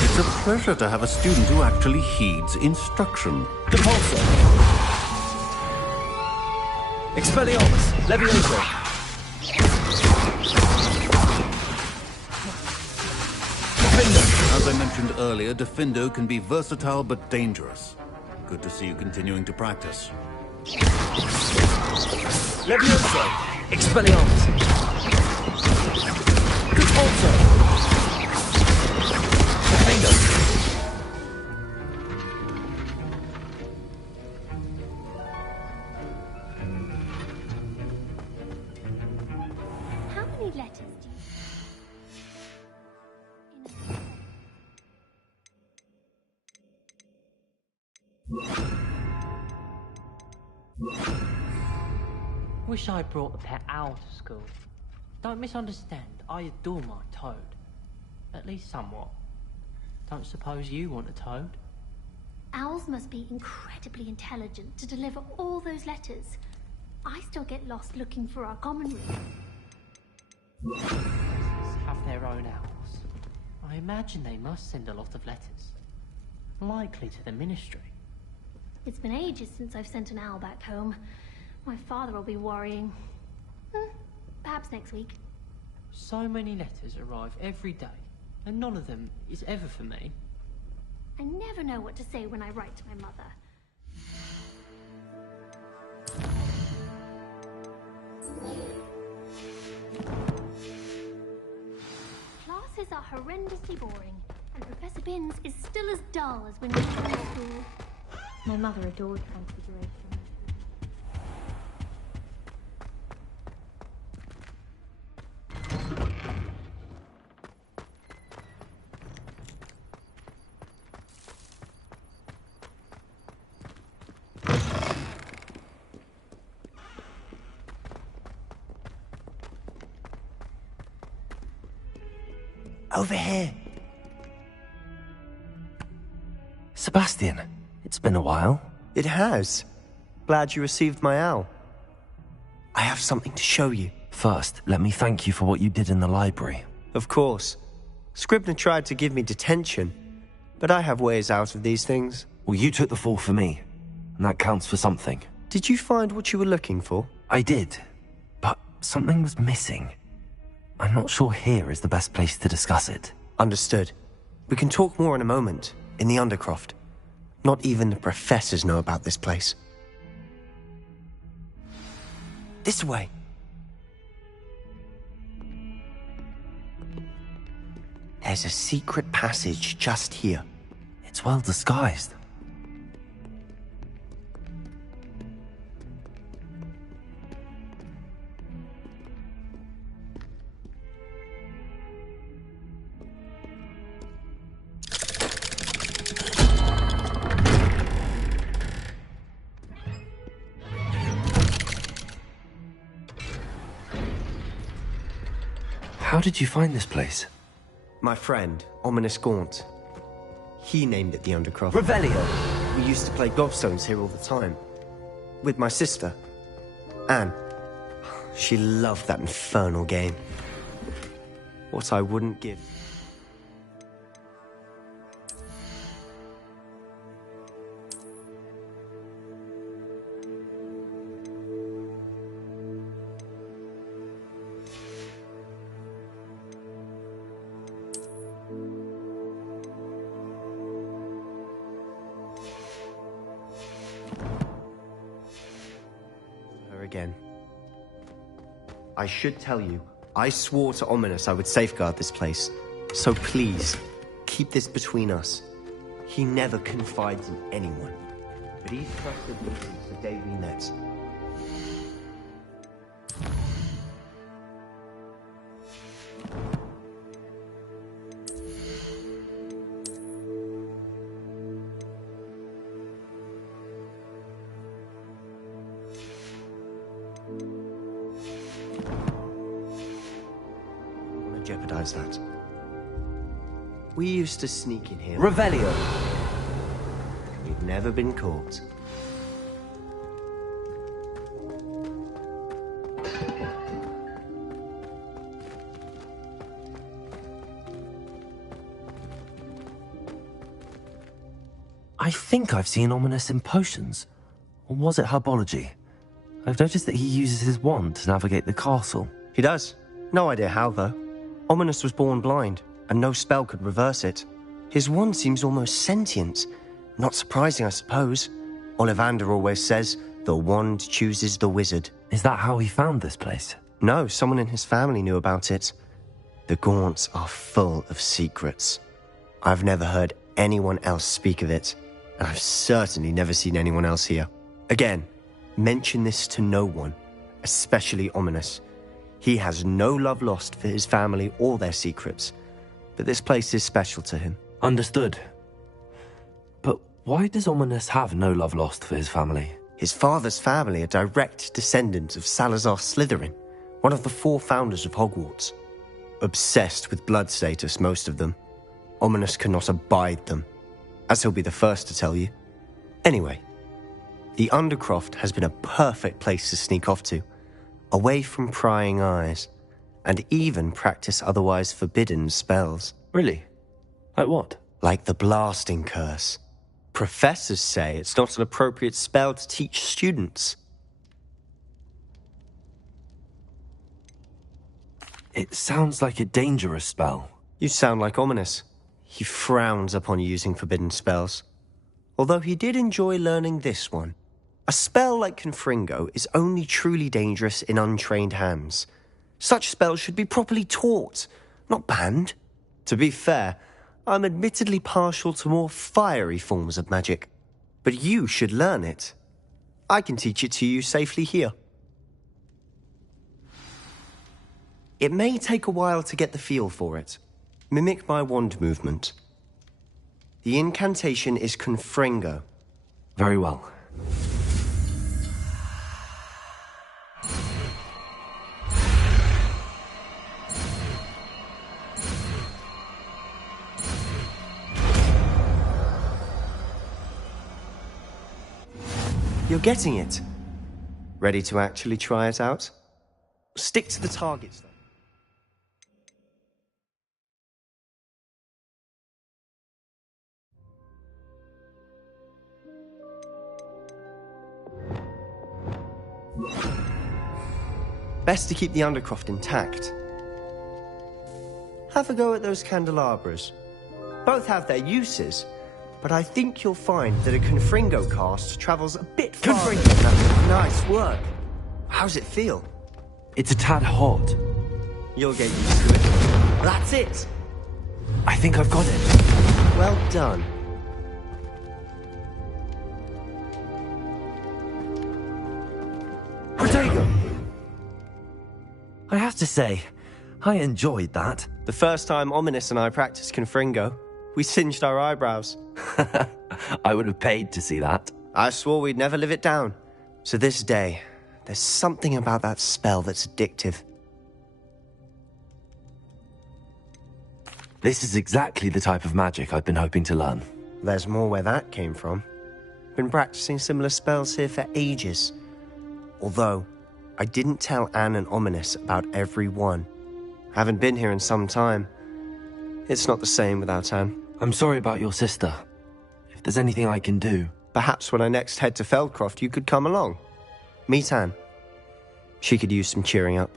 It's a pleasure to have a student who actually heeds instruction. Compulso. Expelliarmus. Levioso. Diffindo. As I mentioned earlier, Diffindo can be versatile but dangerous. Good to see you continuing to practice. Levioso. Expelliarmus. Compulso. How many letters do Wish I brought the pet owl to school. Don't misunderstand, I adore my toad. At least somewhat. Don't suppose you want a toad? Owls must be incredibly intelligent to deliver all those letters. I still get lost looking for our common room. Have their own owls. I imagine they must send a lot of letters. Likely to the Ministry. It's been ages since I've sent an owl back home. My father will be worrying. Perhaps next week. So many letters arrive every day, and none of them is ever for me. I never know what to say when I write to my mother. Classes are horrendously boring, and Professor Binns is still as dull as when we were in school. My mother adored Transfiguration. Over here. Sebastian, it's been a while. It has. Glad you received my owl. I have something to show you. First, let me thank you for what you did in the library. Of course. Scribner tried to give me detention, but I have ways out of these things. Well, you took the fall for me, and that counts for something. Did you find what you were looking for? I did, but something was missing. I'm not sure here is the best place to discuss it. Understood. We can talk more in a moment, in the Undercroft. Not even the professors know about this place. This way. There's a secret passage just here. It's well disguised. How did you find this place? My friend, Ominous Gaunt. He named it the Undercroft. Revelio! We used to play gobstones here all the time. With my sister, Anne. She loved that infernal game. What I wouldn't give. Again. I should tell you, I swore to Ominous I would safeguard this place. So please, keep this between us. He never confides in anyone. But he's trusted me since the day we met. Jeopardize that. We used to sneak in here. Revelio! We've never been caught. I think I've seen Ominous in potions. Or was it herbology? I've noticed that he uses his wand to navigate the castle. He does. No idea how, though. Ominous was born blind, and no spell could reverse it. His wand seems almost sentient. Not surprising, I suppose. Ollivander always says, the wand chooses the wizard. Is that how he found this place? No, someone in his family knew about it. The Gaunts are full of secrets. I've never heard anyone else speak of it, and I've certainly never seen anyone else here. Again, mention this to no one, especially Ominous. He has no love lost for his family or their secrets, but this place is special to him. Understood. But why does Ominous have no love lost for his family? His father's family are direct descendants of Salazar Slytherin, one of the 4 founders of Hogwarts. Obsessed with blood status, most of them. Ominous cannot abide them, as he'll be the first to tell you. Anyway, the Undercroft has been a perfect place to sneak off to, away from prying eyes, and even practice otherwise forbidden spells. Really? Like what? Like the blasting curse. Professors say it's not an appropriate spell to teach students. It sounds like a dangerous spell. You sound like Ominous. He frowns upon using forbidden spells. Although he did enjoy learning this one. A spell like Confringo is only truly dangerous in untrained hands. Such spells should be properly taught, not banned. To be fair, I'm admittedly partial to more fiery forms of magic. But you should learn it. I can teach it to you safely here. It may take a while to get the feel for it. Mimic my wand movement. The incantation is Confringo. Very well. You're getting it. Ready to actually try it out? Stick to the targets, though. Best to keep the Undercroft intact. Have a go at those candelabras. Both have their uses, but I think you'll find that a Confringo cast travels a bit farther than that. Nice work. How's it feel? It's a tad hot. You'll get used to it. That's it. I think I've got it. Well done. Protego! I have to say, I enjoyed that. The first time Ominous and I practiced Confringo, we singed our eyebrows. I would have paid to see that. I swore we'd never live it down. So this day, there's something about that spell that's addictive. This is exactly the type of magic I've been hoping to learn. There's more where that came from. Been practicing similar spells here for ages. Although, I didn't tell Anne and Ominous about every one. Haven't been here in some time. It's not the same without Anne. I'm sorry about your sister. If there's anything I can do... Perhaps when I next head to Feldcroft, you could come along. Meet Anne. She could use some cheering up.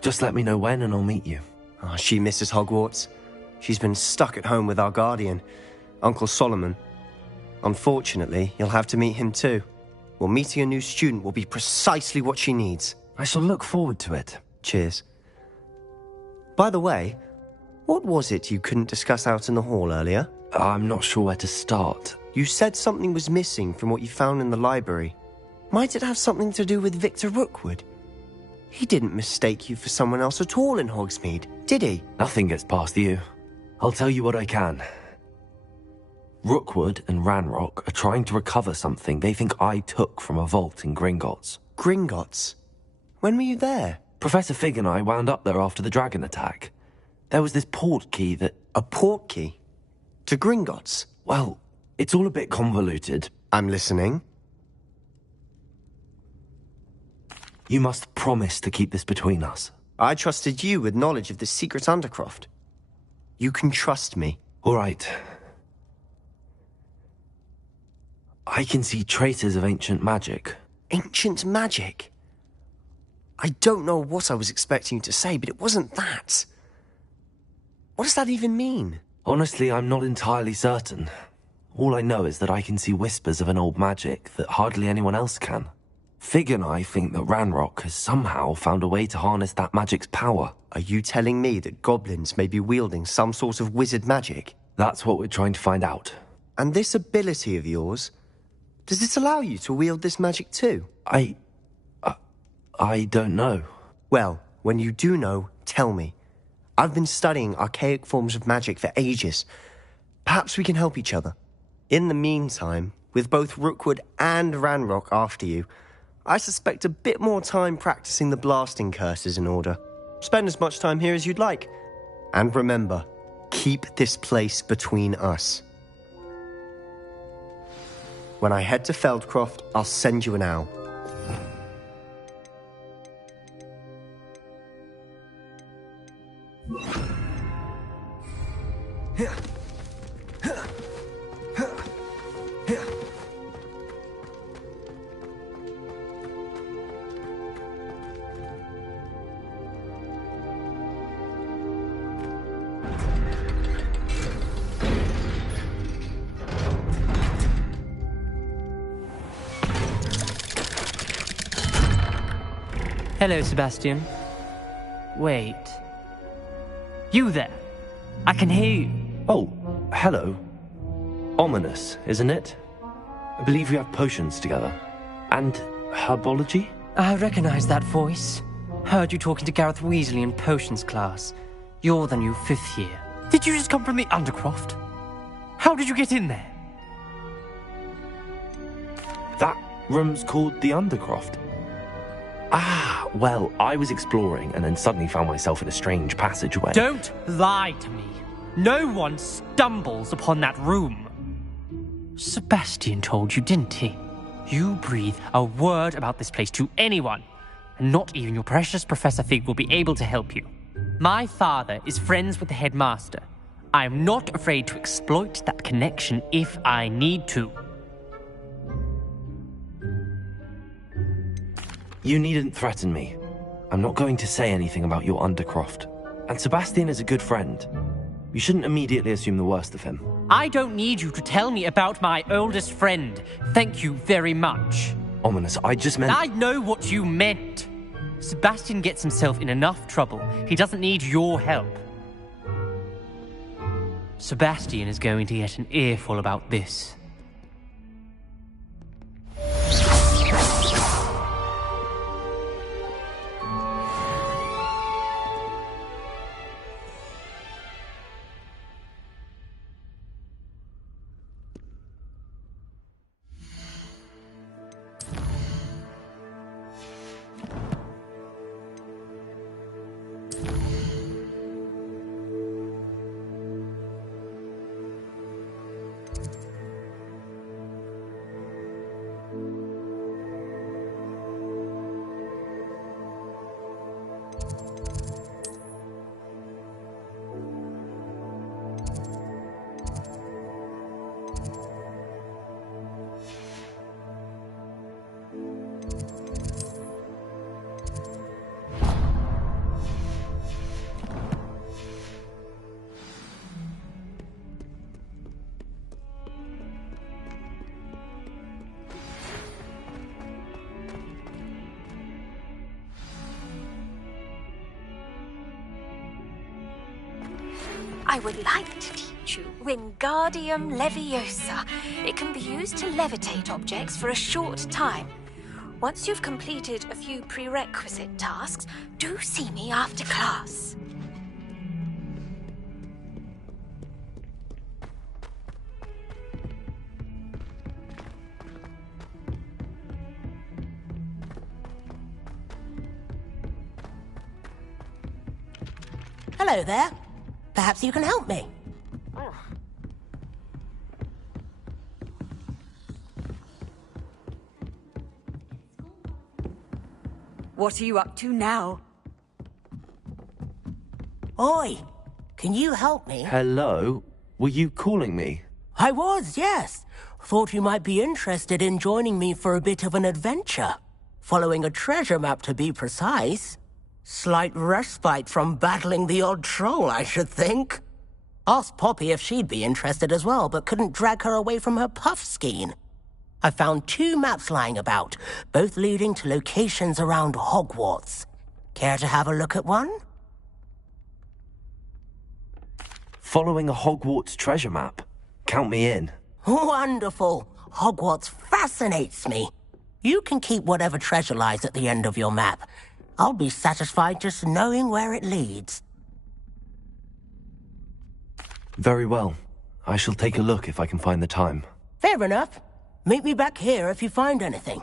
Just let me know when and I'll meet you. Oh, she misses Hogwarts. She's been stuck at home with our guardian, Uncle Solomon. Unfortunately, you'll have to meet him too. Well, meeting a new student will be precisely what she needs. I shall look forward to it. Cheers. By the way, what was it you couldn't discuss out in the hall earlier? I'm not sure where to start. You said something was missing from what you found in the library. Might it have something to do with Victor Rookwood? He didn't mistake you for someone else at all in Hogsmeade, did he? Nothing gets past you. I'll tell you what I can. Rookwood and Ranrock are trying to recover something they think I took from a vault in Gringotts. Gringotts? When were you there? Professor Fig and I wound up there after the dragon attack. There was this port key that... A port key? To Gringotts? Well, it's all a bit convoluted. I'm listening. You must promise to keep this between us. I trusted you with knowledge of the secret Undercroft. You can trust me. All right. I can see traces of ancient magic. Ancient magic? I don't know what I was expecting you to say, but it wasn't that. What does that even mean? Honestly, I'm not entirely certain. All I know is that I can see whispers of an old magic that hardly anyone else can. Fig and I think that Ranrock has somehow found a way to harness that magic's power. Are you telling me that goblins may be wielding some sort of wizard magic? That's what we're trying to find out. And this ability of yours, does it allow you to wield this magic too? I don't know. Well, when you do know, tell me. I've been studying archaic forms of magic for ages. Perhaps we can help each other. In the meantime, with both Rookwood and Ranrock after you, I suspect a bit more time practicing the blasting curse is in order. Spend as much time here as you'd like. And remember, keep this place between us. When I head to Feldcroft, I'll send you an owl. Hello, Sebastian. Wait. You there? I can hear you. Oh, hello. Ominous, isn't it? I believe we have potions together. And herbology? I recognize that voice. Heard you talking to Gareth Weasley in potions class. You're the new 5th year. Did you just come from the Undercroft? How did you get in there? That room's called the Undercroft. Ah, well, I was exploring and then suddenly found myself in a strange passageway. Don't lie to me. No one stumbles upon that room. Sebastian told you, didn't he? You breathe a word about this place to anyone, and not even your precious Professor Fig will be able to help you. My father is friends with the headmaster. I am not afraid to exploit that connection if I need to. You needn't threaten me. I'm not going to say anything about your Undercroft. And Sebastian is a good friend. You shouldn't immediately assume the worst of him. I don't need you to tell me about my oldest friend. Thank you very much. Ominous, I just meant... I know what you meant. Sebastian gets himself in enough trouble. He doesn't need your help. Sebastian is going to get an earful about this. I would like to teach you Wingardium Leviosa. It can be used to levitate objects for a short time. Once you've completed a few prerequisite tasks, do see me after class. Hello there. Perhaps you can help me. What are you up to now? Oi, can you help me? Hello? Were you calling me? I was, yes. Thought you might be interested in joining me for a bit of an adventure. Following a treasure map, to be precise. Slight respite from battling the odd troll, I should think. Asked Poppy if she'd be interested as well, but couldn't drag her away from her puff skein. I found 2 maps lying about, both leading to locations around Hogwarts. Care to have a look at one? Following a Hogwarts treasure map? Count me in. Wonderful. Hogwarts fascinates me. You can keep whatever treasure lies at the end of your map. I'll be satisfied just knowing where it leads. Very well. I shall take a look if I can find the time. Fair enough. Meet me back here if you find anything.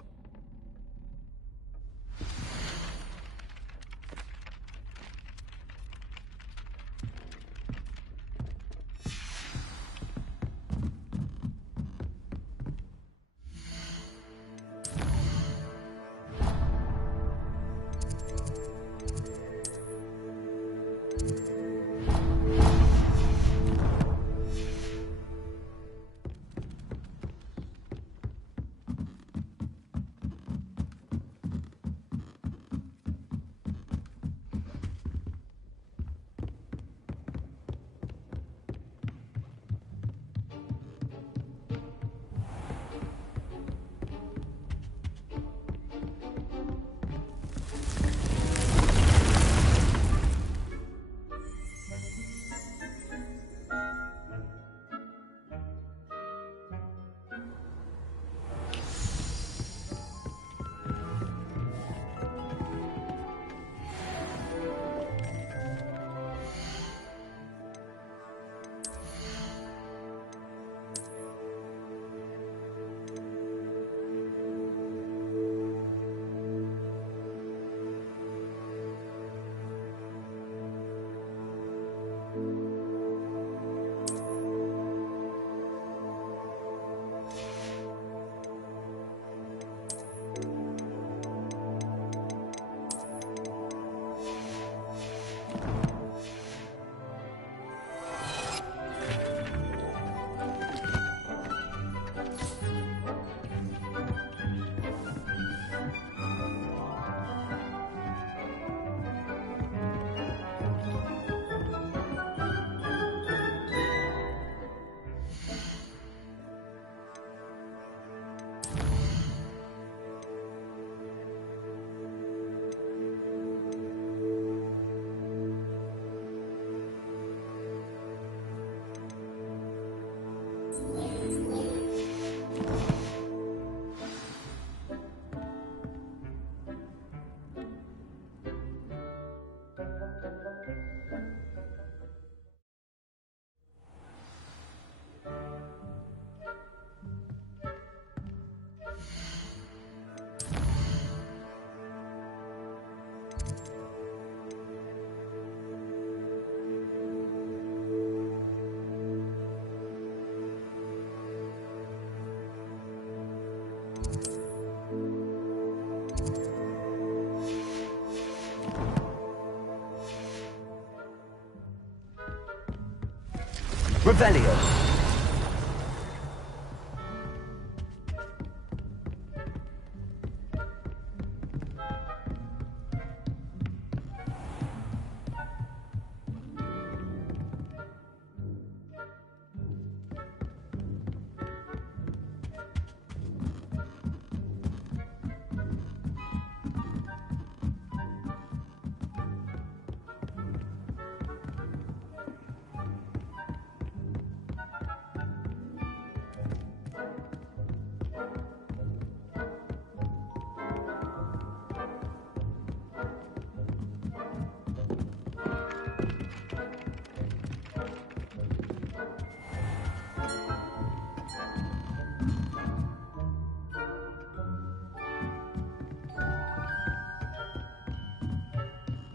Revelio.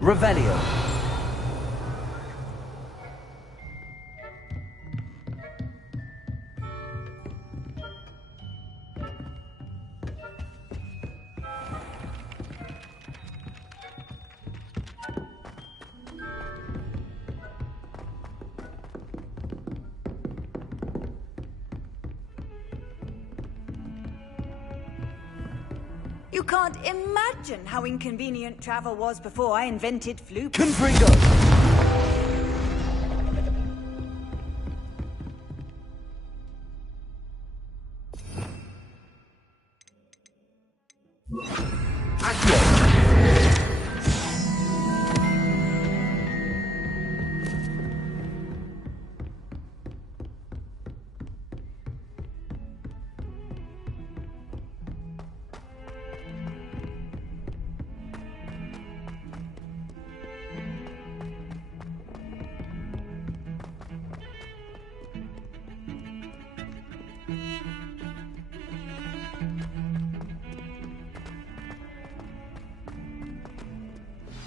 Revelio. You can't imagine how inconvenient travel was before I invented Floop. Confringo!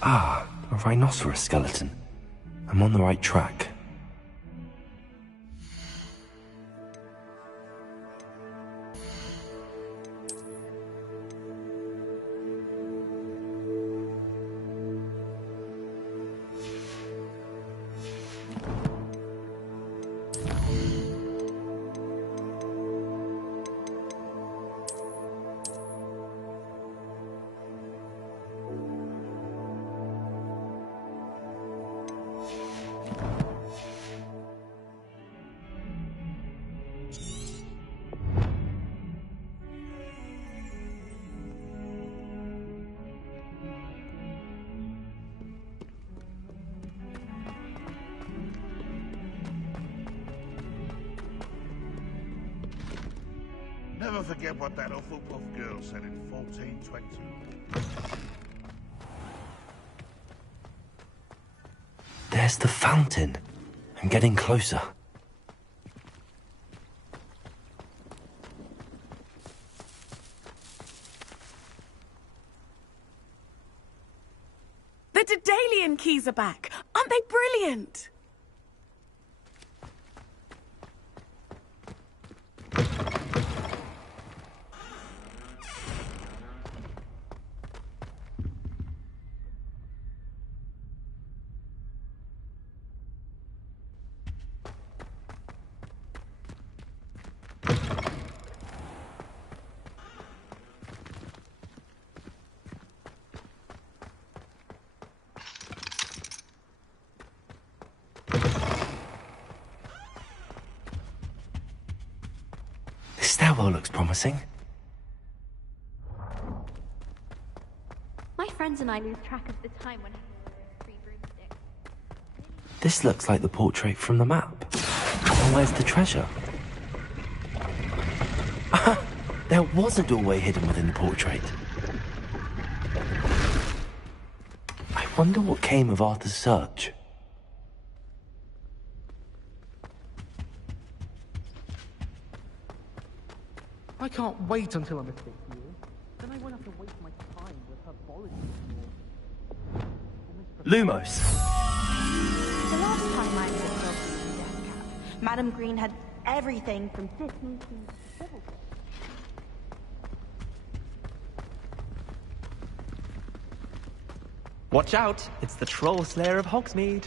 Ah, a rhinoceros skeleton. I'm on the right track. Never forget what that Hufflepuff girl said in 1420. There's the fountain. I'm getting closer. The Daedalian keys are back. Aren't they brilliant? This stairwell looks promising. My friends and I lose track of the time when free broomstick. This looks like the portrait from the map. And where's the treasure? There was a doorway hidden within the portrait. I wonder what came of Arthur's search. I can't wait until I'm a 6 years. Then I won't have to waste my time with her biology anymore. Lumos. The last time I was at Death Cap, Madam Green had everything from Disney to civil. Watch out! It's the Troll Slayer of Hogsmeade.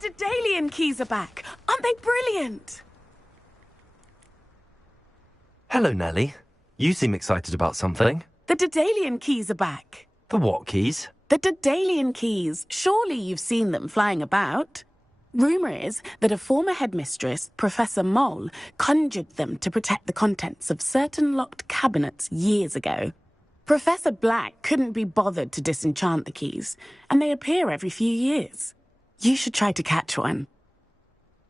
Daedalian keys are back. Aren't they brilliant? Hello, Nellie. You seem excited about something. The Daedalian keys are back. The what keys? The Daedalian keys. Surely you've seen them flying about. Rumour is that a former headmistress, Professor Moll, conjured them to protect the contents of certain locked cabinets years ago. Professor Black couldn't be bothered to disenchant the keys, and they appear every few years. You should try to catch one.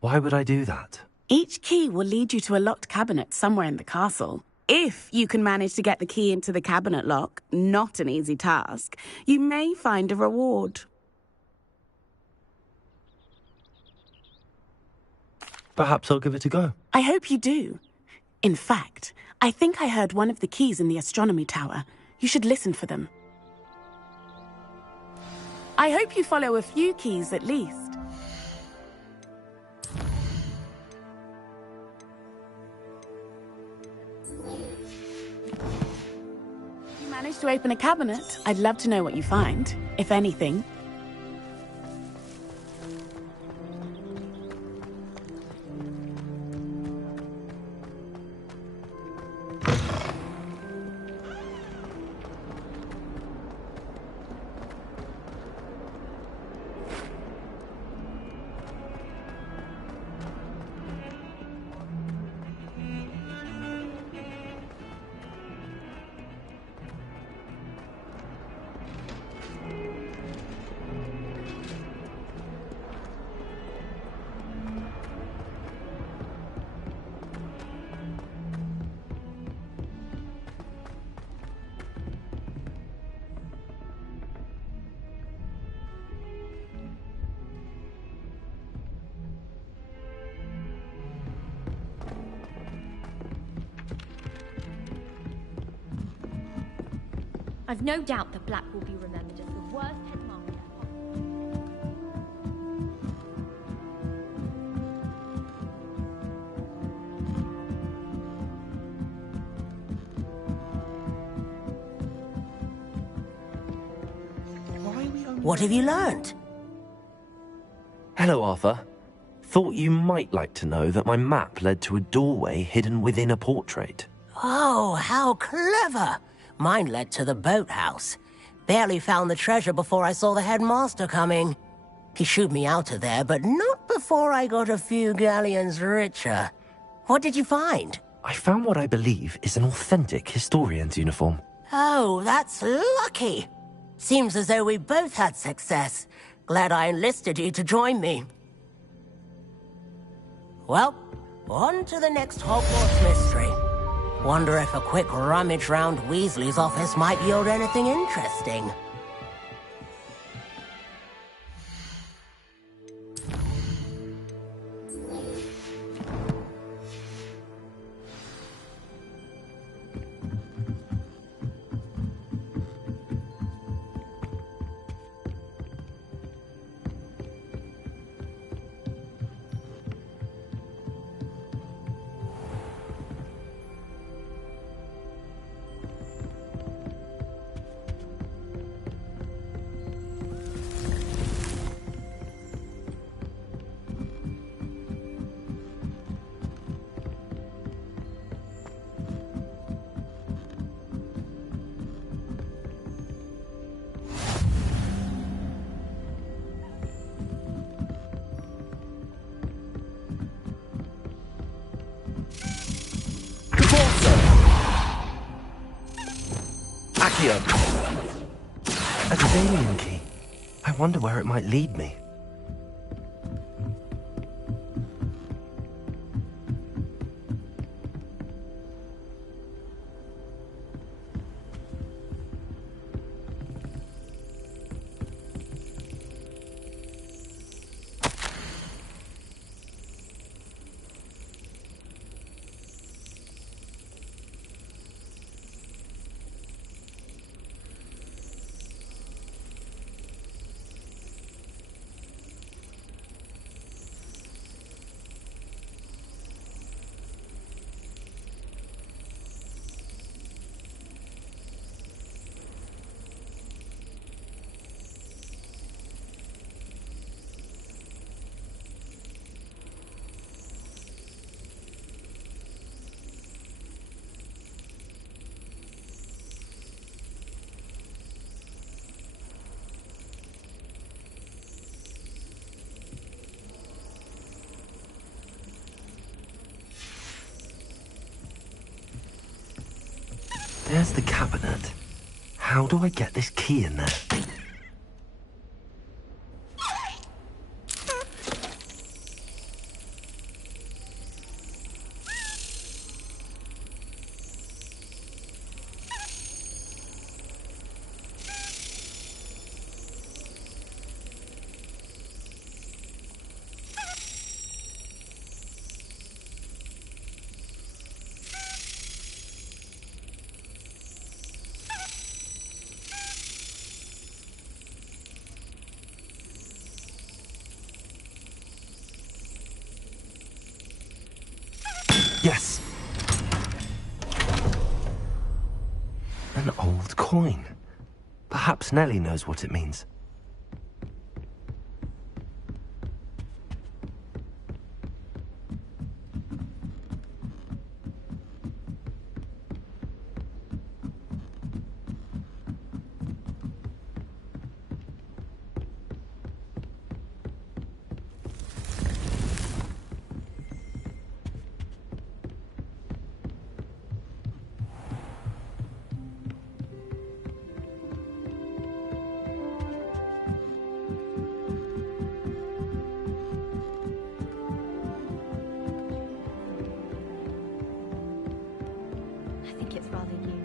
Why would I do that? Each key will lead you to a locked cabinet somewhere in the castle. If you can manage to get the key into the cabinet lock, not an easy task, you may find a reward. Perhaps I'll give it a go. I hope you do. In fact, I think I heard one of the keys in the astronomy tower. You should listen for them. I hope you follow a few keys at least. If you manage to open a cabinet, I'd love to know what you find, if anything. I've no doubt that Black will be remembered as the worst headmaster. What have you learned? Hello, Arthur. Thought you might like to know that my map led to a doorway hidden within a portrait. Oh, how clever! Mine led to the boathouse. Barely found the treasure before I saw the headmaster coming. He shooed me out of there, but not before I got a few galleons richer. What did you find? I found what I believe is an authentic historian's uniform. Oh, that's lucky. Seems as though we both had success. Glad I enlisted you to join me. Well, on to the next Hogwarts mystery. Wonder if a quick rummage round Weasley's office might yield anything interesting. A Daedalian key. I wonder where it might lead me. There's the cabinet. How do I get this key in there? Yes! An old coin. Perhaps Nellie knows what it means. I think it's rather unique.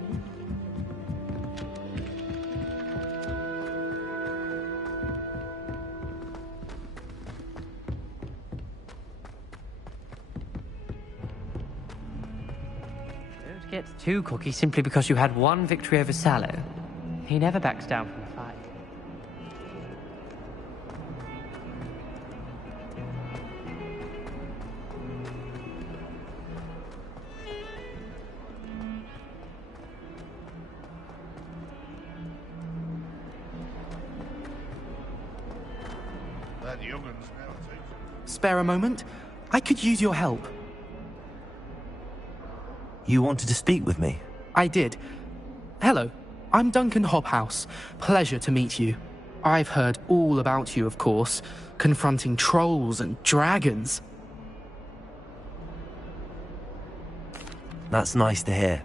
Don't get too cocky simply because you had one victory over Sallow. He never backs down from a fight. That youngun's now taken. Spare a moment? I could use your help. You wanted to speak with me? I did. Hello, I'm Duncan Hobhouse. Pleasure to meet you. I've heard all about you, of course, confronting trolls and dragons. That's nice to hear.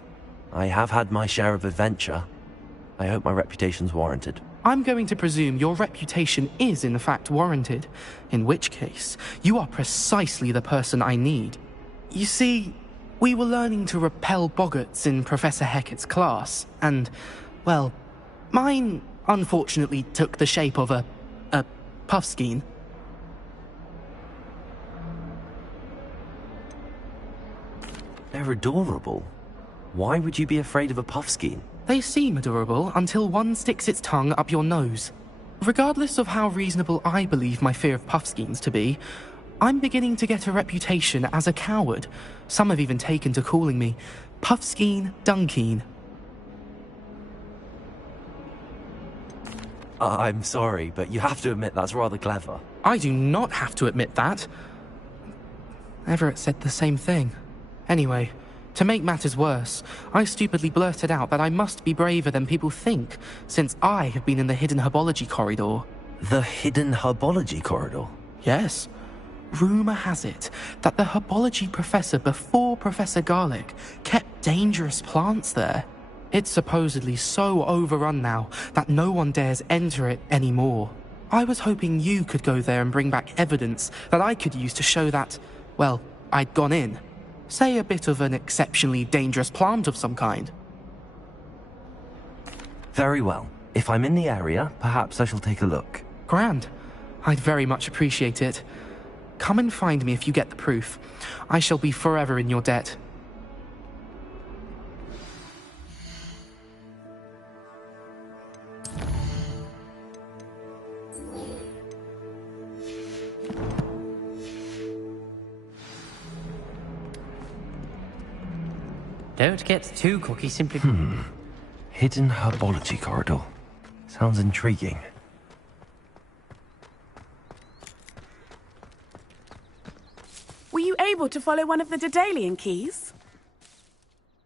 I have had my share of adventure. I hope my reputation's warranted. I'm going to presume your reputation is in fact warranted, in which case, you are precisely the person I need. You see, we were learning to repel boggarts in Professor Hecat's class, and, well, mine unfortunately took the shape of a puffskein. They're adorable. Why would you be afraid of a puffskein? They seem adorable until one sticks its tongue up your nose. Regardless of how reasonable I believe my fear of puffskeins to be, I'm beginning to get a reputation as a coward. Some have even taken to calling me Puffskein Dunkeen. I'm sorry, but you have to admit that's rather clever. I do not have to admit that. Everett said the same thing. Anyway, to make matters worse, I stupidly blurted out that I must be braver than people think, since I have been in the hidden herbology corridor. The hidden herbology corridor? Yes. Rumour has it that the herbology professor before Professor Garlic kept dangerous plants there. It's supposedly so overrun now that no one dares enter it anymore. I was hoping you could go there and bring back evidence that I could use to show that, well, I'd gone in. Say a bit of an exceptionally dangerous plant of some kind. Very well. If I'm in the area, perhaps I shall take a look. Grand. I'd very much appreciate it. Come and find me if you get the proof. I shall be forever in your debt. Don't get too cocky simply... Hidden herbology corridor. Sounds intriguing. Were you able to follow one of the Daedalian keys?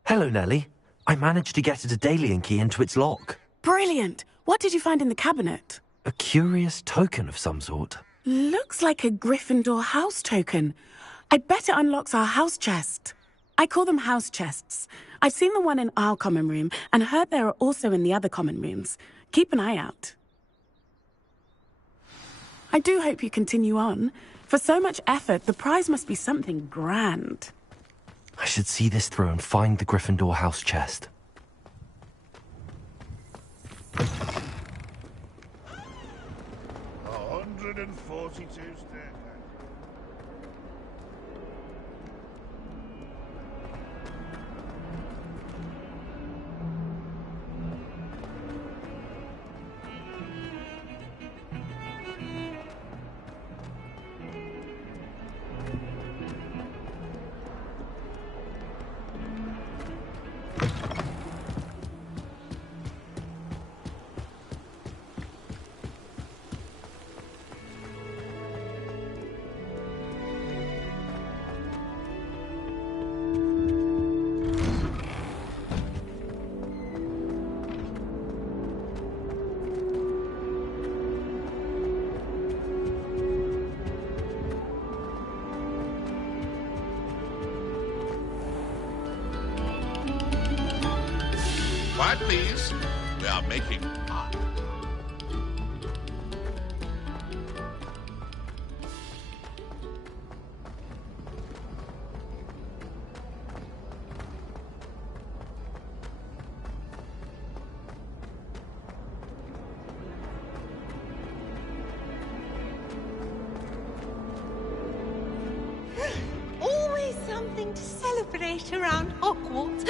Hello, Nellie. I managed to get a Daedalian key into its lock. Brilliant! What did you find in the cabinet? A curious token of some sort. Looks like a Gryffindor house token. I bet it unlocks our house chest. I call them house chests. I've seen the one in our common room and heard there are also in the other common rooms. Keep an eye out. I do hope you continue on. For so much effort, the prize must be something grand. I should see this through and find the Gryffindor house chest. 142 stairs. Quiet, please. We are making art. Always something to celebrate around Hogwarts.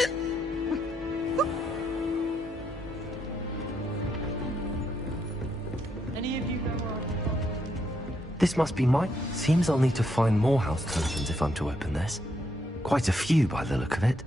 This must be mine. Seems I'll need to find more house tokens if I'm to open this. Quite a few by the look of it.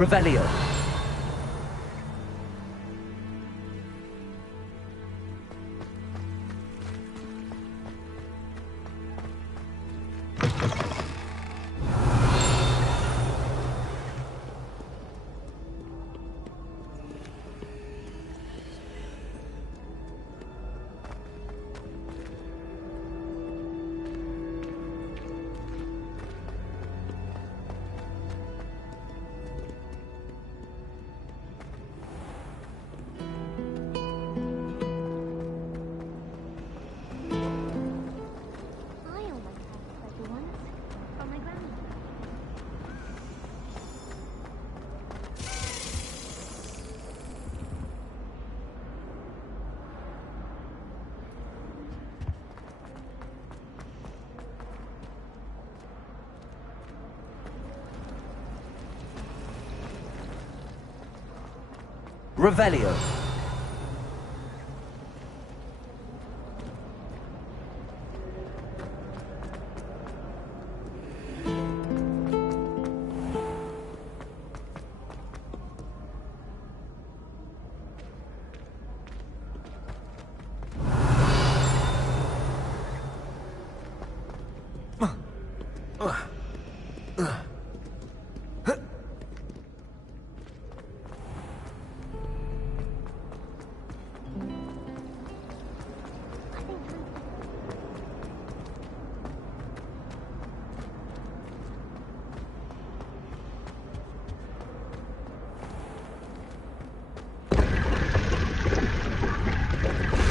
Revelio. Revelio.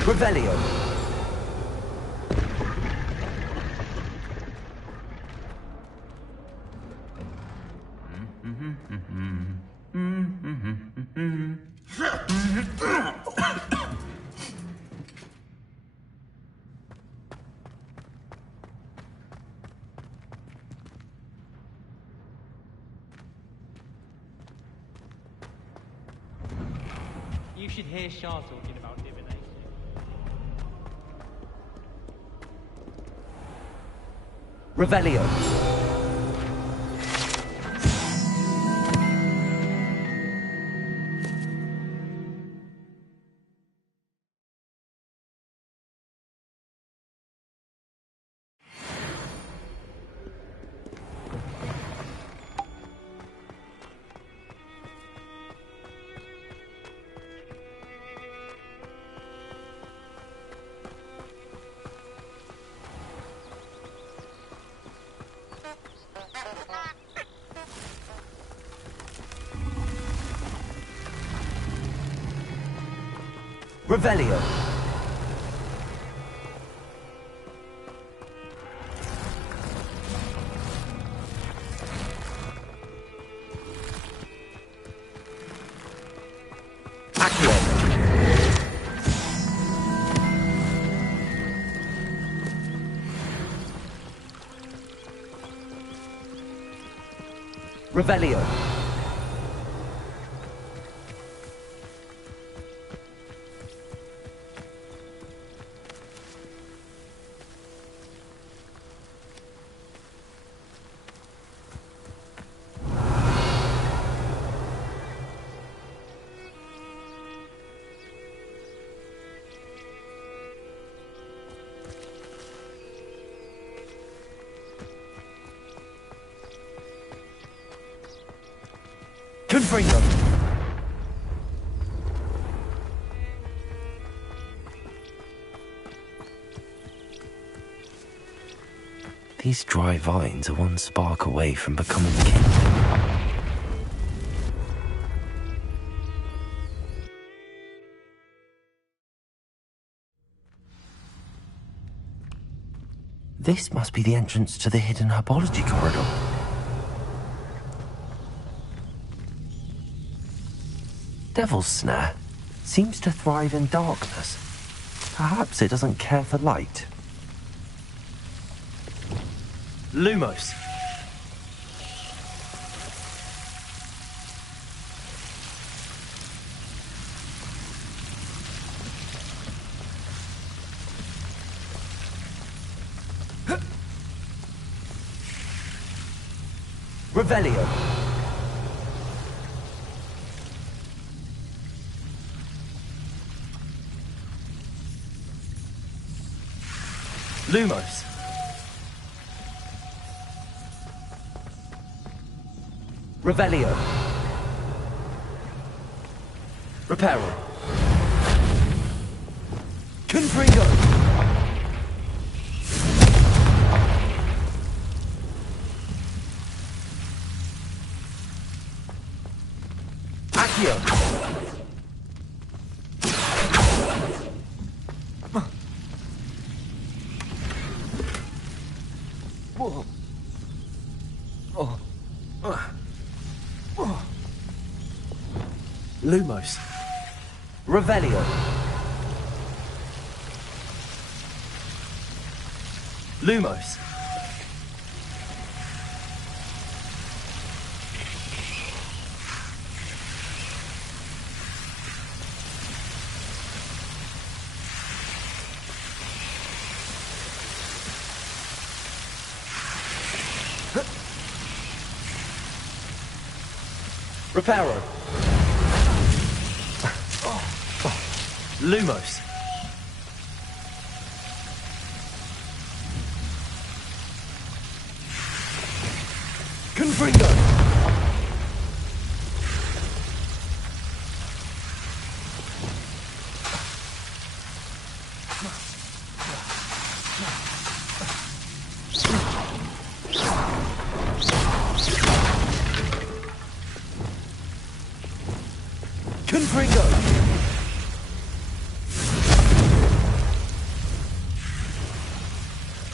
Revelio. You should hear Shah talking about divination. Revelio. Revelio. Accio. Revelio. Confringo. These dry vines are one spark away from becoming kindled. This must be the entrance to the hidden herbology corridor. Devil's Snare seems to thrive in darkness. Perhaps it doesn't care for light. Lumos. Revelio. Lumos. Revelio. Reparo. Confringo. Accio. Whoa. Lumos. Revelio. Lumos. Reparo. Lumos. Confringo! Confringo!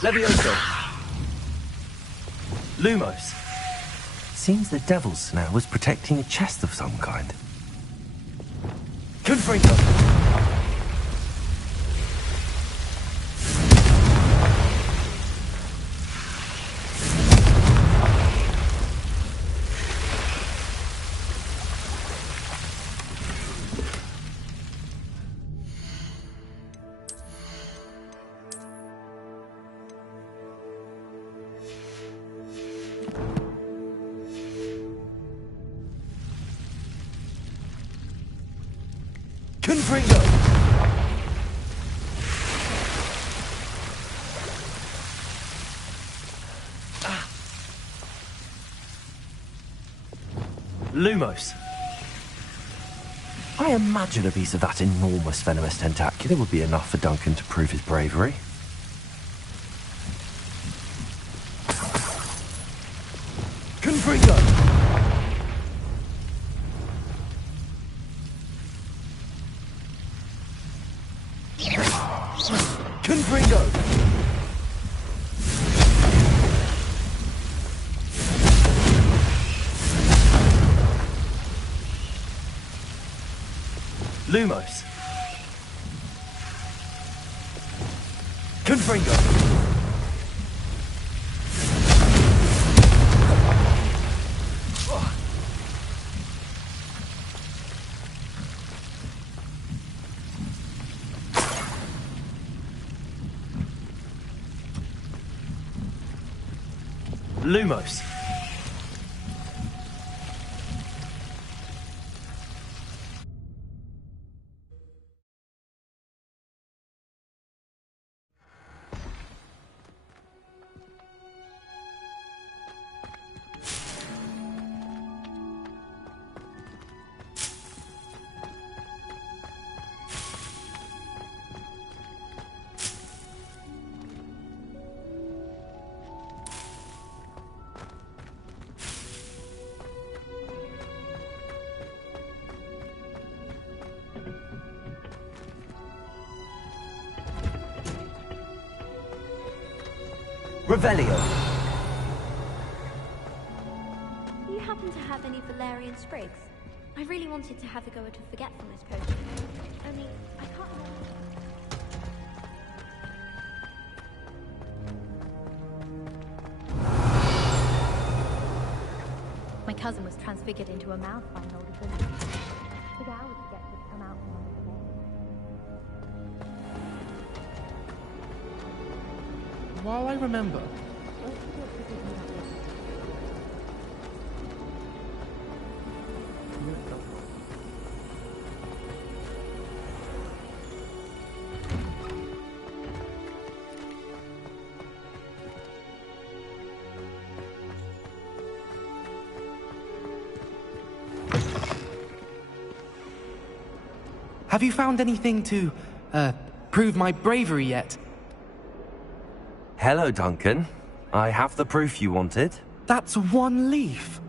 Levioso. Lumos. Seems the devil's snare was protecting a chest of some kind. Confringo! Confringo! Lumos. I imagine a piece of that enormous venomous tentacula would be enough for Duncan to prove his bravery. Confringo! Confringo! Lumos. Confringo! Lumos. Revelio. Do you happen to have any valerian sprigs? I really wanted to have a go at a forgetfulness potion. Only, I can't remember. My cousin was transfigured into a mouth by an older woman. It took hours to get her to come out from under the veil. While I remember, have you found anything to, prove my bravery yet? Hello, Duncan. I have the proof you wanted. That's one leaf.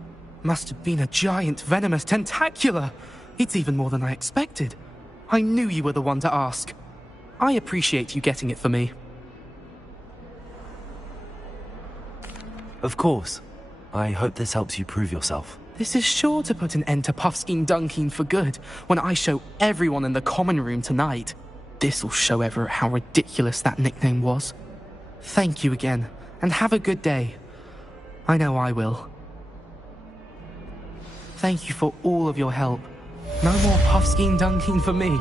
Must have been a giant venomous tentacula. It's even more than I expected. I knew you were the one to ask. I appreciate you getting it for me. Of course. I hope this helps you prove yourself. This is sure to put an end to Puffskein Dunkeen for good when I show everyone in the common room tonight. This'll show Everett how ridiculous that nickname was. Thank you again, and have a good day. I know I will. Thank you for all of your help. No more Puffskein Dunkeen for me.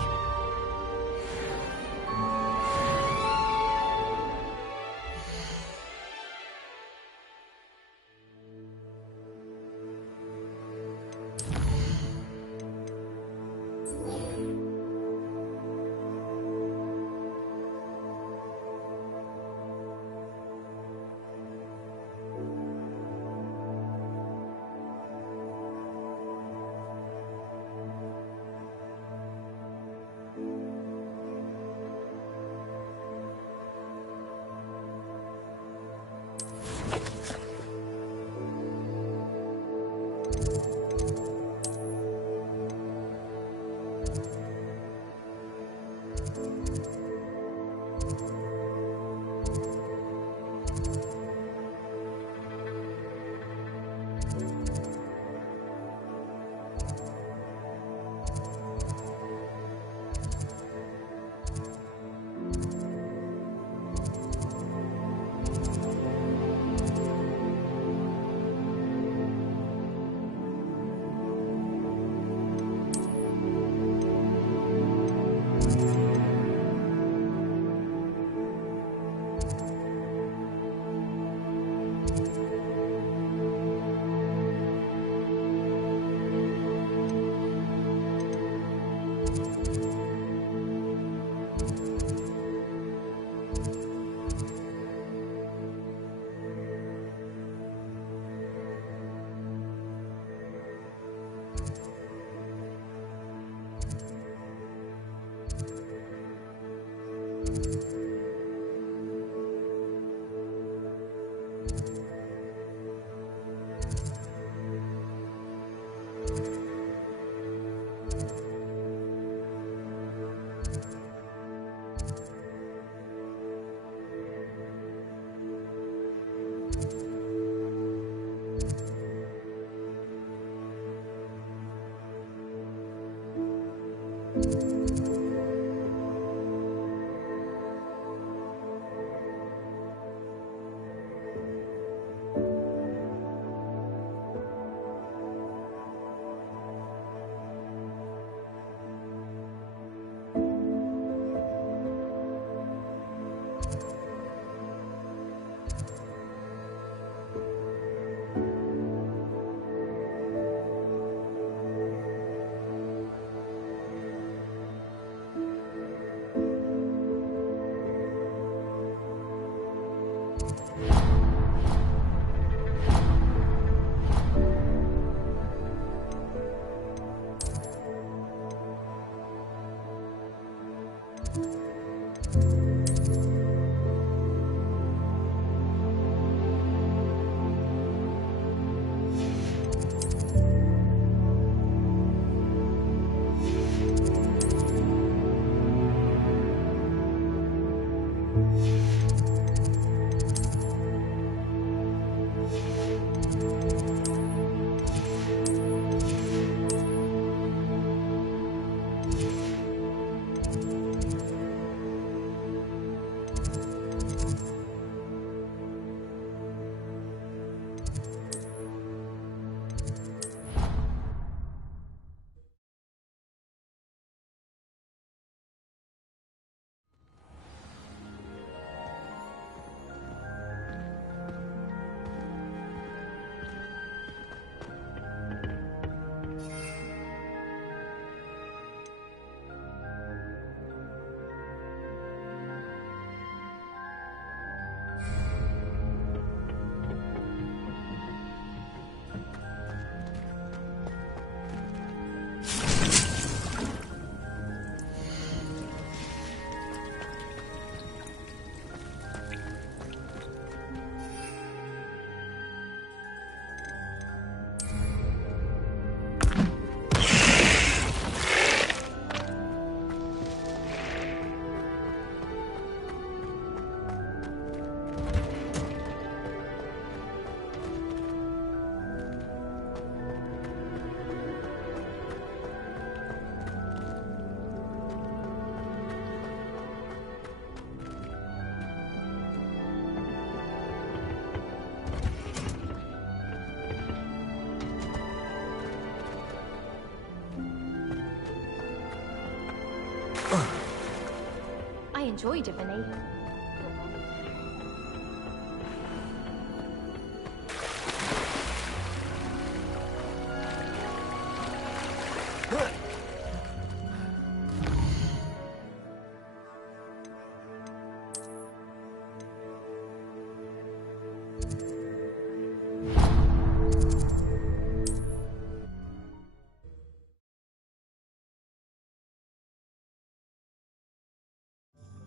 I enjoy divination.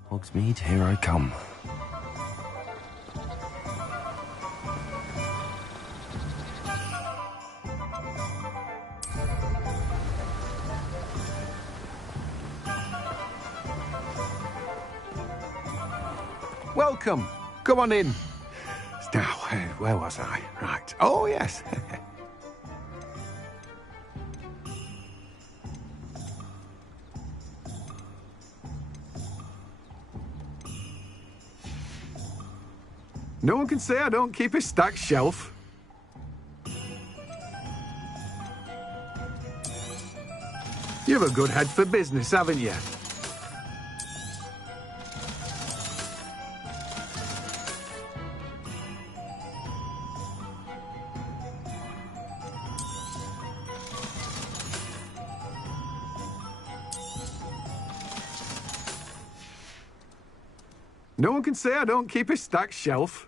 Hogsmeade, here I come. Welcome. Come on in. Now, where was I? Right. Oh, yes. No one can say I don't keep a stacked shelf. You have a good head for business, haven't you? No one can say I don't keep a stacked shelf.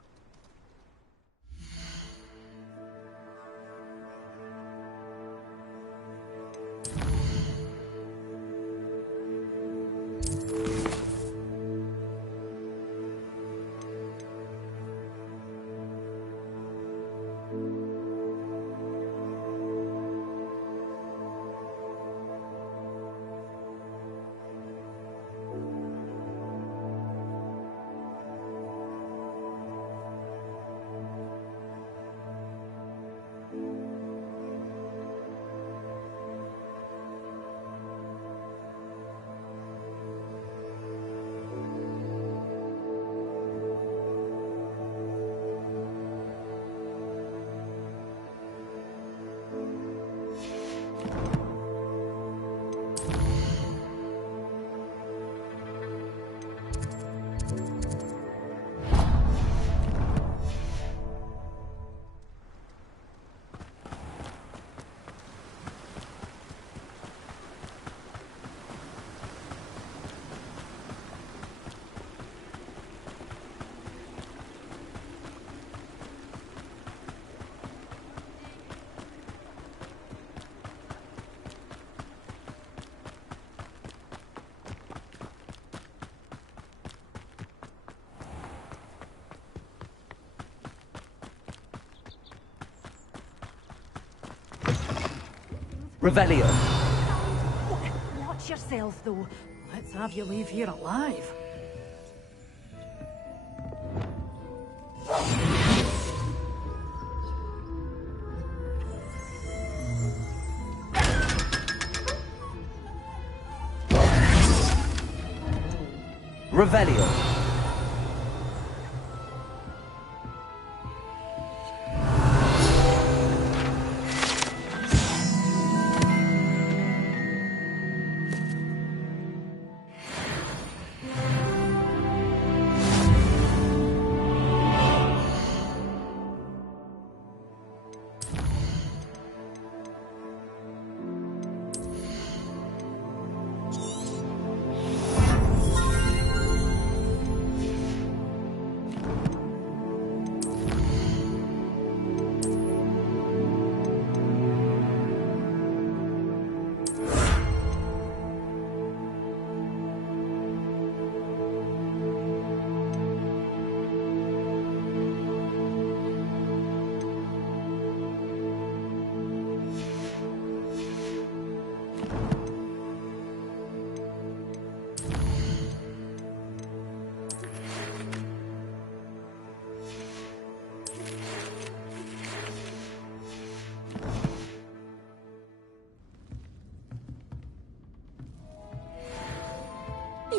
Revelio. Watch yourself, though. Let's have you leave here alive. Revelio.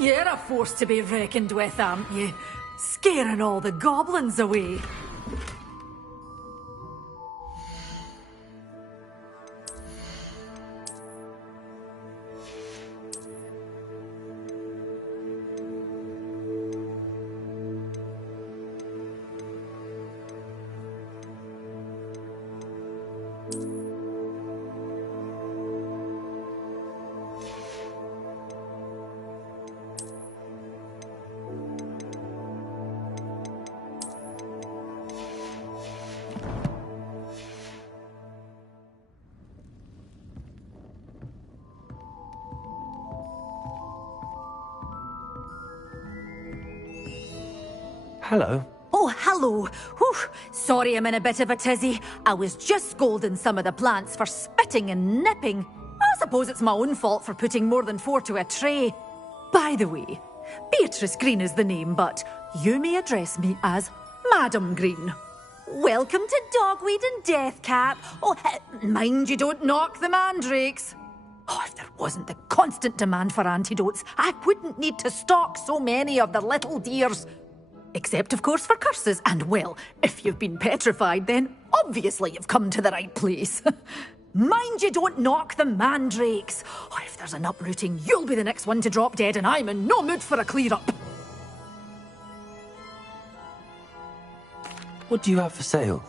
You're a force to be reckoned with, aren't you? Scaring all the goblins away. Hello. Oh, hello. Whew. Sorry I'm in a bit of a tizzy. I was just scolding some of the plants for spitting and nipping. I suppose it's my own fault for putting more than 4 to a tray. By the way, Beatrice Green is the name, but you may address me as Madam Green. Welcome to Dogweed and Deathcap. Oh, mind you don't knock the mandrakes. Oh, if there wasn't the constant demand for antidotes, I wouldn't need to stock so many of the little dears. Except, of course, for curses. And, well, if you've been petrified, then obviously you've come to the right place. Mind you don't knock the mandrakes. Oh, if there's an uprooting, you'll be the next one to drop dead, and I'm in no mood for a clear-up. What do you have for sale?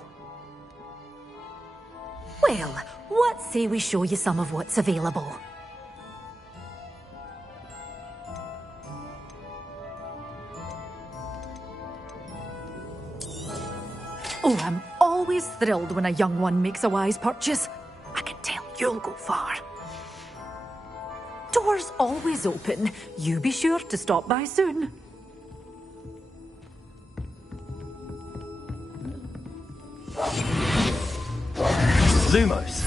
Well, what say we show you some of what's available? Oh, I'm always thrilled when a young one makes a wise purchase. I can tell you'll go far. Doors always open. You be sure to stop by soon. Lumos.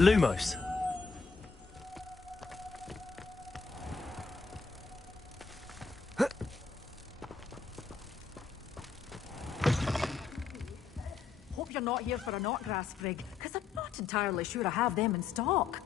Lumos. Hope you're not here for a knotgrass frig, because I'm not entirely sure I have them in stock.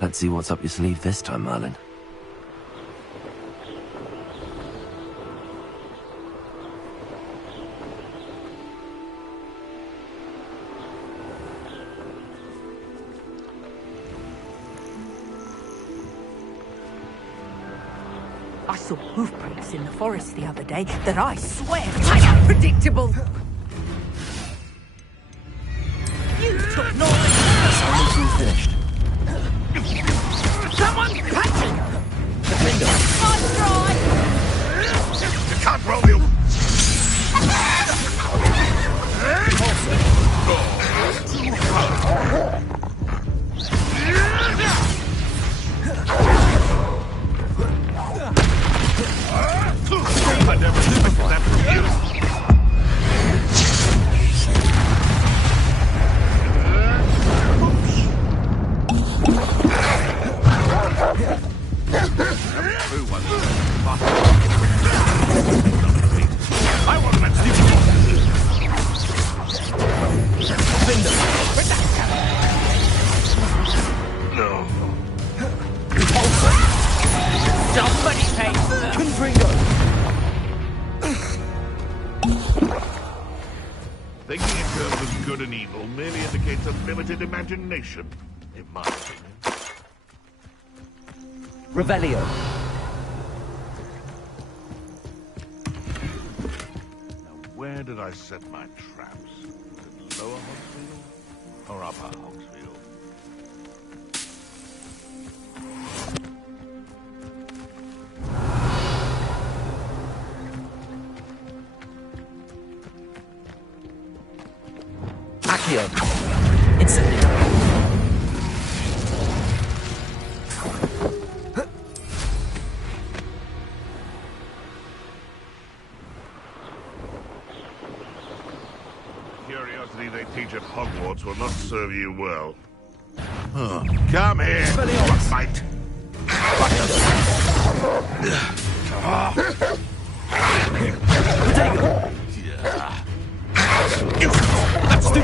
Let's see what's up your sleeve this time, Merlin. I saw hoofprints in the forest the other day that I swear are unpredictable. You took no... Someone's been finished. Someone catch it! Defender! Nice try! You can't roll you! I never expected that from you. I want that No. Somebody take Thinking in terms of good and evil merely indicates a limited imagination, in my opinion. Revelio. Now, where did I set my traps? Was it Lower Hogsfield or Upper Hogsfield? Accio. Instantly. Curiosity they teach at Hogwarts will not serve you well. Come here, fight! Let's do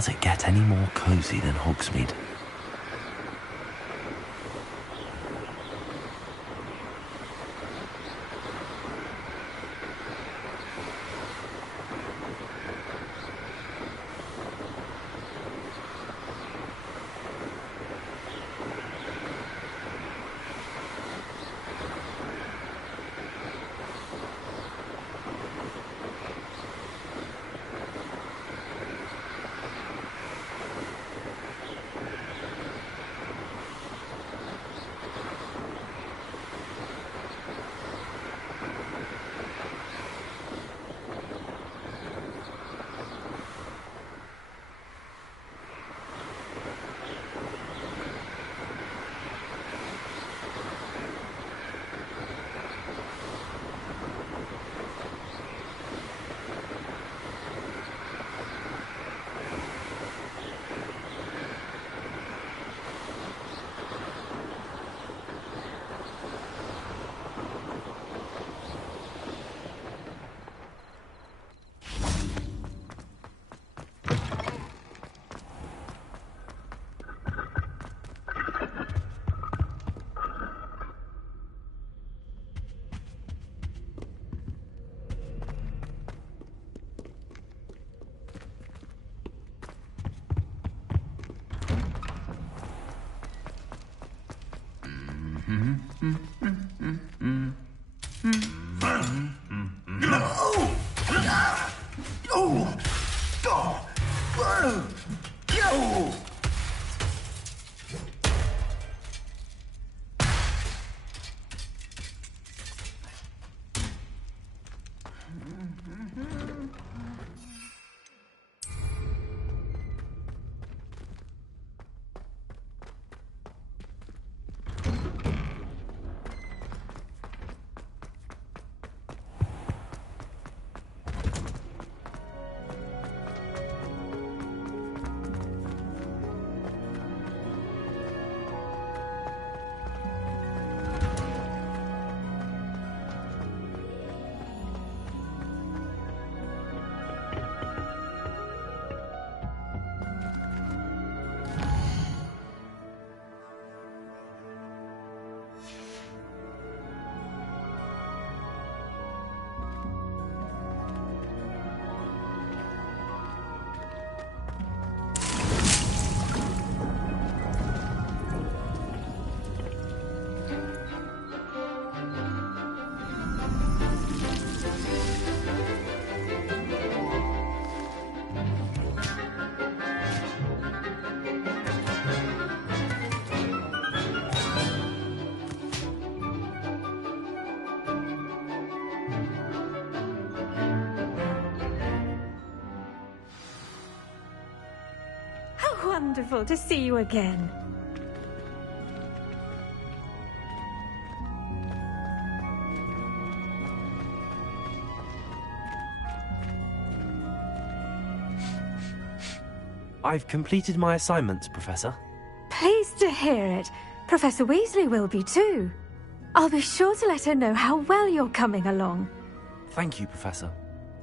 Does it get any more cozy than Hogsmeade? Wonderful to see you again. I've completed my assignments, Professor. Pleased to hear it. Professor Weasley will be too. I'll be sure to let her know how well you're coming along. Thank you, Professor.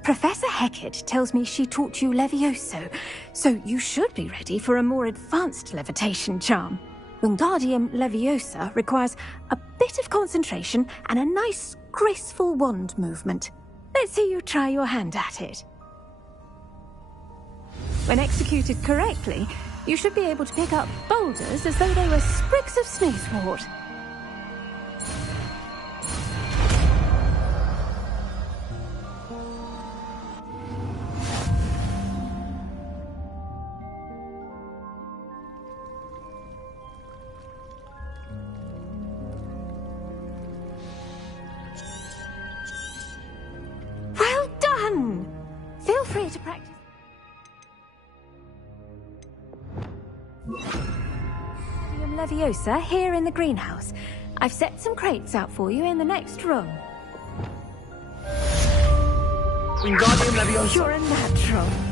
Professor Hecat tells me she taught you Levioso, so you should be ready for a more advanced levitation charm. Wingardium Leviosa requires a bit of concentration and a nice, graceful wand movement. Let's see you try your hand at it. When executed correctly, you should be able to pick up boulders as though they were sprigs of sneezewort. Well done! Feel free to practice. Leviosa here in the greenhouse. I've set some crates out for you in the next room. Wingardium Leviosa. You're a natural.